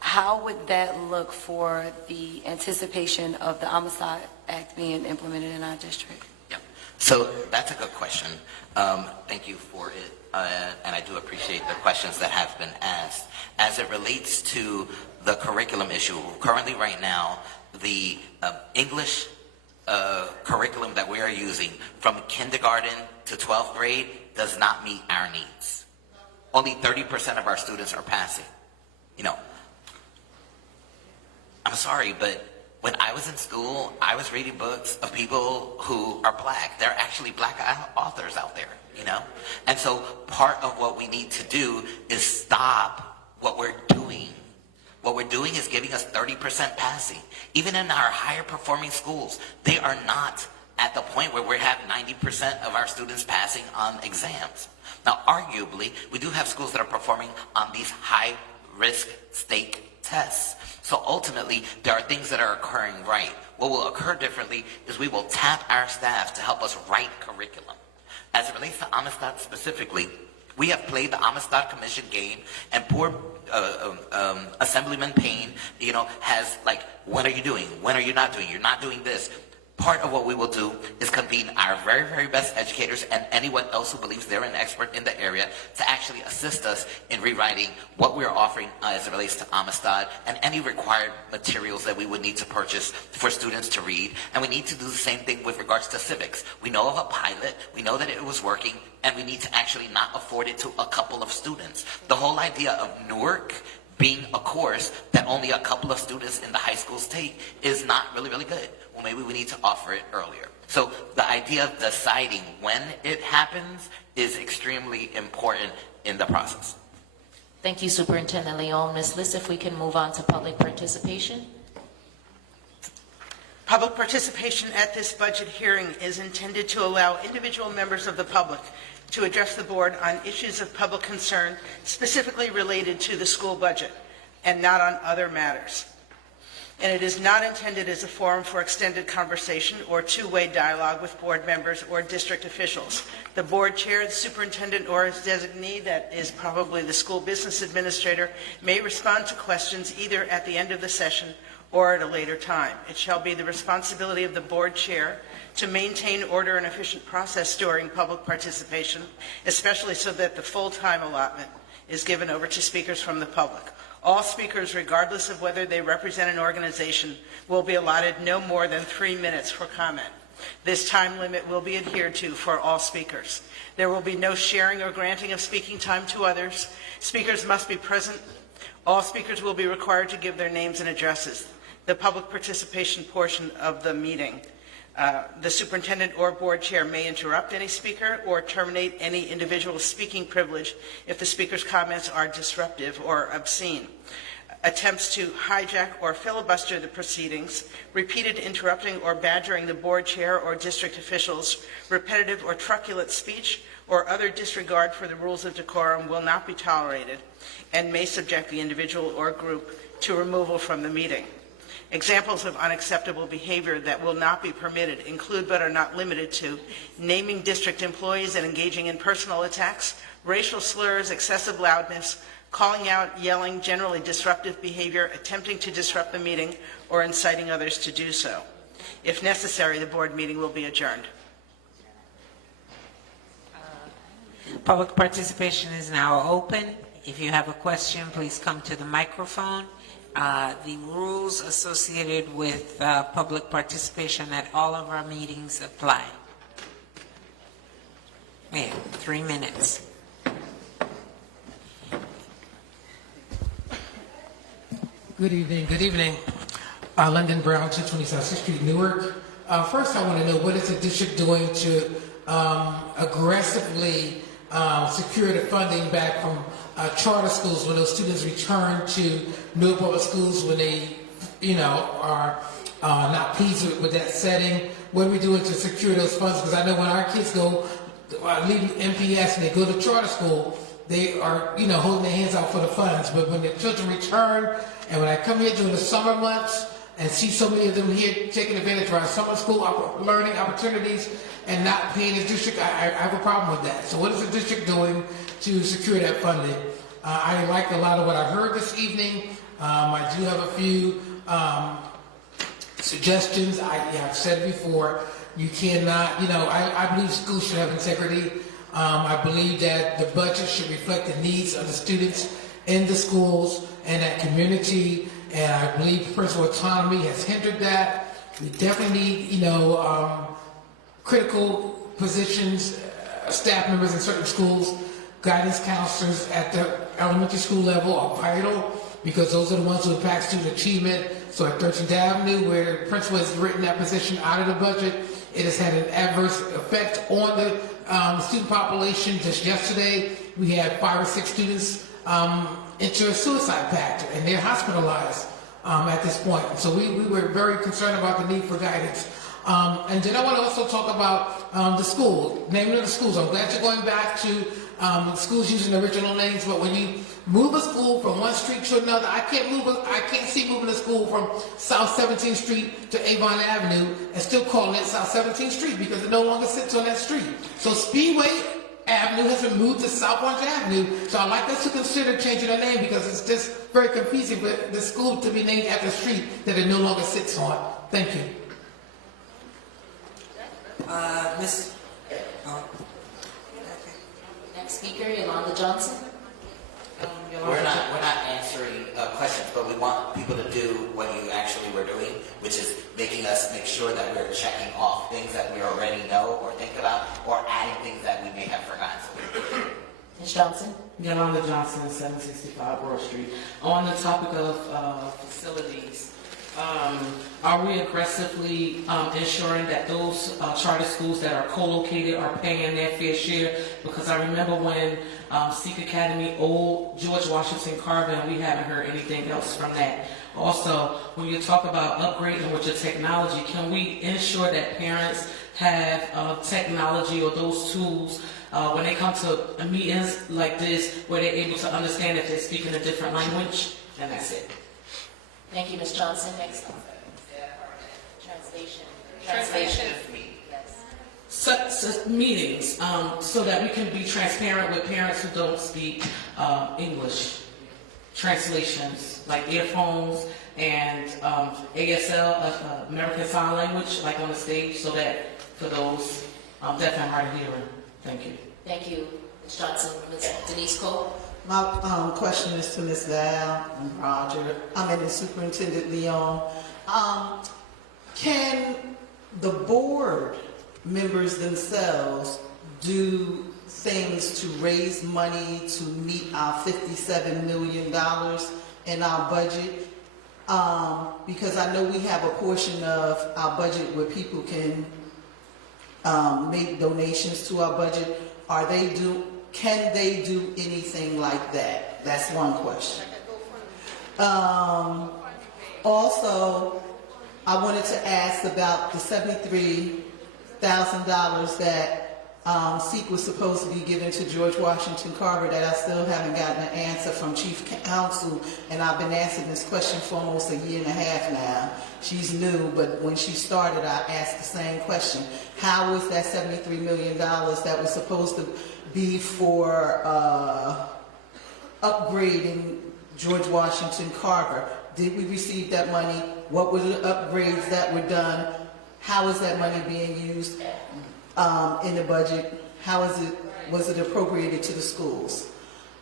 How would that look for the anticipation of the Homicide Act being implemented in our district? Yeah. So that's a good question. Thank you for it. And I do appreciate the questions that have been asked. As it relates to the curriculum issue, currently right now, the English curriculum that we are using from kindergarten to 12th grade does not meet our needs. Only 30% of our students are passing. You know, I'm sorry, but when I was in school, I was reading books of people who are black. There are actually black authors out there, you know? And so part of what we need to do is stop what we're doing. What we're doing is giving us 30% passing. Even in our higher performing schools, they are not at the point where we have 90% of our students passing on exams. Now, arguably, we do have schools that are performing on these high-risk state tests. So ultimately, there are things that are occurring right. What will occur differently is we will tap our staff to help us write curriculum. As it relates to Amistad specifically, we have played the Amistad Commission game, and poor Assemblyman Payne, has like, when are you doing? When are you not doing? You're not doing this. Part of what we will do is convene our very, very best educators and anyone else who believes they're an expert in the area to actually assist us in rewriting what we're offering as it relates to Amistad and any required materials that we would need to purchase for students to read. And we need to do the same thing with regards to civics. We know of a pilot, we know that it was working, and we need to actually not afford it to a couple of students. The whole idea of Newark being a course that only a couple of students in the high schools take is not really, really good. Well, maybe we need to offer it earlier. So the idea of deciding when it happens is extremely important in the process. Thank you, Superintendent Leon. Ms. Liss, if we can move on to public participation. Public participation at this budget hearing is intended to allow individual members of the public to address the board on issues of public concern specifically related to the school budget and not on other matters. And it is not intended as a forum for extended conversation or two-way dialogue with board members or district officials. The board chair, the superintendent, or his designee, that is probably the school business administrator, may respond to questions either at the end of the session or at a later time. It shall be the responsibility of the board chair to maintain order and efficient process during public participation, especially so that the full time allotment is given over to speakers from the public. All speakers, regardless of whether they represent an organization, will be allotted no more than 3 minutes for comment. This time limit will be adhered to for all speakers. There will be no sharing or granting of speaking time to others. Speakers must be present. All speakers will be required to give their names and addresses. The public participation portion of the meeting, the superintendent or board chair may interrupt any speaker or terminate any individual speaking privilege if the speaker's comments are disruptive or obscene. Attempts to hijack or filibuster the proceedings, repeated interrupting or badgering the board chair or district officials, repetitive or truculent speech, or other disregard for the rules of decorum will not be tolerated and may subject the individual or group to removal from the meeting. Examples of unacceptable behavior that will not be permitted include but are not limited to naming district employees and engaging in personal attacks, racial slurs, excessive loudness, calling out, yelling, generally disruptive behavior, attempting to disrupt the meeting, or inciting others to do so. If necessary, the board meeting will be adjourned. Public participation is now open. If you have a question, please come to the microphone. The rules associated with public participation at all of our meetings apply. Yeah, 3 minutes. Good evening. Good evening. London Brown, 220 South 6th Street, Newark. First, I want to know, what is the district doing to aggressively secure the funding back from charter schools when those students return to Newark Public Schools when they, are not pleased with that setting? What are we doing to secure those funds? Because I know when our kids go leave NPS and they go to charter school, they are, holding their hands out for the funds. But when the children return, and when I come here during the summer months and see so many of them here taking advantage of our summer school learning opportunities and not paying the district, I have a problem with that. So what is the district doing to secure that funding? I liked a lot of what I heard this evening. I do have a few suggestions. I've said it before. You cannot, I believe schools should have integrity. I believe that the budget should reflect the needs of the students in the schools and that community, and I believe principal autonomy has hindered that. We definitely need, critical positions, staff members in certain schools. Guidance counselors at the elementary school level are vital because those are the ones who impact student achievement. So at 13th Avenue, where the principal has written that position out of the budget, it has had an adverse effect on the student population. Just yesterday, we had 5 or 6 students into a suicide pact, and they're hospitalized at this point. So we were very concerned about the need for guidance. And then I want to also talk about the school, naming of the schools. I'm glad you're going back to schools using the original names, but when you move a school from one street to another, I can't see moving a school from South 17th Street to Avon Avenue and still calling it South 17th Street because it no longer sits on that street. So Speedway Avenue has been moved to South Orange Avenue. So I'd like us to consider changing the name because it's just very confusing for the school to be named after a street that it no longer sits on. Thank you. Miss. Next speaker, Yolanda Johnson. We're not answering questions, but we want people to do what you actually were doing, which is making sure that we're checking off things that we already know or think about, or adding things that we may have forgotten. Ms. Johnson. Yolanda Johnson, 765 Broad Street. On the topic of facilities, are we aggressively ensuring that those charter schools that are co-located are paying their fair share? Because I remember when Sikh Academy, old George Washington Carver, and we haven't heard anything else from that. Also, when you talk about upgrading with your technology, can we ensure that parents have technology or those tools when they come to meetings like this where they're able to understand if they're speaking a different language? And that's it. Thank you, Ms. Johnson. Next. Translation. Yes. Such meetings so that we can be transparent with parents who don't speak English. Translations like earphones and ASL, American Sign Language, like on the stage, so that for those deaf and hard of hearing. Thank you. Thank you, Ms. Johnson. Ms. Denise Cole. My question is to Ms. Val and Roger. The Superintendent Leon. Can the board members themselves do things to raise money to meet our $57 million in our budget? Because I know we have a portion of our budget where people can make donations to our budget. Can they do anything like that? That's one question. Also, I wanted to ask about the $73,000 that SEEK was supposed to be given to George Washington Carver that I still haven't gotten an answer from Chief Counsel, and I've been asking this question for almost a year and a half now. She's new, but when she started, I asked the same question. How was that $73 million that was supposed to be for upgrading George Washington Carver? Did we receive that money? What were the upgrades that were done? How is that money being used in the budget? Was it appropriated to the schools?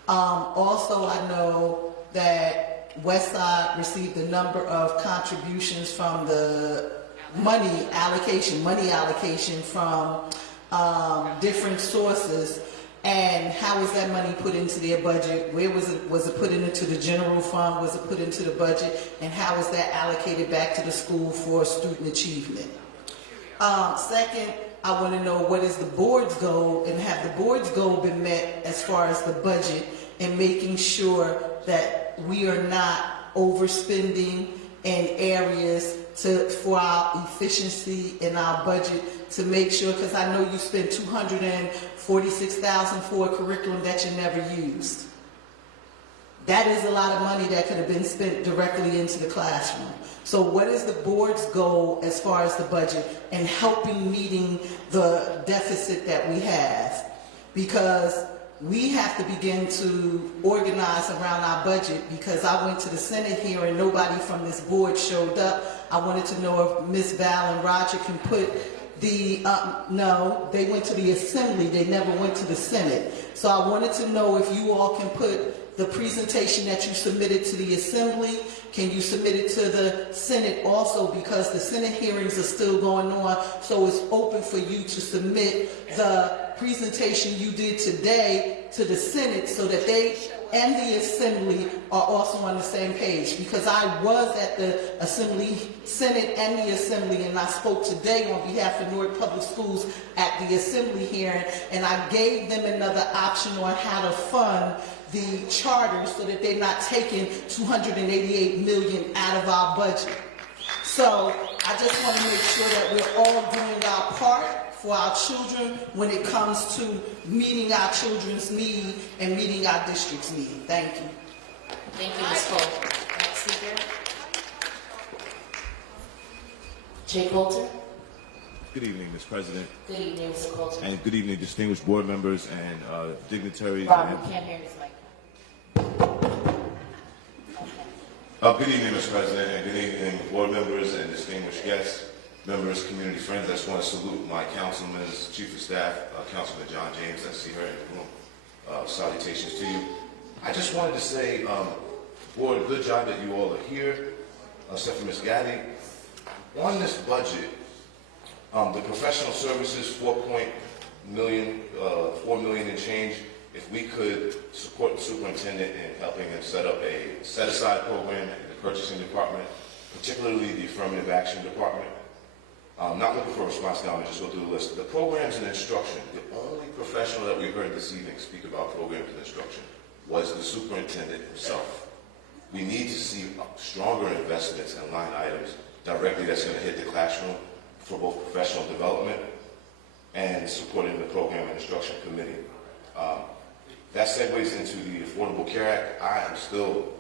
Also, I know that Westside received a number of contributions from the money allocation from different sources. And how was that money put into their budget? Where was it? Was it put into the general fund? Was it put into the budget? And how was that allocated back to the school for student achievement? Second, I want to know what is the board's goal, and have the board's goal been met as far as the budget and making sure that we are not overspending in areas for our efficiency in our budget, to make sure, because I know you spent $246,000 for a curriculum that you never used. That is a lot of money that could have been spent directly into the classroom. So what is the board's goal as far as the budget and helping meeting the deficit that we have? Because we have to begin to organize around our budget, because I went to the Senate here and nobody from this board showed up. I wanted to know if Ms. Val and Roger can put no, they went to the Assembly, they never went to the Senate. So I wanted to know if you all can put the presentation that you submitted to the Assembly, can you submit it to the Senate also, because the Senate hearings are still going on, so it's open for you to submit the presentation you did today to the Senate so that they and the Assembly are also on the same page. Because I was at the Assembly, Senate and the Assembly, and I spoke today on behalf of Newark Public Schools at the Assembly hearing, and I gave them another option on how to fund the charter so that they're not taking $288 million out of our budget. So I just want to make sure that we're all doing our part for our children when it comes to meeting our children's need and meeting our district's need. Thank you. Thank you, Ms. Cole. Next speaker. Jay Coulter. Good evening, Ms. President. Good evening, Mr. Coulter. And good evening, distinguished board members and dignitaries. Rob, we can't hear this mic. Good evening, Mr. President, and good evening, board members and distinguished guests, members, community friends. I just want to salute my councilman, chief of staff, Councilman John James. I see her in the room. Salutations to you. I just wanted to say, board, good job that you all are here. Except for Ms. Gaddy. On this budget, the professional services, $4 million and change. If we could support the superintendent in helping him set up a set-aside program in the purchasing department, particularly the affirmative action department. Not looking for a response now, I'm just go through the list. The programs and instruction, the only professional that we heard this evening speak about programs and instruction was the superintendent himself. We need to see stronger investments and line items directly that's going to hit the classroom for both professional development and supporting the Program and Instruction Committee. That segues into the Affordable Care Act. I am still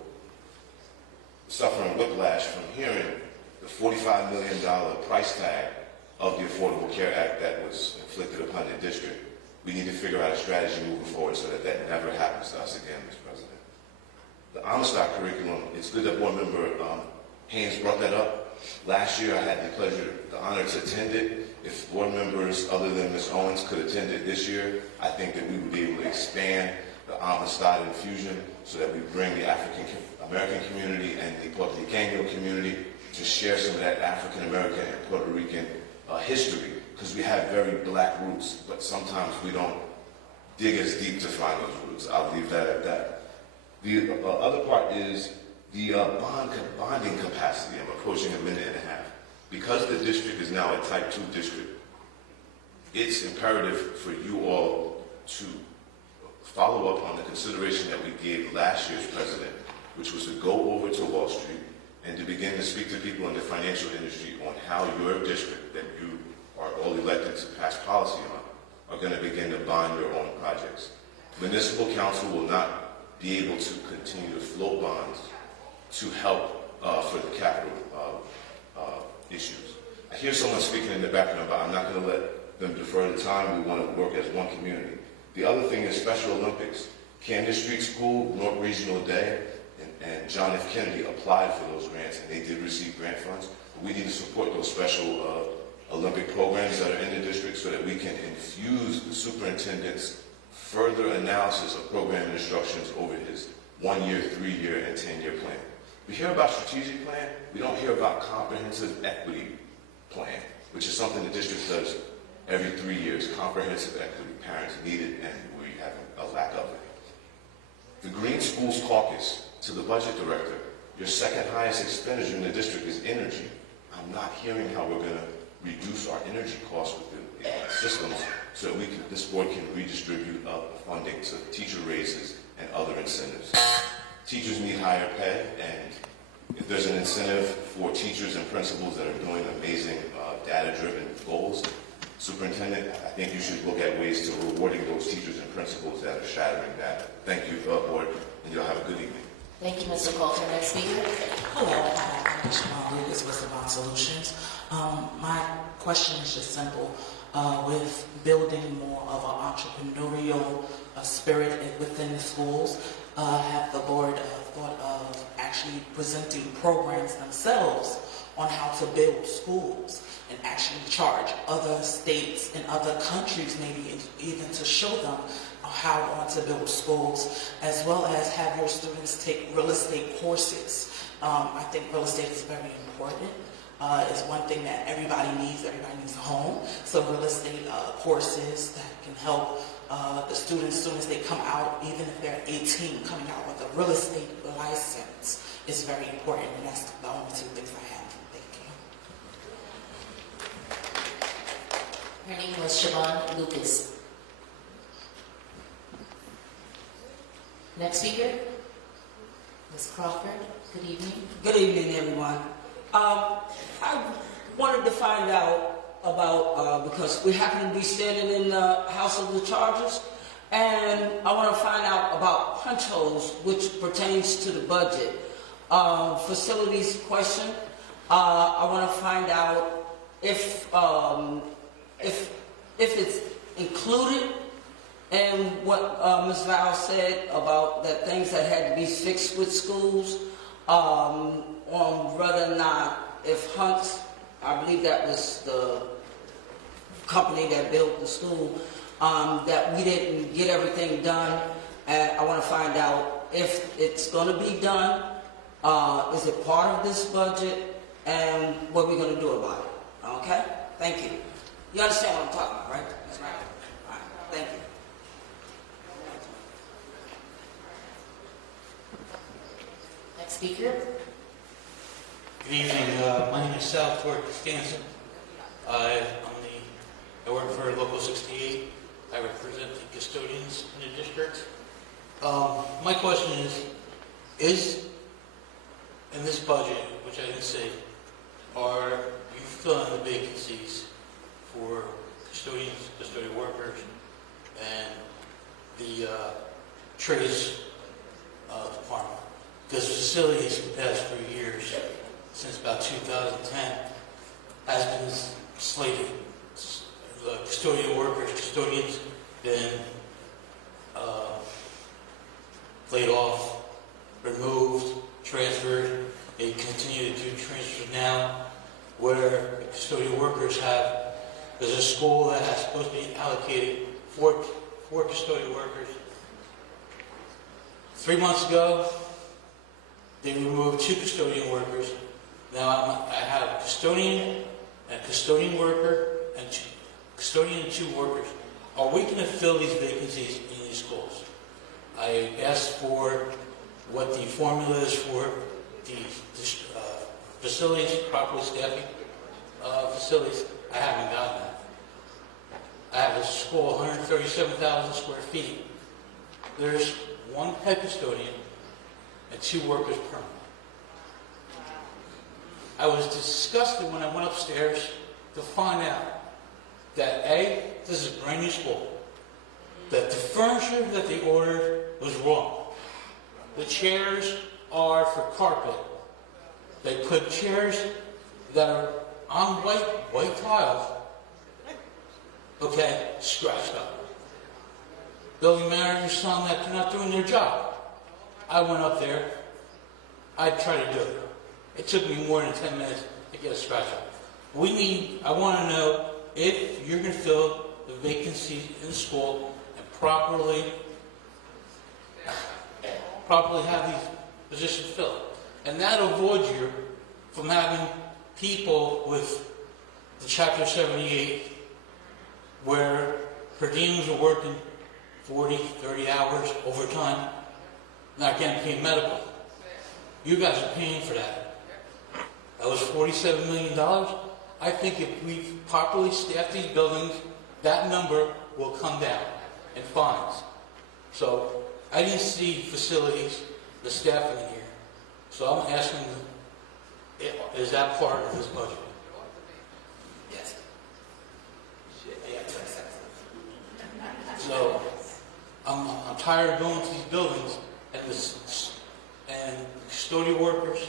suffering whiplash from hearing the $45 million price tag of the Affordable Care Act that was inflicted upon the district. We need to figure out a strategy moving forward so that that never happens to us again, Mr. President. The Amistad curriculum, it's good that board member Haynes brought that up. Last year I had the honor to attend it. If board members other than Ms. Owens could attend it this year, I think that we would be able to expand the Amistad infusion so that we bring the African American community and the Puerto Rican community to share some of that African American and Puerto Rican history, because we have very black roots, but sometimes we don't dig as deep to find those roots. I'll leave that at that. The other part is the bonding capacity. I'm approaching a minute and a half. Because the district is now a type 2 district, it's imperative for you all to follow up on the consideration that we gave last year's president, which was to go over to Wall Street and to begin to speak to people in the financial industry on how your district that you are all elected to pass policy on are going to begin to bond your own projects. Municipal council will not be able to continue to float bonds to help for the capital issues. I hear someone speaking in the background, but I'm not going to let them defer the time. We want to work as one community. The other thing is Special Olympics. Candace Street School, North Regional Day, and John F. Kennedy applied for those grants, and they did receive grant funds. But we need to support those special Olympic programs that are in the district so that we can infuse the superintendent's further analysis of program and instructions over his 1-year, 3-year, and 10-year plan. We hear about strategic plan. We don't hear about comprehensive equity plan, which is something the district does every 3 years. Comprehensive equity, parents need it, and we have a lack of it. The Green Schools Caucus, to the budget director, your second highest expenditure in the district is energy. I'm not hearing how we're going to reduce our energy costs with the systems so that this board can redistribute funding to teacher raises and other incentives. Teachers need higher pay, and if there's an incentive for teachers and principals that are doing amazing data-driven goals, superintendent, I think you should look at ways to rewarding those teachers and principals that are shattering data. Thank you, board, and you'll have a good evening. Thank you, Mr. Coulter. Next speaker. Hello, I'm Siobhan Lucas with Savant Solutions. My question is just simple. With building more of an entrepreneurial spirit within the schools, have the board thought of actually presenting programs themselves on how to build schools and actually charge other states and other countries, maybe even to show them how to build schools, as well as have your students take real estate courses. I think real estate is very important. It's one thing that everybody needs. Everybody needs a home. So real estate courses that can help the students as soon as they come out, even if they're 18, coming out with a real estate license is very important. And that's the only two things I have. Thank you. Her name was Siobhan Lucas. Next speaker, Ms. Crawford. Good evening. Good evening, everyone. I wanted to find out because we happen to be standing in the House of the Charges, and I want to find out about punch holes, which pertains to the budget. Facilities question, I want to find out if it's included in what Ms. Val said about that things that had to be fixed with schools, on whether or not if Hunt's, I believe that was the company that built the school, that we didn't get everything done. And I want to find out if it's going to be done, is it part of this budget, and what we're going to do about it. Okay? Thank you. You understand what I'm talking about, right? That's right. All right. Thank you. Next speaker. Good evening. My name is Salvatore Costanza. I work for Local 68. I represent the custodians in the district. My question is in this budget, which I didn't say, are you filling the vacancies for custodians, custodial workers, and the trades department? Because facilities for the past 3 years, since about 2010, has been slated. Custodial workers, custodians, been laid off, removed, transferred. They continue to do transfers now, where the custodial workers there's a school that has supposed to be allocated four custodial workers. 3 months ago, they removed 2 custodian workers. Now I have a custodian and a custodian worker and custodian and 2 workers. Are we going to fill these vacancies in these schools? I asked for what the formula is for the facilities, properly staffing facilities. I haven't gotten that. I have a school, 137,000 square feet. There's 1 head custodian and 2 workers permanent. I was disgusted when I went upstairs to find out that A, this is a brand new school, that the furniture that they ordered was wrong. The chairs are for carpet. They put chairs that are on white tiles, okay, scratched up. Building manager's telling that they're not doing their job. I went up there. I tried to do it. It took me more than 10 minutes to get a scratch up. I want to know if you're going to fill the vacancies in the school and properly have these positions filled. And that avoids you from having people with the Chapter 78 where per diems are working 40, 30 hours overtime, not getting paid medical. You guys are paying for that. That was $47 million. I think if we properly staff these buildings, that number will come down in fines. So I didn't see facilities, the staffing in here. So I'm asking, is that part of this budget? Yes. So I'm tired of going to these buildings and custodial workers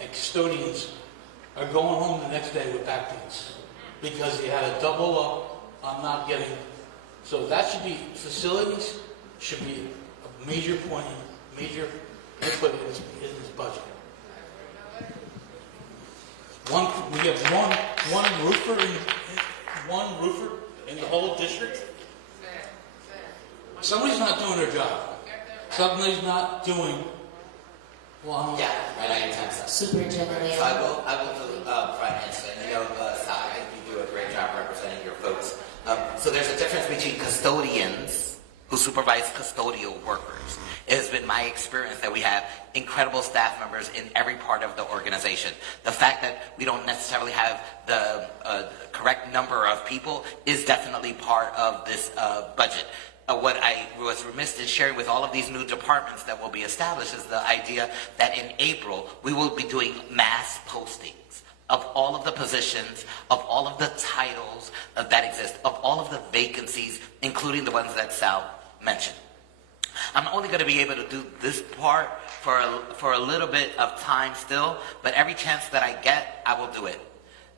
and custodians are going home the next day with back pains because they had a double up on not getting. So that should be, facilities should be a major point, major input in this budget. We have one roofer in the whole district. Somebody's not doing their job. Somebody's not doing. Well, yeah, right now your time's up. Superintendent Leon. So I will try and answer it. I know, Sai, I think you do a great job representing your folks. So there's a difference between custodians who supervise custodial workers. It has been my experience that we have incredible staff members in every part of the organization. The fact that we don't necessarily have the correct number of people is definitely part of this budget. What I was remiss in sharing with all of these new departments that will be established is the idea that in April we will be doing mass postings of all of the positions, of all of the titles that exist, of all of the vacancies, including the ones that Sal mentioned. I'm only going to be able to do this part for a little bit of time still, but every chance that I get, I will do it.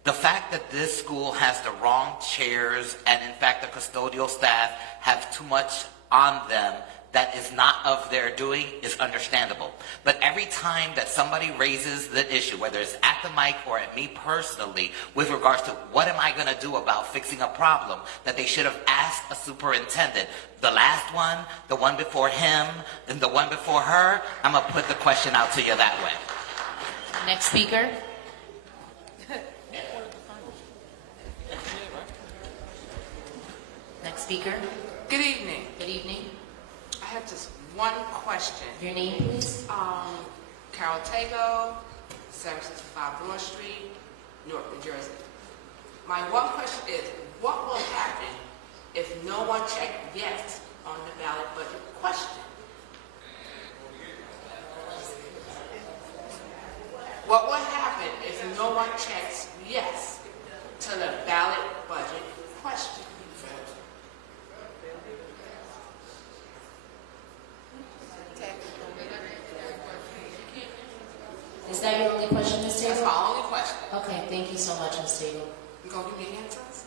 The fact that this school has the wrong chairs and in fact the custodial staff have too much on them that is not of their doing is understandable. But every time that somebody raises the issue, whether it's at the mic or at me personally, with regards to what am I going to do about fixing a problem, that they should have asked a superintendent. The last one, the one before him, and the one before her, I'm going to put the question out to you that way. Next speaker. Next speaker. Good evening. Good evening. I have just one question. Your name, please? Carol Tago, 765 Broad Street, Newark, New Jersey. My one question is, what will happen if no one checked yes on the ballot budget question? What will happen if no one checks yes to the ballot budget question? Is that your only question, Ms. Taylor? That's my only question. Okay, thank you so much, Ms. Taylor. You gonna give me answers?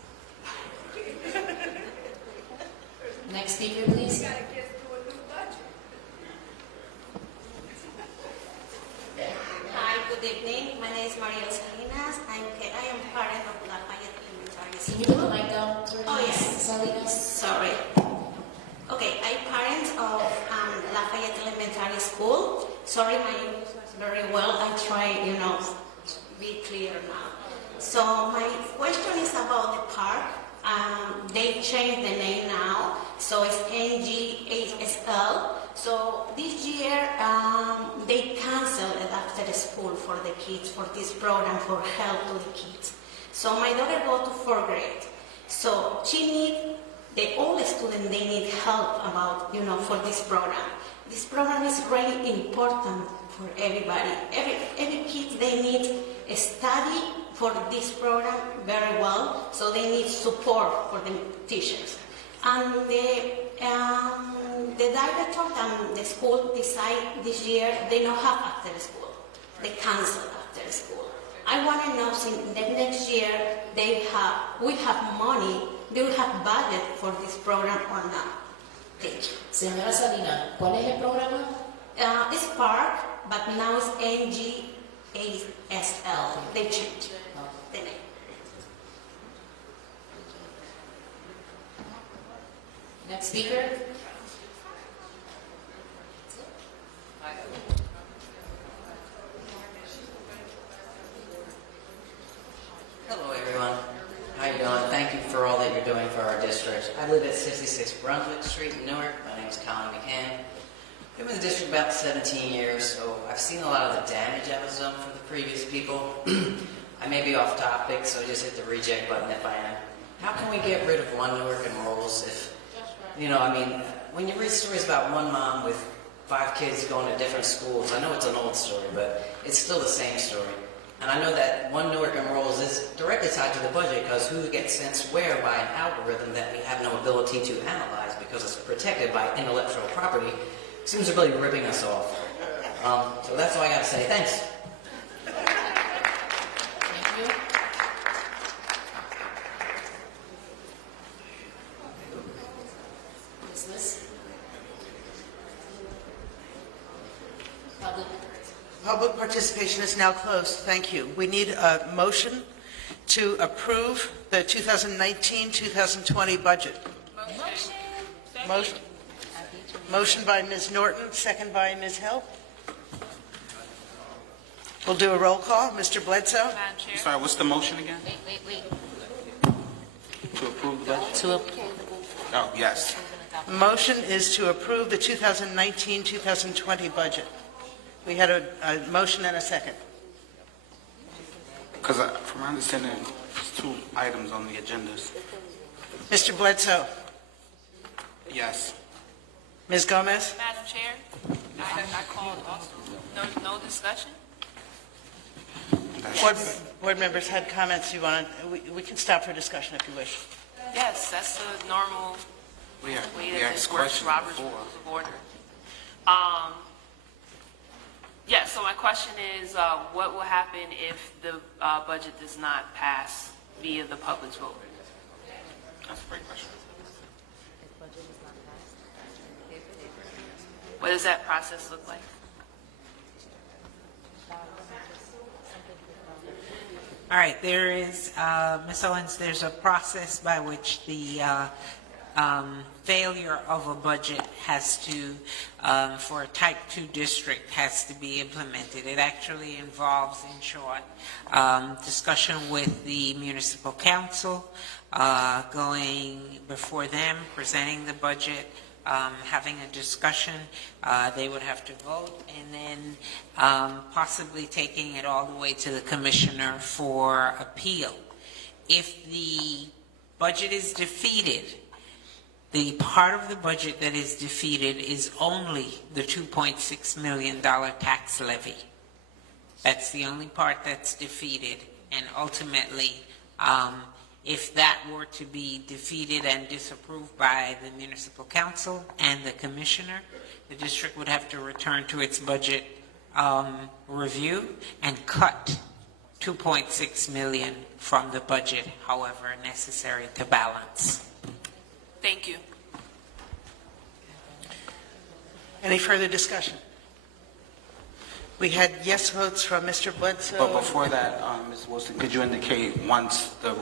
Next speaker, please. Hi, good evening. My name is Maria Salinas. I am parent of Lafayette Elementary School. Can you put the mic down? Oh, yes. Salinas. Sorry. Okay, I'm parent of Lafayette Elementary School. Sorry, my English was very well. I try, to be clear now. So my question is about the park. They changed the name now, so it's NGASL. So this year, they canceled it after the school for the kids, for this program for help to the kids. So my daughter go to 4th grade. So all the students, they need help about, for this program. This program is really important for everybody. Every kid, they need a study for this program very well, so they need support for the teachers. And the director and the school decide this year they don't have after school. They cancel after school. I want to know, since the next year we have money, they will have budget for this program or not. Thank you. Señora Salina, ¿cuál es el programa? It's PARK, but now it's NGASL. They changed the name. Next speaker. Hello, everyone. How you doing? Thank you for all that you're doing for our district. I live at 66 Brunswick Street in Newark. My name is Colin McCann. I've been in the district about 17 years, so I've seen a lot of the damage that was done for the previous people. I may be off topic, so just hit the reject button if I am. How can we get rid of one Newark and Rolls if, when you read stories about one mom with 5 kids going to different schools, I know it's an old story, but it's still the same story. And I know that one Newark and Rolls is directly tied to the budget because who gets sent where by an algorithm that we have no ability to analyze because it's protected by intellectual property seems to really ripping us off. So that's all I got to say. Thanks. Thank you. Business. Public participation is now closed. Thank you. We need a motion to approve the 2019-2020 budget. Motion by Ms. Norton, second by Ms. Hill. We'll do a roll call. Mr. Bledsoe? Sorry, what's the motion again? Wait. To approve the budget? To approve. Oh, yes. Motion is to approve the 2019-2020 budget. We had a motion and a second. Because from my understanding, there's 2 items on the agendas. Mr. Bledsoe? Yes. Ms. Gomez? Madam Chair, I called also. No discussion? Board members had comments you want to, we can stop for discussion if you wish. Yes, that's the normal way that asked this works, questions Robert's before. Rules of Order. Yeah, so my question is, what will happen if the budget does not pass via the public's vote? That's a great question. What does that process look like? All right, there is, Ms. Owens, there's a process by which the failure of a budget has to, for a type 2 district, has to be implemented. It actually involves, in short, discussion with the municipal council, going before them, presenting the budget, having a discussion. They would have to vote, and then possibly taking it all the way to the commissioner for appeal. If the budget is defeated, the part of the budget that is defeated is only the $2.6 million tax levy. That's the only part that's defeated, and ultimately, if that were to be defeated and disapproved by the municipal council and the commissioner, the district would have to return to its budget review and cut $2.6 million from the budget, however necessary, to balance. Thank you. Any further discussion? We had yes votes from Mr. Bledsoe. But before that, Ms. Wilson, could you indicate once the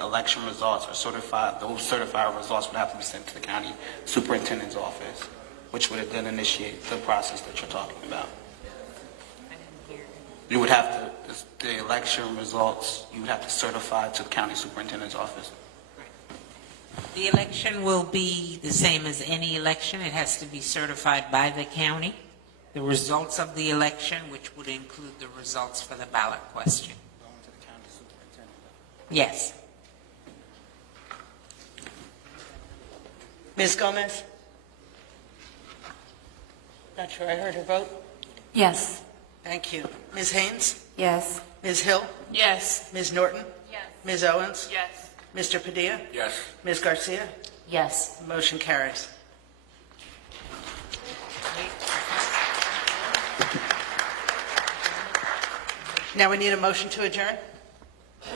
election results are certified, those certified results would have to be sent to the county superintendent's office, which would then initiate the process that you're talking about? You would have to, the election results, you would have to certify to the county superintendent's office. The election will be the same as any election. It has to be certified by the county. The results of the election, which would include the results for the ballot question. Yes. Ms. Gomez? Not sure I heard her vote. Yes. Thank you. Ms. Haynes? Yes. Ms. Hill? Yes. Ms. Norton? Yes. Ms. Owens? Yes. Mr. Padilla? Yes. Ms. Garcia? Yes. Motion carries. Now we need a motion to adjourn.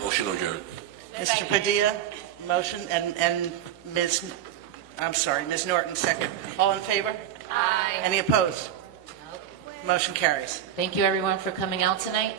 Motion adjourned. Mr. Padilla, motion, and Ms. Norton, second. All in favor? Aye. Any opposed? Motion carries. Thank you, everyone, for coming out tonight.